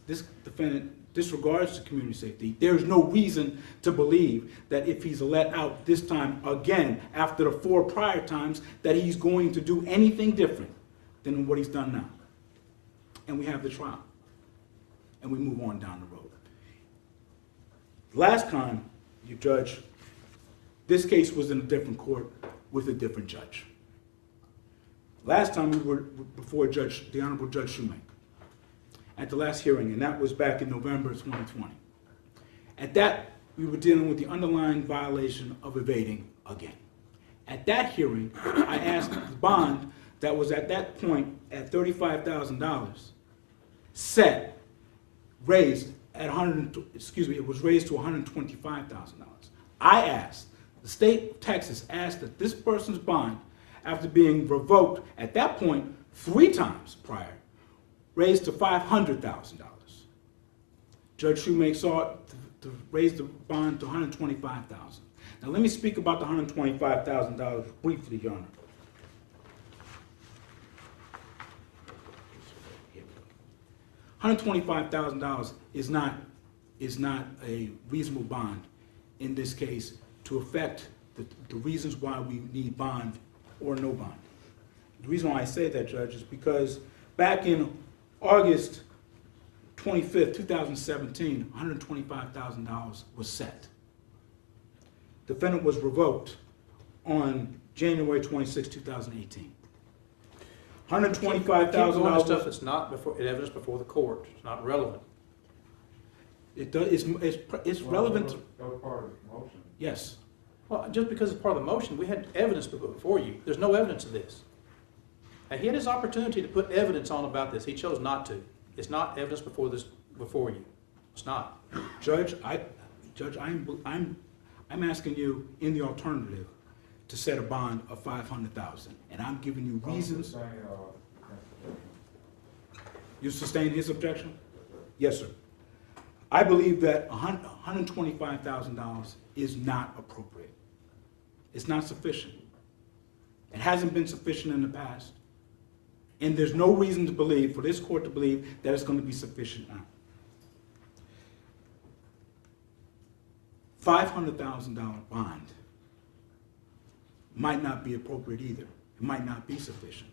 This defendant disregards the community safety. There's no reason to believe that if he's let out this time again, after the 4 prior times, that he's going to do anything different than what he's done now. And we have the trial. And we move on down the road. Last time, you judge, this case was in a different court with a different judge. Last time we were before the Honorable Judge Shoemaker at the last hearing, and that was back in November 2020. At that, we were dealing with the underlying violation of evading again. At that hearing, I asked the bond that was at that point at $35,000 raised at it was raised to $125,000. I asked, the state of Texas asked that this person's bond, after being revoked at that point 3 times prior, raised to $500,000. Judge Shoemaker sought to raise the bond to $125,000. Now let me speak about the $125,000 briefly, Your Honor. $125,000 is not a reasonable bond in this case to affect the reasons why we need bond or no bond. The reason why I say that, Judge, is because back in August 25th, 2017, $125,000 was set. Defendant was revoked on January 26, 2018. $125,000 stuff that's not evidence before the court. It's not relevant. It's relevant. That was part of the motion. Yes. Well, just because it's part of the motion, we had evidence before you. There's no evidence of this. And he had his opportunity to put evidence on about this. He chose not to. It's not evidence before you. It's not. Judge, I'm asking you in the alternative to set a bond of $500,000, and I'm giving you reasons. You sustain his objection? Yes, sir. I believe that $125,000 is not appropriate. It's not sufficient. It hasn't been sufficient in the past. And there's no reason to believe, for this court to believe, that it's going to be sufficient now. $500,000 bond might not be appropriate either. It might not be sufficient.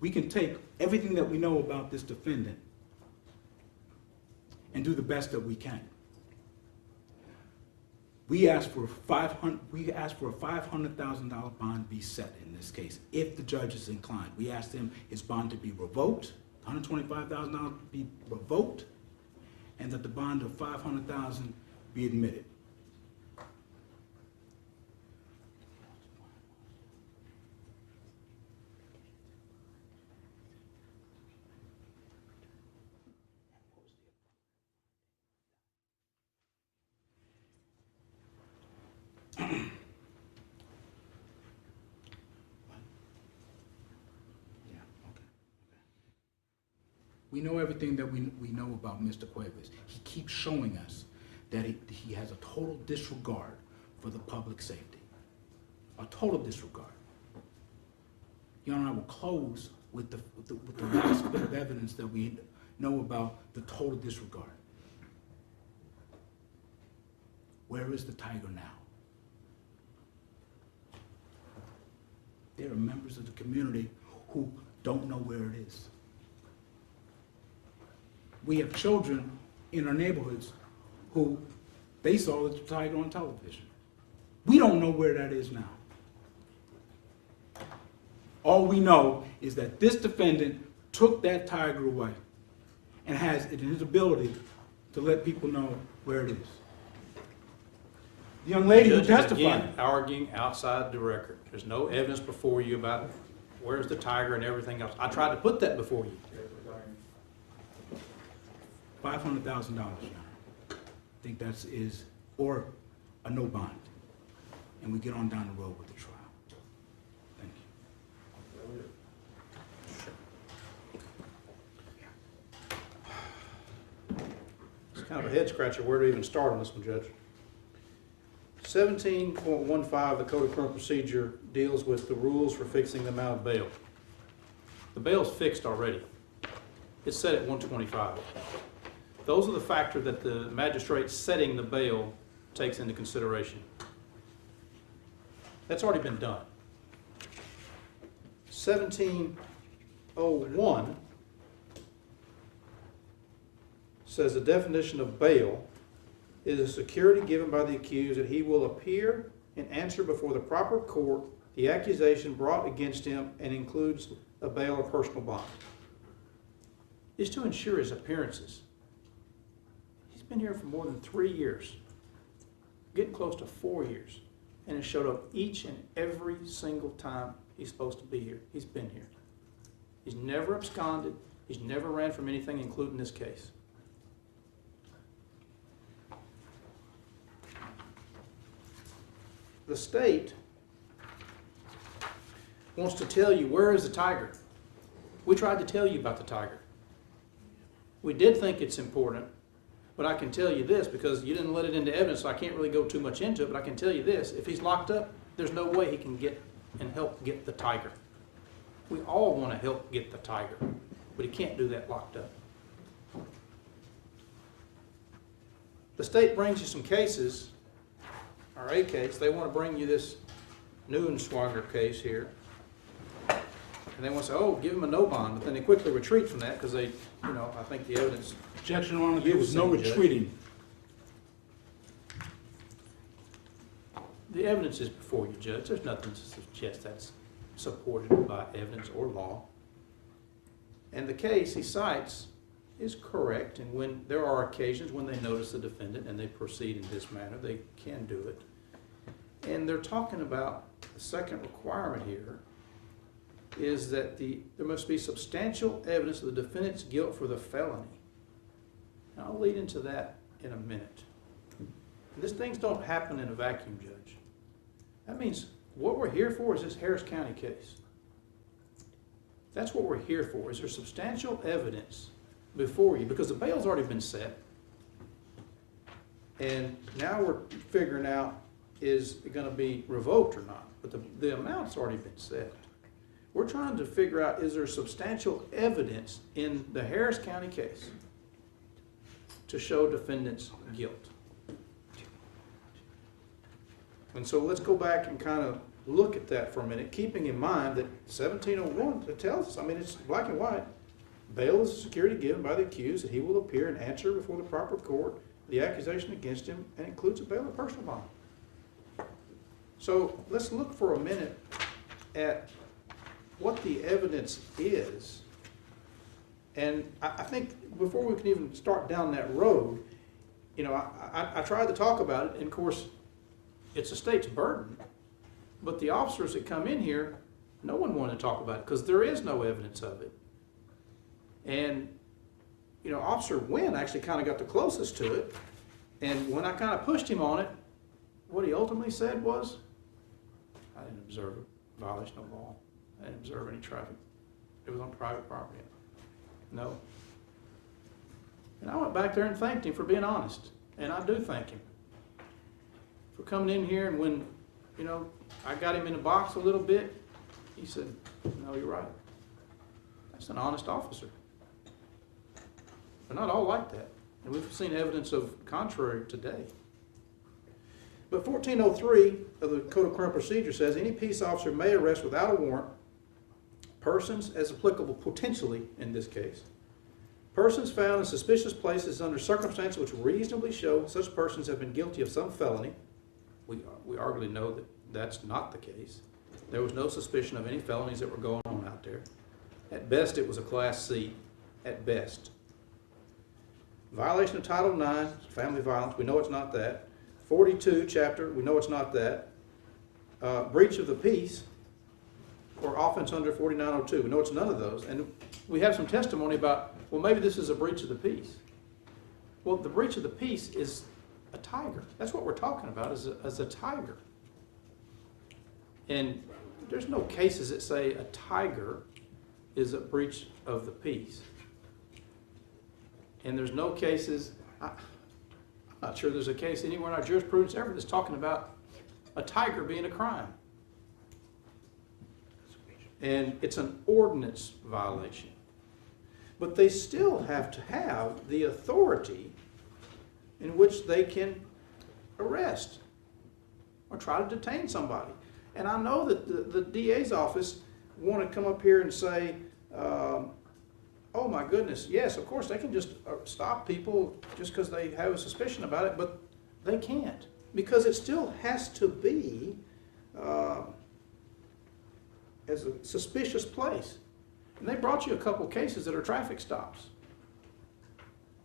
We can take everything that we know about this defendant and do the best that we can. We ask for a $500,000 bond be set in this case, if the judge is inclined. We asked him his bond to be revoked, $125,000 be revoked, and that the bond of $500,000 be admitted. We know everything that we know about Mr. Cuevas. He keeps showing us that he has a total disregard for the public safety. A total disregard. Your Honor, I will close with the last bit of evidence that we know about the total disregard. Where is the tiger now? There are members of the community who don't know where it is. We have children in our neighborhoods who they saw the tiger on television. We don't know where that is now. All we know is that this defendant took that tiger away and has it in his ability to let people know where it is. The young lady who Judge is testified. again arguing outside the record. There's no evidence before you about where's the tiger and everything else. I tried to put that before you. $500,000, Your Honor. I think that's or a no bond. And we get on down the road with the trial. Thank you. It's kind of a head scratcher where to even start on this one, Judge. 17.15 of the Code of Criminal Procedure deals with the rules for fixing the amount of bail. The bail's fixed already. It's set at 125. Those are the factors that the magistrate setting the bail takes into consideration. That's already been done. 1701 says the definition of bail is a security given by the accused that he will appear and answer before the proper court the accusation brought against him and includes a bail or personal bond. It's to ensure his appearances. He's been here for more than 3 years, getting close to 4 years, and has showed up each and every single time he's supposed to be here. He's been here. He's never absconded. He's never ran from anything, including this case. The state wants to tell you, where is the tiger? We tried to tell you about the tiger. We did think it's important, but I can tell you this, because you didn't let it into evidence, so I can't really go too much into it, but I can tell you this. If he's locked up, there's no way he can get and help get the tiger. We all want to help get the tiger, but he can't do that locked up. The state brings you some cases, or a case. They want to bring you this Newsroom case here. And they want to say, oh, give him a no bond, but then they quickly retreat from that because they, I think the evidence. Objection, Your Honor, there was no retreating. The evidence is before you, Judge. There's nothing to suggest that's supported by evidence or law. And the case he cites is correct, and when there are occasions when they notice the defendant and they proceed in this manner, they can do it. And they're talking about the second requirement here is that there must be substantial evidence of the defendant's guilt for the felony. And I'll lead into that in a minute. These things don't happen in a vacuum, Judge. That means what we're here for is this Harris County case. That's what we're here for. Is there substantial evidence before you? Because the bail's already been set. And now we're figuring out, is it going to be revoked or not? But the amount's already been set. We're trying to figure out, is there substantial evidence in the Harris County case to show defendant's guilt? And so let's go back and kind of look at that for a minute, keeping in mind that 1701, it tells us, it's black and white. Bail is a security given by the accused that he will appear and answer before the proper court the accusation against him and includes a bail or personal bond. So let's look for a minute at what the evidence is. And I think before we can even start down that road, you know, I tried to talk about it, and of course, it's the state's burden, but the officers that come in here, no one wanted to talk about it, because there is no evidence of it. And, you know, Officer Wynn actually kind of got the closest to it, and when I kind of pushed him on it, what he ultimately said was, I didn't observe a violation of law. I didn't observe any traffic. It was on private property. No. And I went back there and thanked him for being honest. And I do thank him for coming in here, and when, you know, I got him in the box a little bit, he said, no, you're right. That's an honest officer. They're not all like that. And we've seen evidence of contrary today. But 1403 of the Code of Criminal Procedure says any peace officer may arrest without a warrant persons, as applicable potentially in this case, persons found in suspicious places under circumstances which reasonably show such persons have been guilty of some felony. We arguably know that that's not the case. There was no suspicion of any felonies that were going on out there. At best, it was a Class C, at best. Violation of Title IX, family violence, we know it's not that. 42 chapter, we know it's not that. Breach of the peace, or offense under 4902, we know it's none of those. And we have some testimony about, well, maybe this is a breach of the peace. Well, the breach of the peace is a tiger. That's what we're talking about, is a tiger. And there's no cases that say a tiger is a breach of the peace. And there's no cases, I'm not sure there's a case anywhere in our jurisprudence ever that's talking about a tiger being a crime. And it's an ordinance violation. But they still have to have the authority in which they can arrest or try to detain somebody. And I know that the DA's office want to come up here and say, oh my goodness, yes, of course, they can just stop people just because they have a suspicion about it, but they can't, because it still has to be as a suspicious place. And they brought you a couple cases that are traffic stops.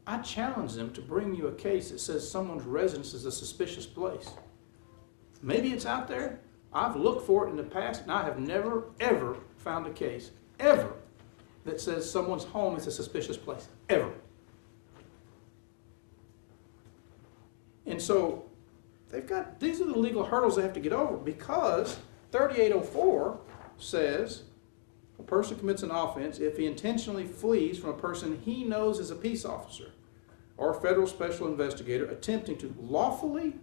I challenge them to bring you a case that says someone's residence is a suspicious place. Maybe it's out there. I've looked for it in the past, and I have never, ever found a case, ever, that says someone's home is a suspicious place, ever. And so these are the legal hurdles they have to get over, because 3804 says a person commits an offense if he intentionally flees from a person he knows is a peace officer or federal special investigator attempting to lawfully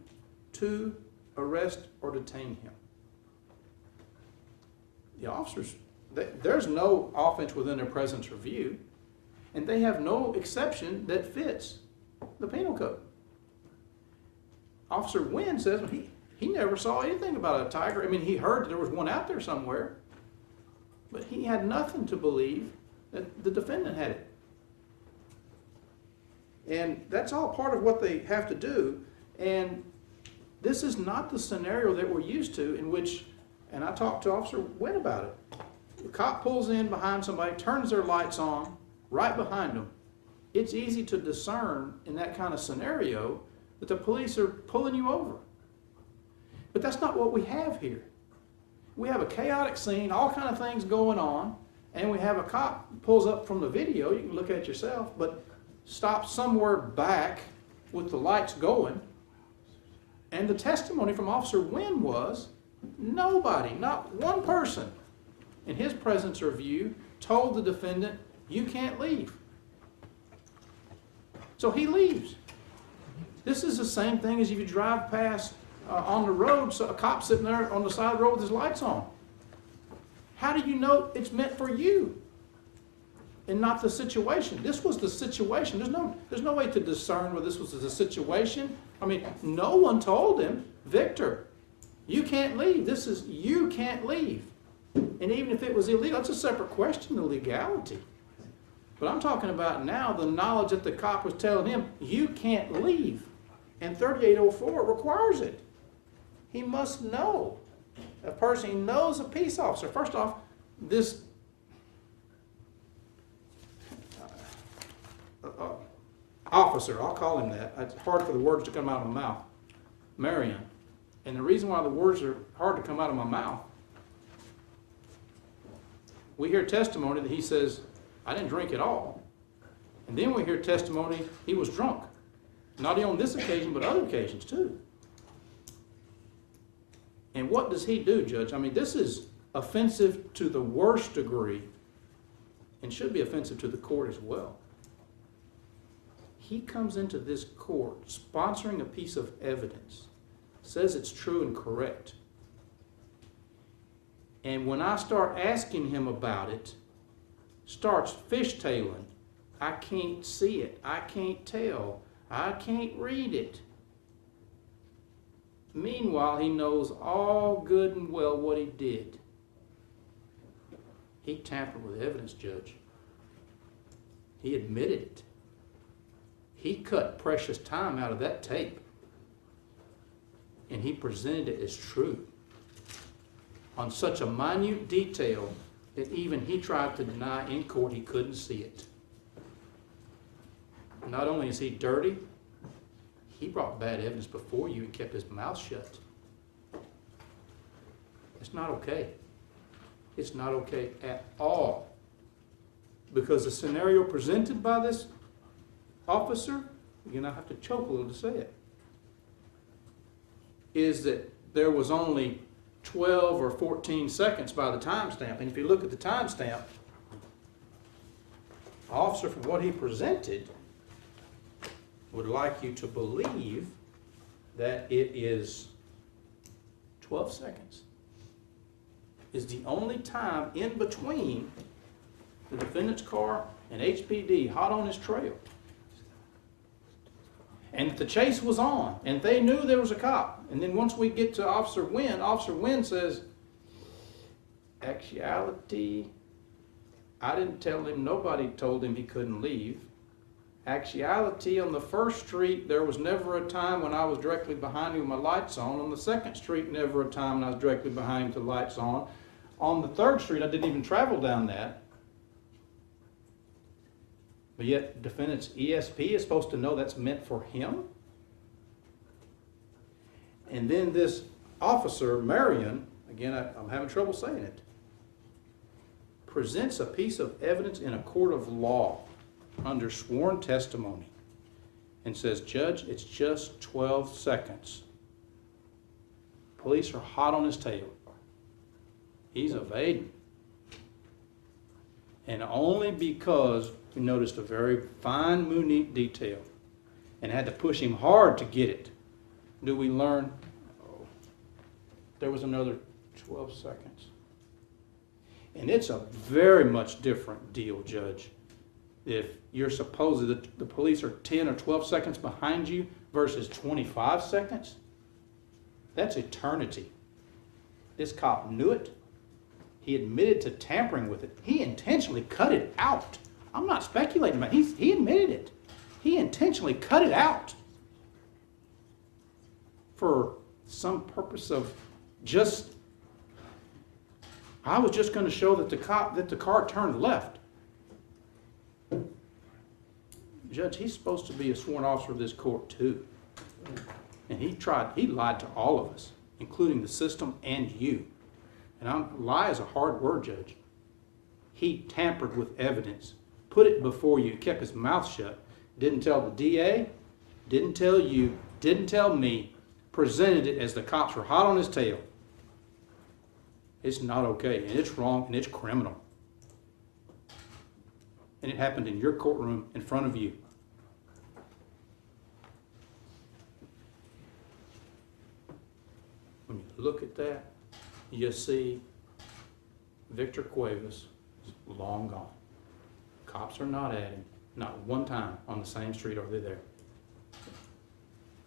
to arrest or detain him. The officers, there's no offense within their presence or view, and they have no exception that fits the penal code. Officer Wynn says he never saw anything about a tiger. I mean, he heard there was one out there somewhere, but he had nothing to believe that the defendant had it. And that's all part of what they have to do. And this is not the scenario that we're used to, in which, and I talked to Officer Wynn about it. The cop pulls in behind somebody, turns their lights on, right behind them. It's easy to discern in that kind of scenario that the police are pulling you over. But that's not what we have here. We have a chaotic scene, all kind of things going on, and we have a cop pulls up from the video, you can look at it yourself, but stops somewhere back with the lights going. And the testimony from Officer Wynn was nobody, not one person in his presence or view told the defendant, you can't leave. So he leaves. This is the same thing as if you drive past on the road, so a cop sitting there on the side of the road with his lights on. How do you know it's meant for you and not the situation? This was the situation. There's no way to discern whether this was the situation. I mean, no one told him, Victor, you can't leave. You can't leave. And even if it was illegal, that's a separate question, the legality. But I'm talking about now the knowledge that the cop was telling him, you can't leave. And 3804 requires it. He must know. A person he knows a peace officer. First off, this officer, I'll call him that, it's hard for the words to come out of my mouth, Marion. And the reason why the words are hard to come out of my mouth, we hear testimony that he says, I didn't drink at all. And then we hear testimony he was drunk. Not only on this occasion, but other occasions too. And what does he do, Judge? I mean, this is offensive to the worst degree and should be offensive to the court as well. He comes into this court sponsoring a piece of evidence, says it's true and correct. And when I start asking him about it, starts fishtailing. I can't see it. I can't tell. I can't read it. Meanwhile, he knows all good and well what he did. He tampered with evidence, Judge. He admitted it. He cut precious time out of that tape. And he presented it as true on such a minute detail that even he tried to deny in court he couldn't see it. Not only is he dirty, he brought bad evidence before you and kept his mouth shut. It's not okay. It's not okay at all. Because the scenario presented by this officer, again, I have to choke a little to say it, is that there was only 12 or 14 seconds by the timestamp. And if you look at the timestamp, officer, from what he presented, would like you to believe that it is 12 seconds. Is the only time in between the defendant's car and HPD hot on his trail. And the chase was on, and they knew there was a cop. And then once we get to Officer Wynn says, actuality, I didn't tell him, nobody told him he couldn't leave. Actuality, on the first street, there was never a time when I was directly behind him with my lights on. On the second street, never a time when I was directly behind him with the lights on. On the third street, I didn't even travel down that. But yet, defendant's ESP is supposed to know that's meant for him. And then this officer, Marion, again, I'm having trouble saying it, presents a piece of evidence in a court of law under sworn testimony and says, Judge, it's just 12 seconds. Police are hot on his tail. He's evading. And only because we noticed a very fine, minute detail and had to push him hard to get it, do we learn, oh, there was another 12 seconds. And it's a very much different deal, Judge. If you're supposed that the police are 10 or 12 seconds behind you versus 25 seconds, that's eternity. This cop knew it. He admitted to tampering with it. He intentionally cut it out. I'm not speculating about it. He admitted it. He intentionally cut it out for some purpose of just, I was just going to show that the car turned left. Judge, he's supposed to be a sworn officer of this court too. And he lied to all of us, including the system and you. And lie is a hard word, Judge. He tampered with evidence, put it before you, kept his mouth shut, didn't tell the DA, didn't tell you, didn't tell me, presented it as the cops were hot on his tail. It's not okay, and it's wrong, and it's criminal. And it happened in your courtroom in front of you. When you look at that, you see Victor Cuevas is long gone. Cops are not at him, not one time on the same street are they there.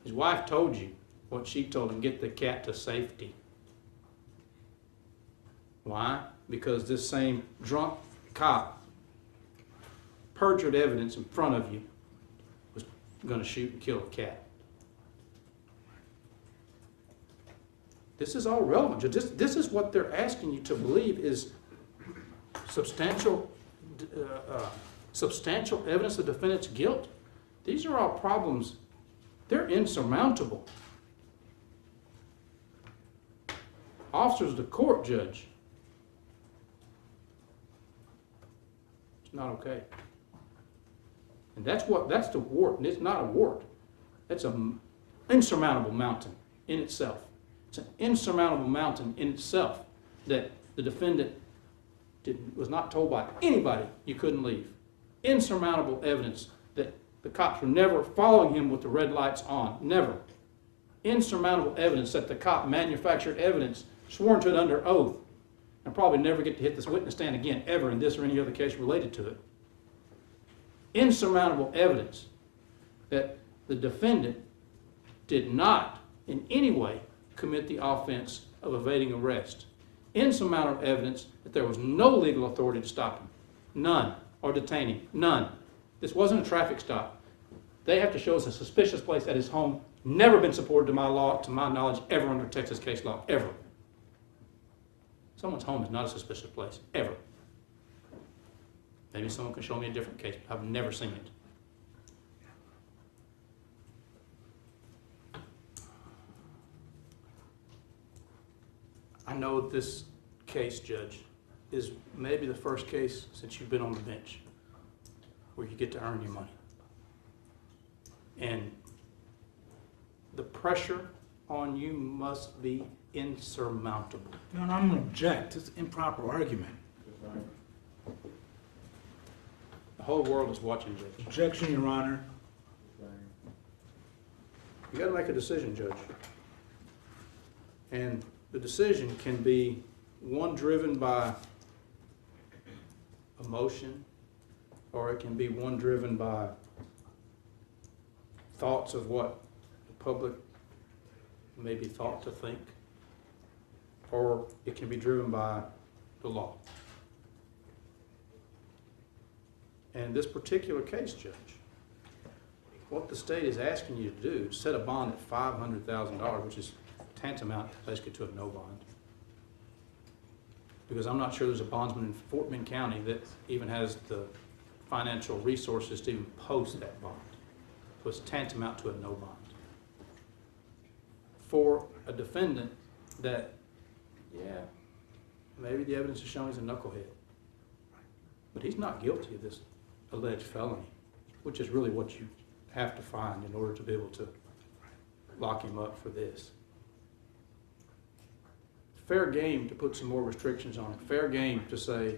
His wife told you what she told him, get the cat to safety. Why? Because this same drunk cop perjured evidence in front of you was going to shoot and kill a cat. This is all relevant. This is what they're asking you to believe is substantial evidence of defendant's guilt. These are all problems. They're insurmountable. Officers of the court, Judge. It's not okay. And that's the wart, and it's not a wart. That's an insurmountable mountain in itself. It's an insurmountable mountain in itself that the defendant was not told by anybody you couldn't leave. Insurmountable evidence that the cops were never following him with the red lights on. Never. Insurmountable evidence that the cop manufactured evidence, sworn to it under oath, and probably never get to hit this witness stand again, ever, in this or any other case related to it. Insurmountable evidence that the defendant did not in any way commit the offense of evading arrest. Insurmountable evidence that there was no legal authority to stop him. None. Or detain him. None. This wasn't a traffic stop. They have to show us a suspicious place at his home. Never been supported to my knowledge, ever under Texas case law. Ever. Someone's home is not a suspicious place. Ever. Maybe someone can show me a different case. I've never seen it. I know this case, Judge, is maybe the first case since you've been on the bench where you get to earn your money. And the pressure on you must be insurmountable. No, I'm gonna object. It's an improper argument. The whole world is watching, Judge. Objection, Your Honor. You gotta make a decision, Judge. And the decision can be one driven by emotion, or it can be one driven by thoughts of what the public may be thought to think, or it can be driven by the law. And this particular case, Judge, what the state is asking you to do, set a bond at $500,000, which is tantamount basically to a no bond. Because I'm not sure there's a bondsman in Fort Bend County that even has the financial resources to even post that bond. So it's tantamount to a no bond. For a defendant that, yeah, maybe the evidence has shown he's a knucklehead, but he's not guilty of this alleged felony, which is really what you have to find in order to be able to lock him up for this. Fair game to put some more restrictions on it. Fair game to say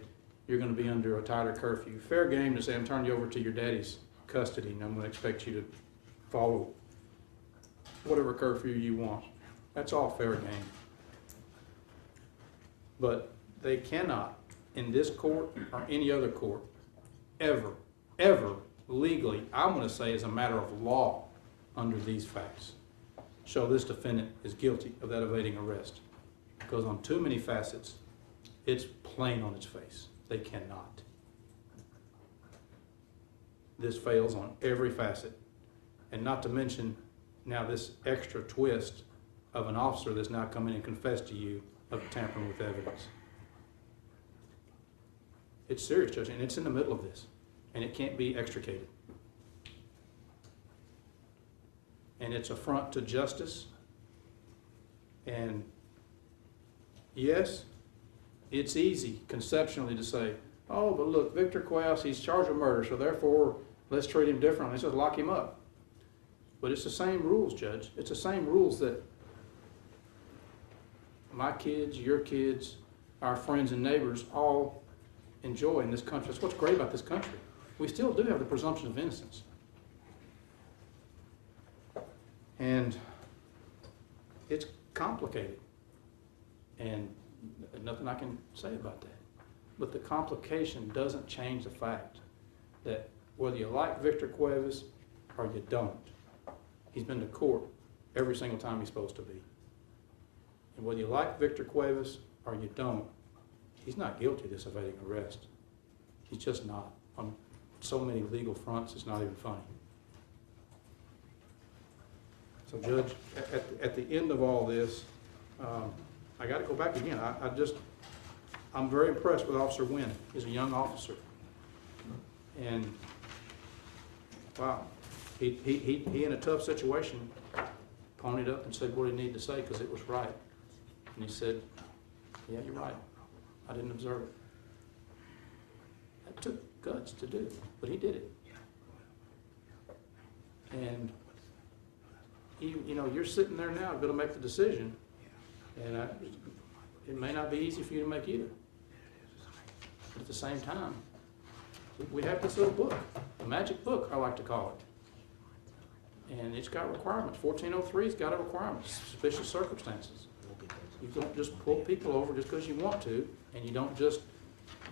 you're going to be under a tighter curfew. Fair game to say I'm turning you over to your daddy's custody and I'm going to expect you to follow whatever curfew you want. That's all fair game. But they cannot, in this court or any other court, ever legally, I'm going to say as a matter of law under these facts, show this defendant is guilty of that evading arrest. Because on too many facets, it's plain on its face. They cannot. This fails on every facet. And not to mention now this extra twist of an officer that's now come in and confessed to you of tampering with evidence. It's serious, Judge, and it's in the middle of this. And it can't be extricated. And it's affront to justice. And yes, it's easy conceptually to say, oh, but look, Victor Cuevas, he's charged with murder, so therefore let's treat him differently. Let's just lock him up. But it's the same rules, Judge. It's the same rules that my kids, your kids, our friends and neighbors all enjoy in this country. That's what's great about this country. We still do have the presumption of innocence. And it's complicated. And nothing I can say about that. But the complication doesn't change the fact that whether you like Victor Cuevas or you don't, he's been to court every single time he's supposed to be. And whether you like Victor Cuevas or you don't, he's not guilty of this evading arrest. He's just not. On so many legal fronts, it's not even funny. So, Judge, at the end of all this, I got to go back again. I'm very impressed with Officer Wynn. He's a young officer. And, wow, He in a tough situation, ponied up and said what he needed to say because it was right. And he said, yeah, you're right. I didn't observe it. That took guts to do, but he did it. And you know, you're sitting there now going to make the decision, and it may not be easy for you to make either. But at the same time, we have this little book, a magic book, I like to call it. And it's got requirements. 1403's got a requirement, suspicious circumstances. You don't just pull people over just because you want to, and you don't just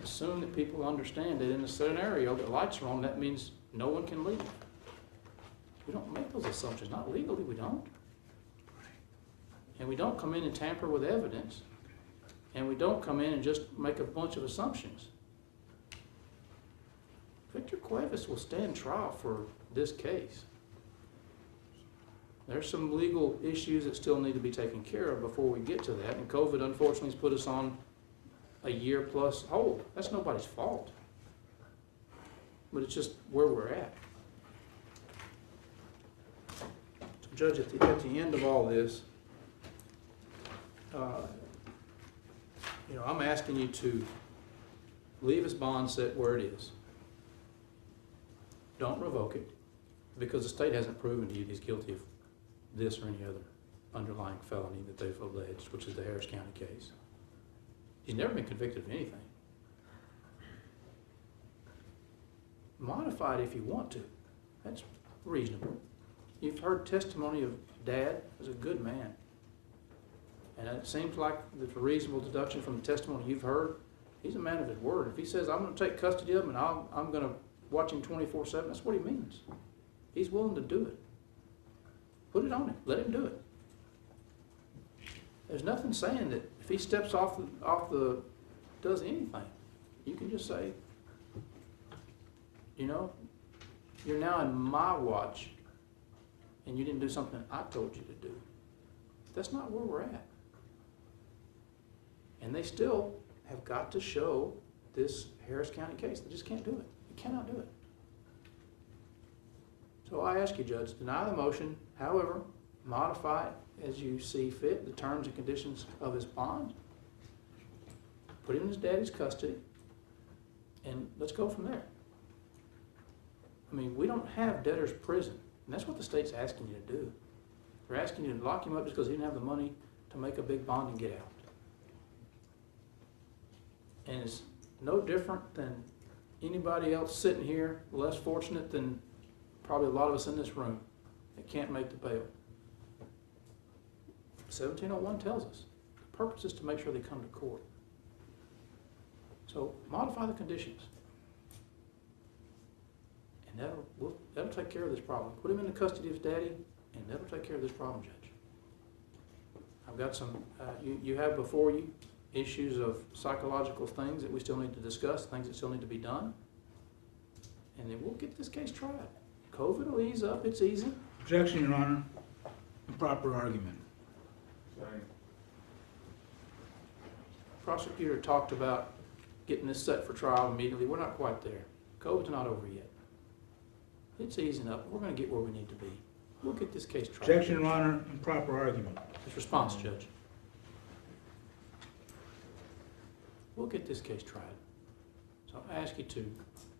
assume that people understand that in a scenario that lights are on, that means no one can leave. We don't make those assumptions, not legally, we don't. And we don't come in and tamper with evidence, and we don't come in and just make a bunch of assumptions. Victor Cuevas will stand trial for this case. There's some legal issues that still need to be taken care of before we get to that, and COVID unfortunately has put us on a year plus hold. That's nobody's fault. But it's just where we're at. So Judge, at the end of all this, I'm asking you to leave his bond set where it is. Don't revoke it, because the state hasn't proven to you he's guilty of this or any other underlying felony that they've alleged, which is the Harris County case. He's never been convicted of anything. Modify it if you want to. That's reasonable. You've heard testimony of Dad as a good man. And it seems like there's a reasonable deduction from the testimony you've heard. He's a man of his word. If he says, I'm going to take custody of him and I'm going to watch him 24/7, that's what he means. He's willing to do it. Put it on him. Let him do it. There's nothing saying that if he steps off does anything. You can just say, you're now in my watch and you didn't do something I told you to do. That's not where we're at. And they still have got to show this Harris County case. They just can't do it. They cannot do it. So I ask you, Judge, deny the motion, however, modify it as you see fit, the terms and conditions of his bond, put him in his daddy's custody, and let's go from there. I mean, we don't have debtor's prison, and that's what the state's asking you to do. They're asking you to lock him up just because he didn't have the money to make a big bond and get out. And it's no different than anybody else sitting here, less fortunate than probably a lot of us in this room that can't make the bail. 1701 tells us the purpose is to make sure they come to court. So modify the conditions. And that'll take care of this problem. Put him in the custody of his daddy, and that'll take care of this problem, Judge. I've got some, you have before you issues of psychological things that we still need to discuss, things that still need to be done, and then we'll get this case tried. COVID will ease up, it's easy. Objection, Your Honor. Improper argument. Prosecutor talked about getting this set for trial immediately. We're not quite there. COVID's not over yet. It's easing up. We're going to get where we need to be. We'll get this case tried. Objection, Your Honor. Improper argument. His response, Judge. We'll get this case tried. So I ask you to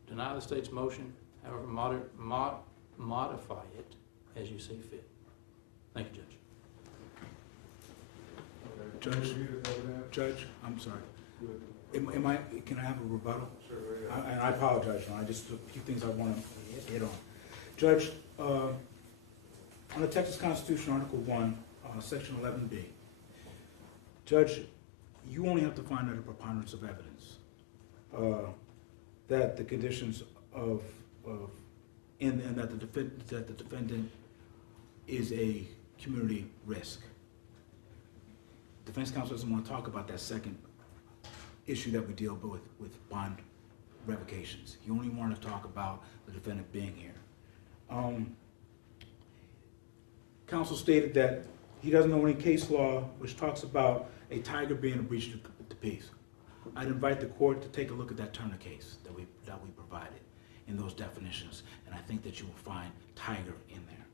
deny the state's motion, however, modify it as you see fit. Thank you, Judge. Judge, I'm sorry. Can I have a rebuttal? Sure, yeah. I apologize, Your Honor. Just a few things I want to hit on. Judge, on the Texas Constitution, Article 1, Section 11B, Judge, you only have to find out a preponderance of evidence that the conditions and that the defendant is a community risk. Defense counsel doesn't want to talk about that second issue that we deal with bond revocations. You only want to talk about the defendant being here. Counsel stated that he doesn't know any case law which talks about a tiger being a breach of the peace. I'd invite the court to take a look at that Turner case that we provided. in those definitions. And I think that you will find tiger in there.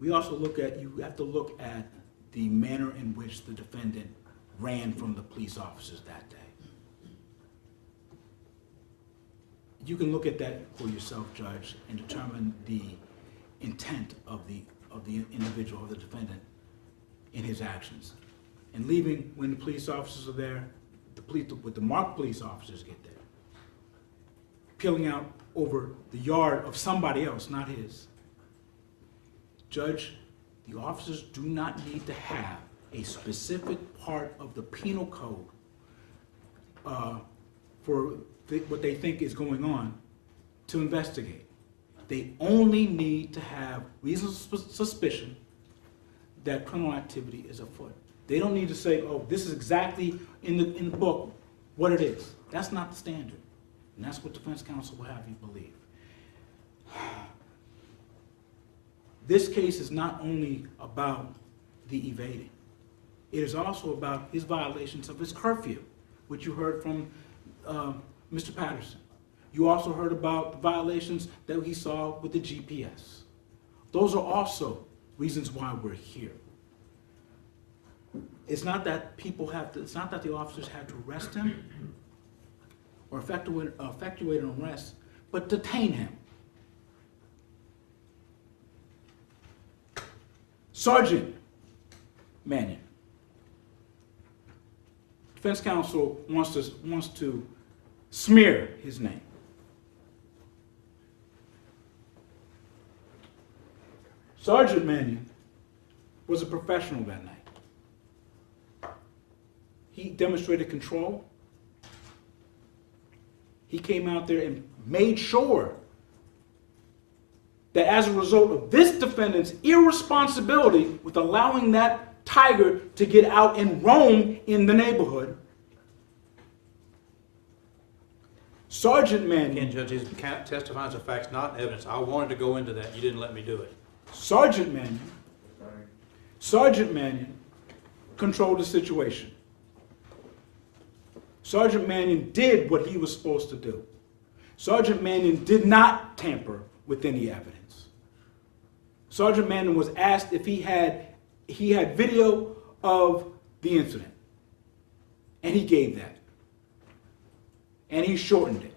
We also you have to look at the manner in which the defendant ran from the police officers that day. You can look at that for yourself, Judge, and determine the intent of the individual, of the defendant, in his actions. And leaving when the police officers are there, with the marked police officers get there, peeling out over the yard of somebody else, not his. Judge, the officers do not need to have a specific part of the penal code for what they think is going on to investigate. They only need to have reasonable suspicion that criminal activity is afoot. They don't need to say, oh, this is exactly in the book what it is. That's not the standard. And that's what defense counsel will have you believe. This case is not only about the evading. It is also about his violations of his curfew, which you heard from Mr. Patterson. You also heard about the violations that he saw with the GPS. Those are also reasons why we're here. It's not that it's not that the officers had to arrest him or effectuate an arrest, but detain him. Sergeant Mannion. Defense counsel wants to smear his name. Sergeant Mannion was a professional that night. He demonstrated control. He came out there and made sure that as a result of this defendant's irresponsibility with allowing that tiger to get out and roam in the neighborhood, Sergeant Mannion... Again, Judge, he's testifying to facts, not evidence. I wanted to go into that. You didn't let me do it. Sergeant Mannion controlled the situation. Sergeant Mannion did what he was supposed to do. Sergeant Mannion did not tamper with any evidence. Sergeant Mannion was asked if he had video of the incident, and he gave that. And he shortened it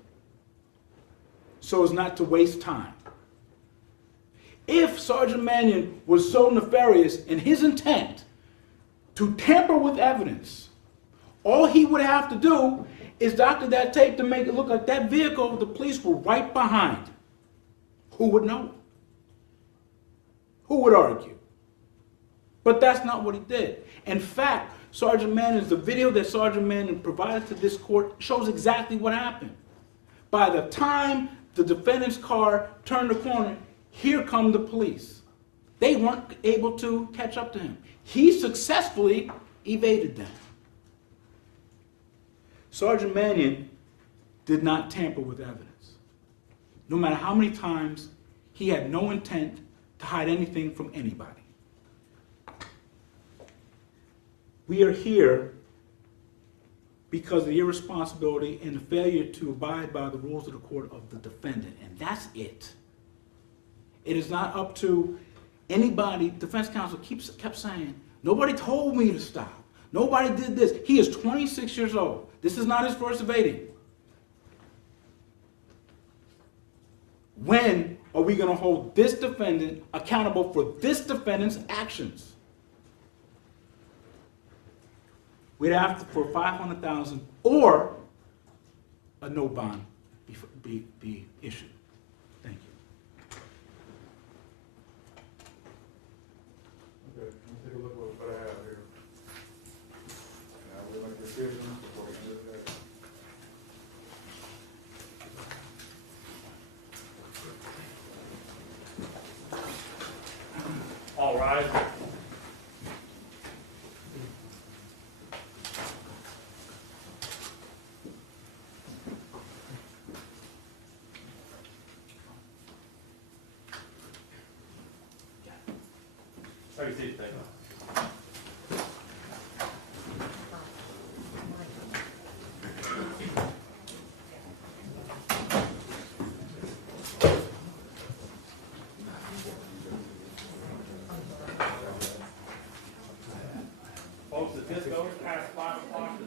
so as not to waste time. If Sergeant Mannion was so nefarious in his intent to tamper with evidence, all he would have to do is doctor that tape to make it look like that vehicle the police were right behind. Who would know? Who would argue? But that's not what he did. In fact, the video that Sergeant Mannion provided to this court shows exactly what happened. By the time the defendant's car turned the corner, here come the police. They weren't able to catch up to him. He successfully evaded them. Sergeant Mannion did not tamper with evidence. No matter how many times, he had no intent to hide anything from anybody. We are here because of the irresponsibility and the failure to abide by the rules of the court of the defendant, and that's it. It is not up to anybody. Defense counsel kept saying, nobody told me to stop. Nobody did this. He is 26 years old. This is not his first evading. When are we going to hold this defendant accountable for this defendant's actions? We'd have for $500,000 or a no bond be issued. Thank you. Okay, let me take a look at what I have here. And I will make a decision before we end the day. All rise. Have your seat, thank you. this goes past 5 o'clock.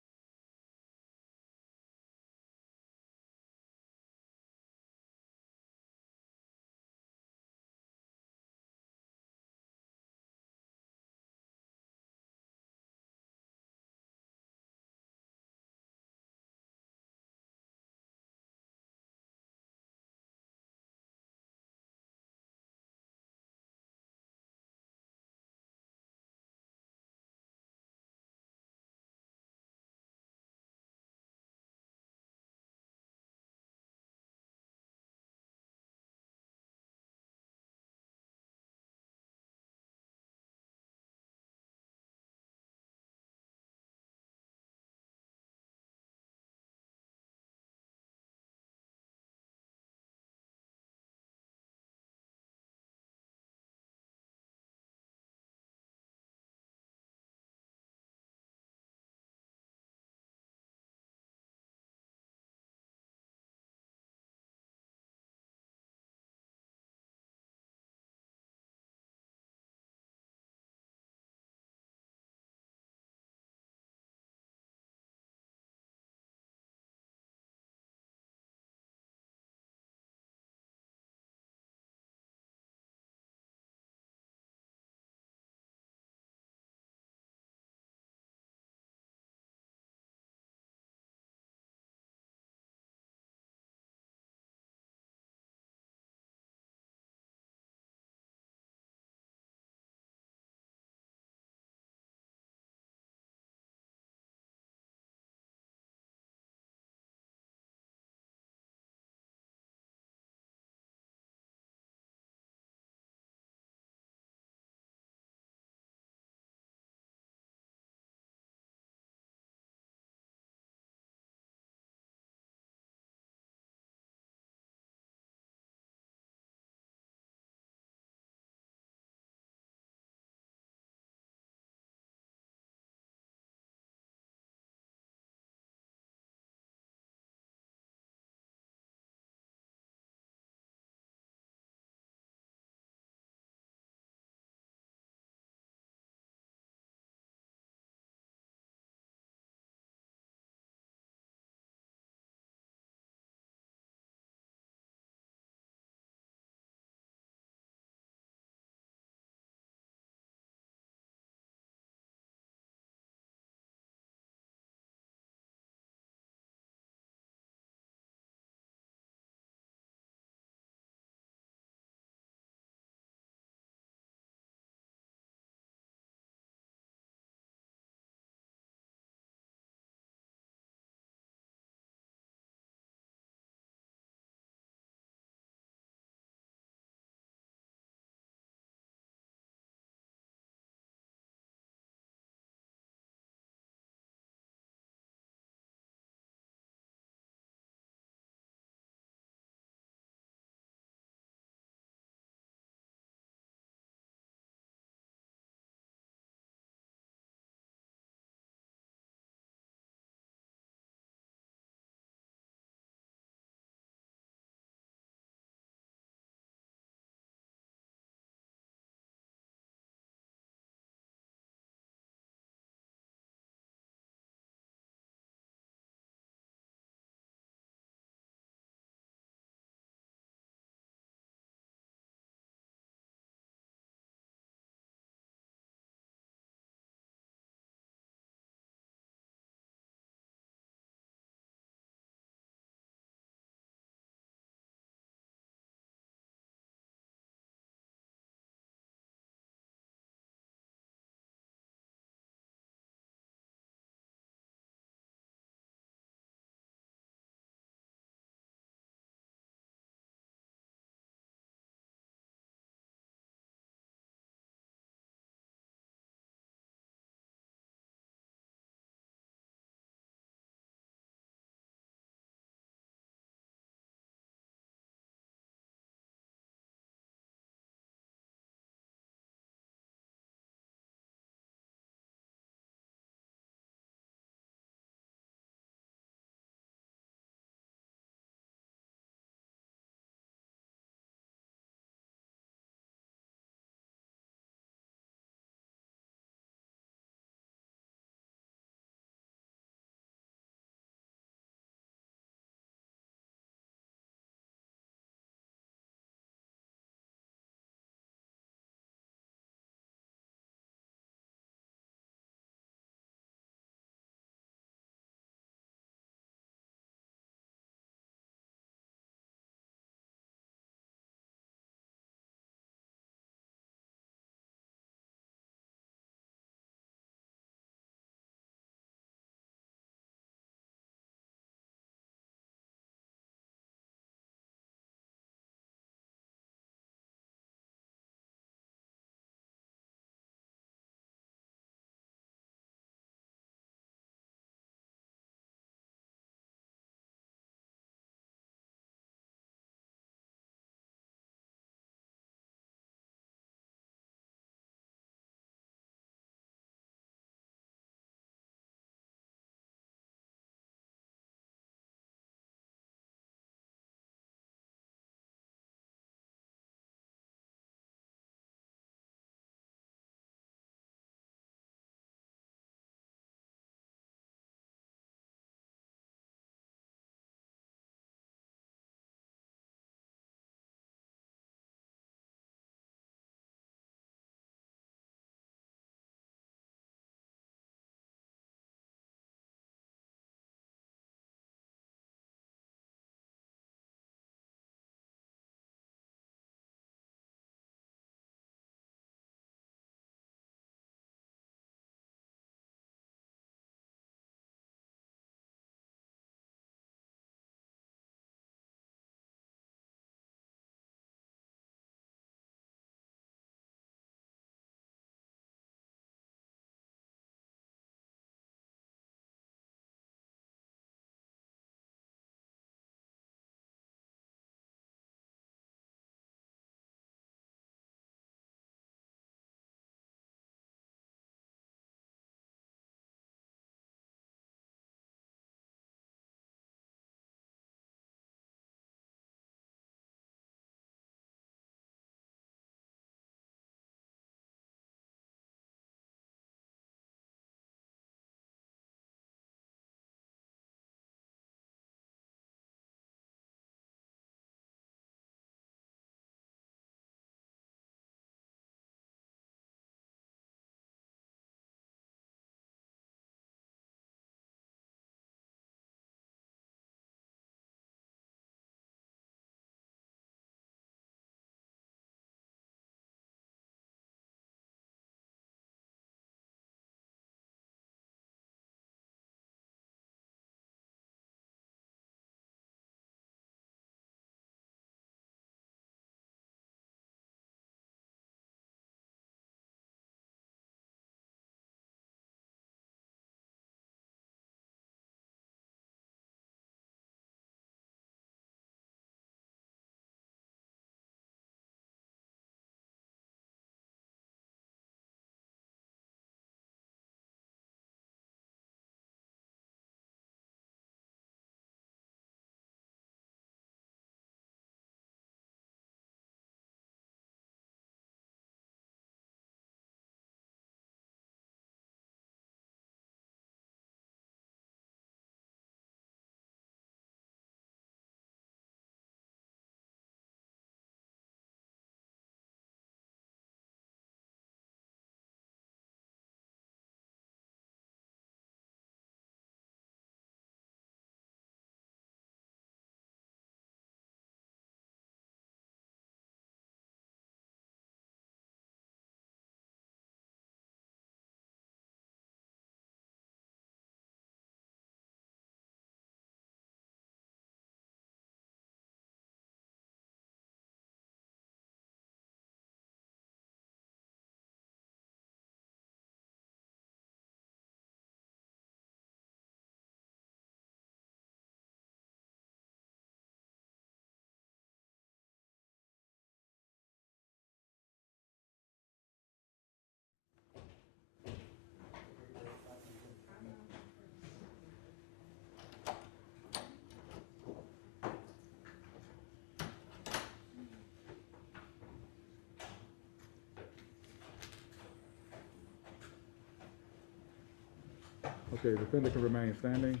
Okay, the defendant can remain standing.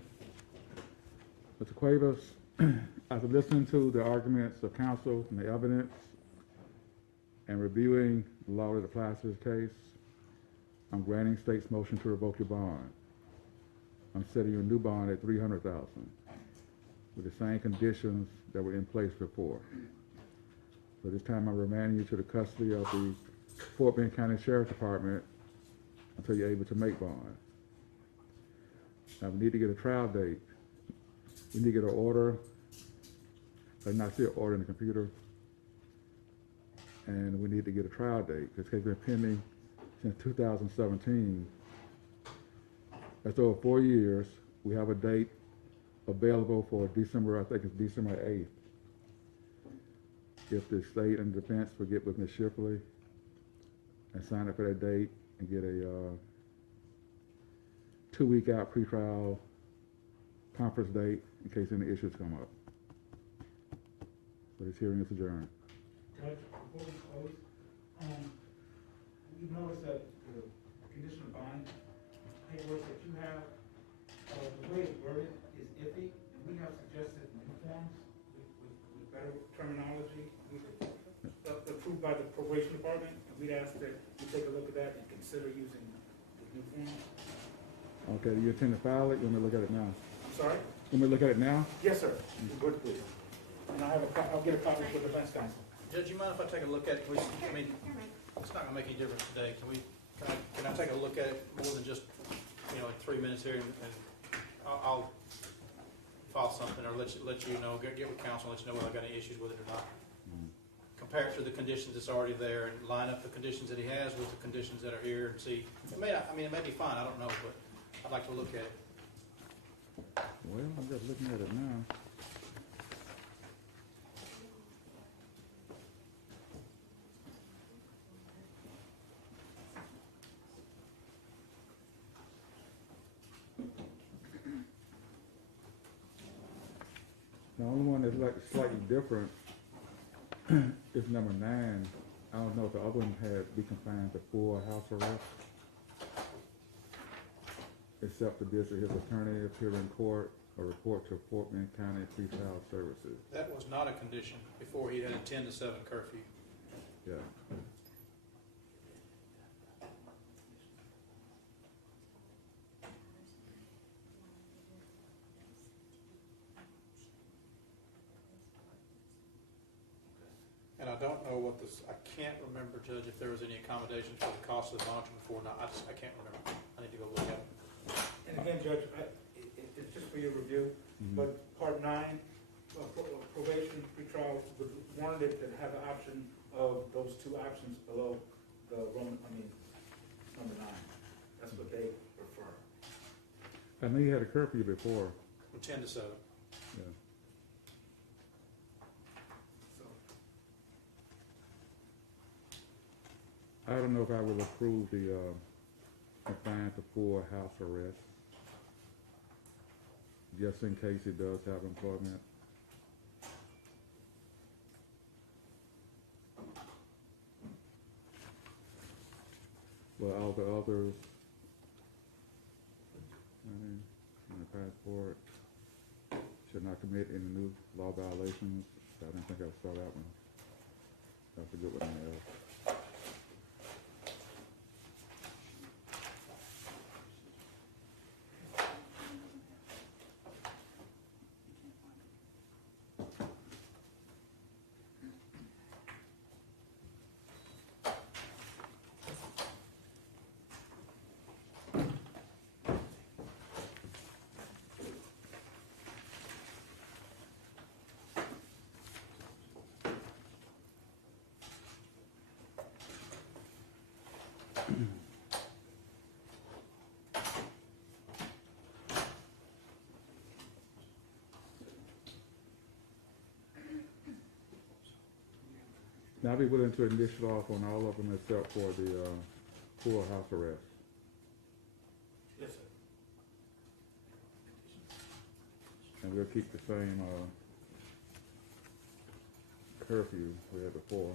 Mr. Cuevas, after listening to the arguments of counsel and the evidence and reviewing the law that applies to this case, I'm granting state's motion to revoke your bond. I'm setting your new bond at $300,000 with the same conditions that were in place before. So this time I'm remanding you to the custody of the Fort Bend County Sheriff's Department until you're able to make bond. Now we need to get a trial date. We need to get an order. I not see an order in the computer. And we need to get a trial date. This case has been pending since 2017. That's over 4 years. We have a date available for December, I think it's December 8th. If the state and defense will get with Ms. Shipley and sign up for that date and get a 2-week out pretrial conference date in case any issues come up. So this hearing is adjourned. Judge, before we close, you notice that the condition of bond paperwork that you have, the way it's worded is iffy, and we have suggested new forms with better terminology. Approved by the probation department, and we'd ask that you take a look at that and consider using the new forms. Okay, do you intend to file it? You want me to look at it now? I'm sorry? You want me to look at it now? Yes, sir. Good, please. And I'll get a copy for the defense counsel. Judge, you mind if I take a look at it? I mean, it's not gonna make any difference today. Can I take a look at it more than just, in 3 minutes here, and I'll file something or let you know, get with counsel, let you know whether I got any issues with it or not. Compare it to the conditions that's already there and line up the conditions that he has with the conditions that are here and see. It may be fine, I don't know, but I'd like to look at it. Well, I'm just looking at it now. The only one that's like slightly different is number 9. I don't know if the other one had be confined to full house arrest, except to visit his attorney, appear in court, or report to Fort Bend County Pretrial Services. That was not a condition before he had a 10 to 7 curfew. Yeah. And I don't know what this, I can't remember, Judge, if there was any accommodations for the cost of the monitoring before or not. I can't remember. I need to go look at it. And again, Judge, it's just for your review, but Part 9, probation, pretrial, was warranted to have the option of those 2 options below the number 9. That's what they prefer. I knew you had a curfew before. From 10 to 7. Yeah. So, I don't know if I will approve the confined to full house arrest, just in case he does have employment. Well, all the others, in the passport, should not commit any new law violations. I didn't think I saw that one. That's a good one there. Now I'll be willing to initial off on all of them except for the full house arrest. yes, sir. And we'll keep the same curfew we had before.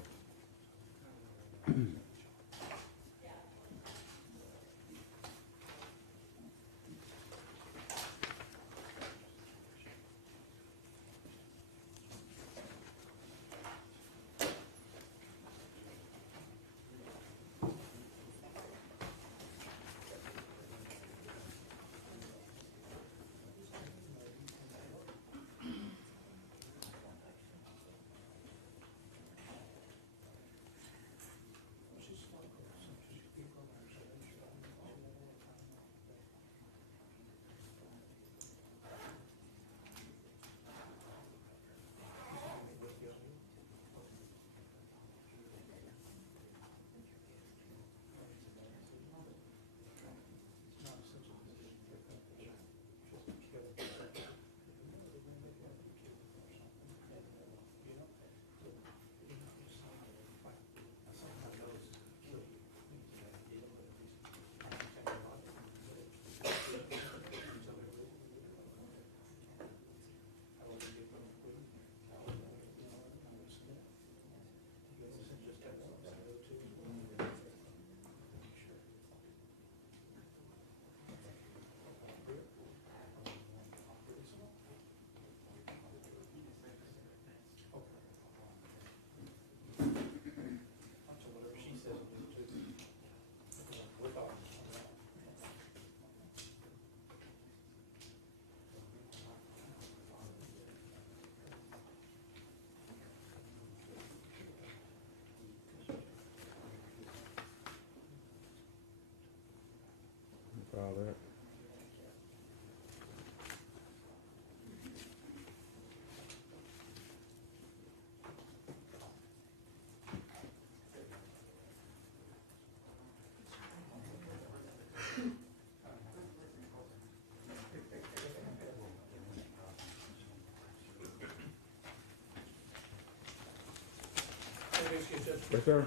Yes, sir.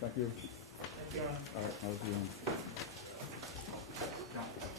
Thank you. Thank you, Your Honor. All right, I'll see you. No.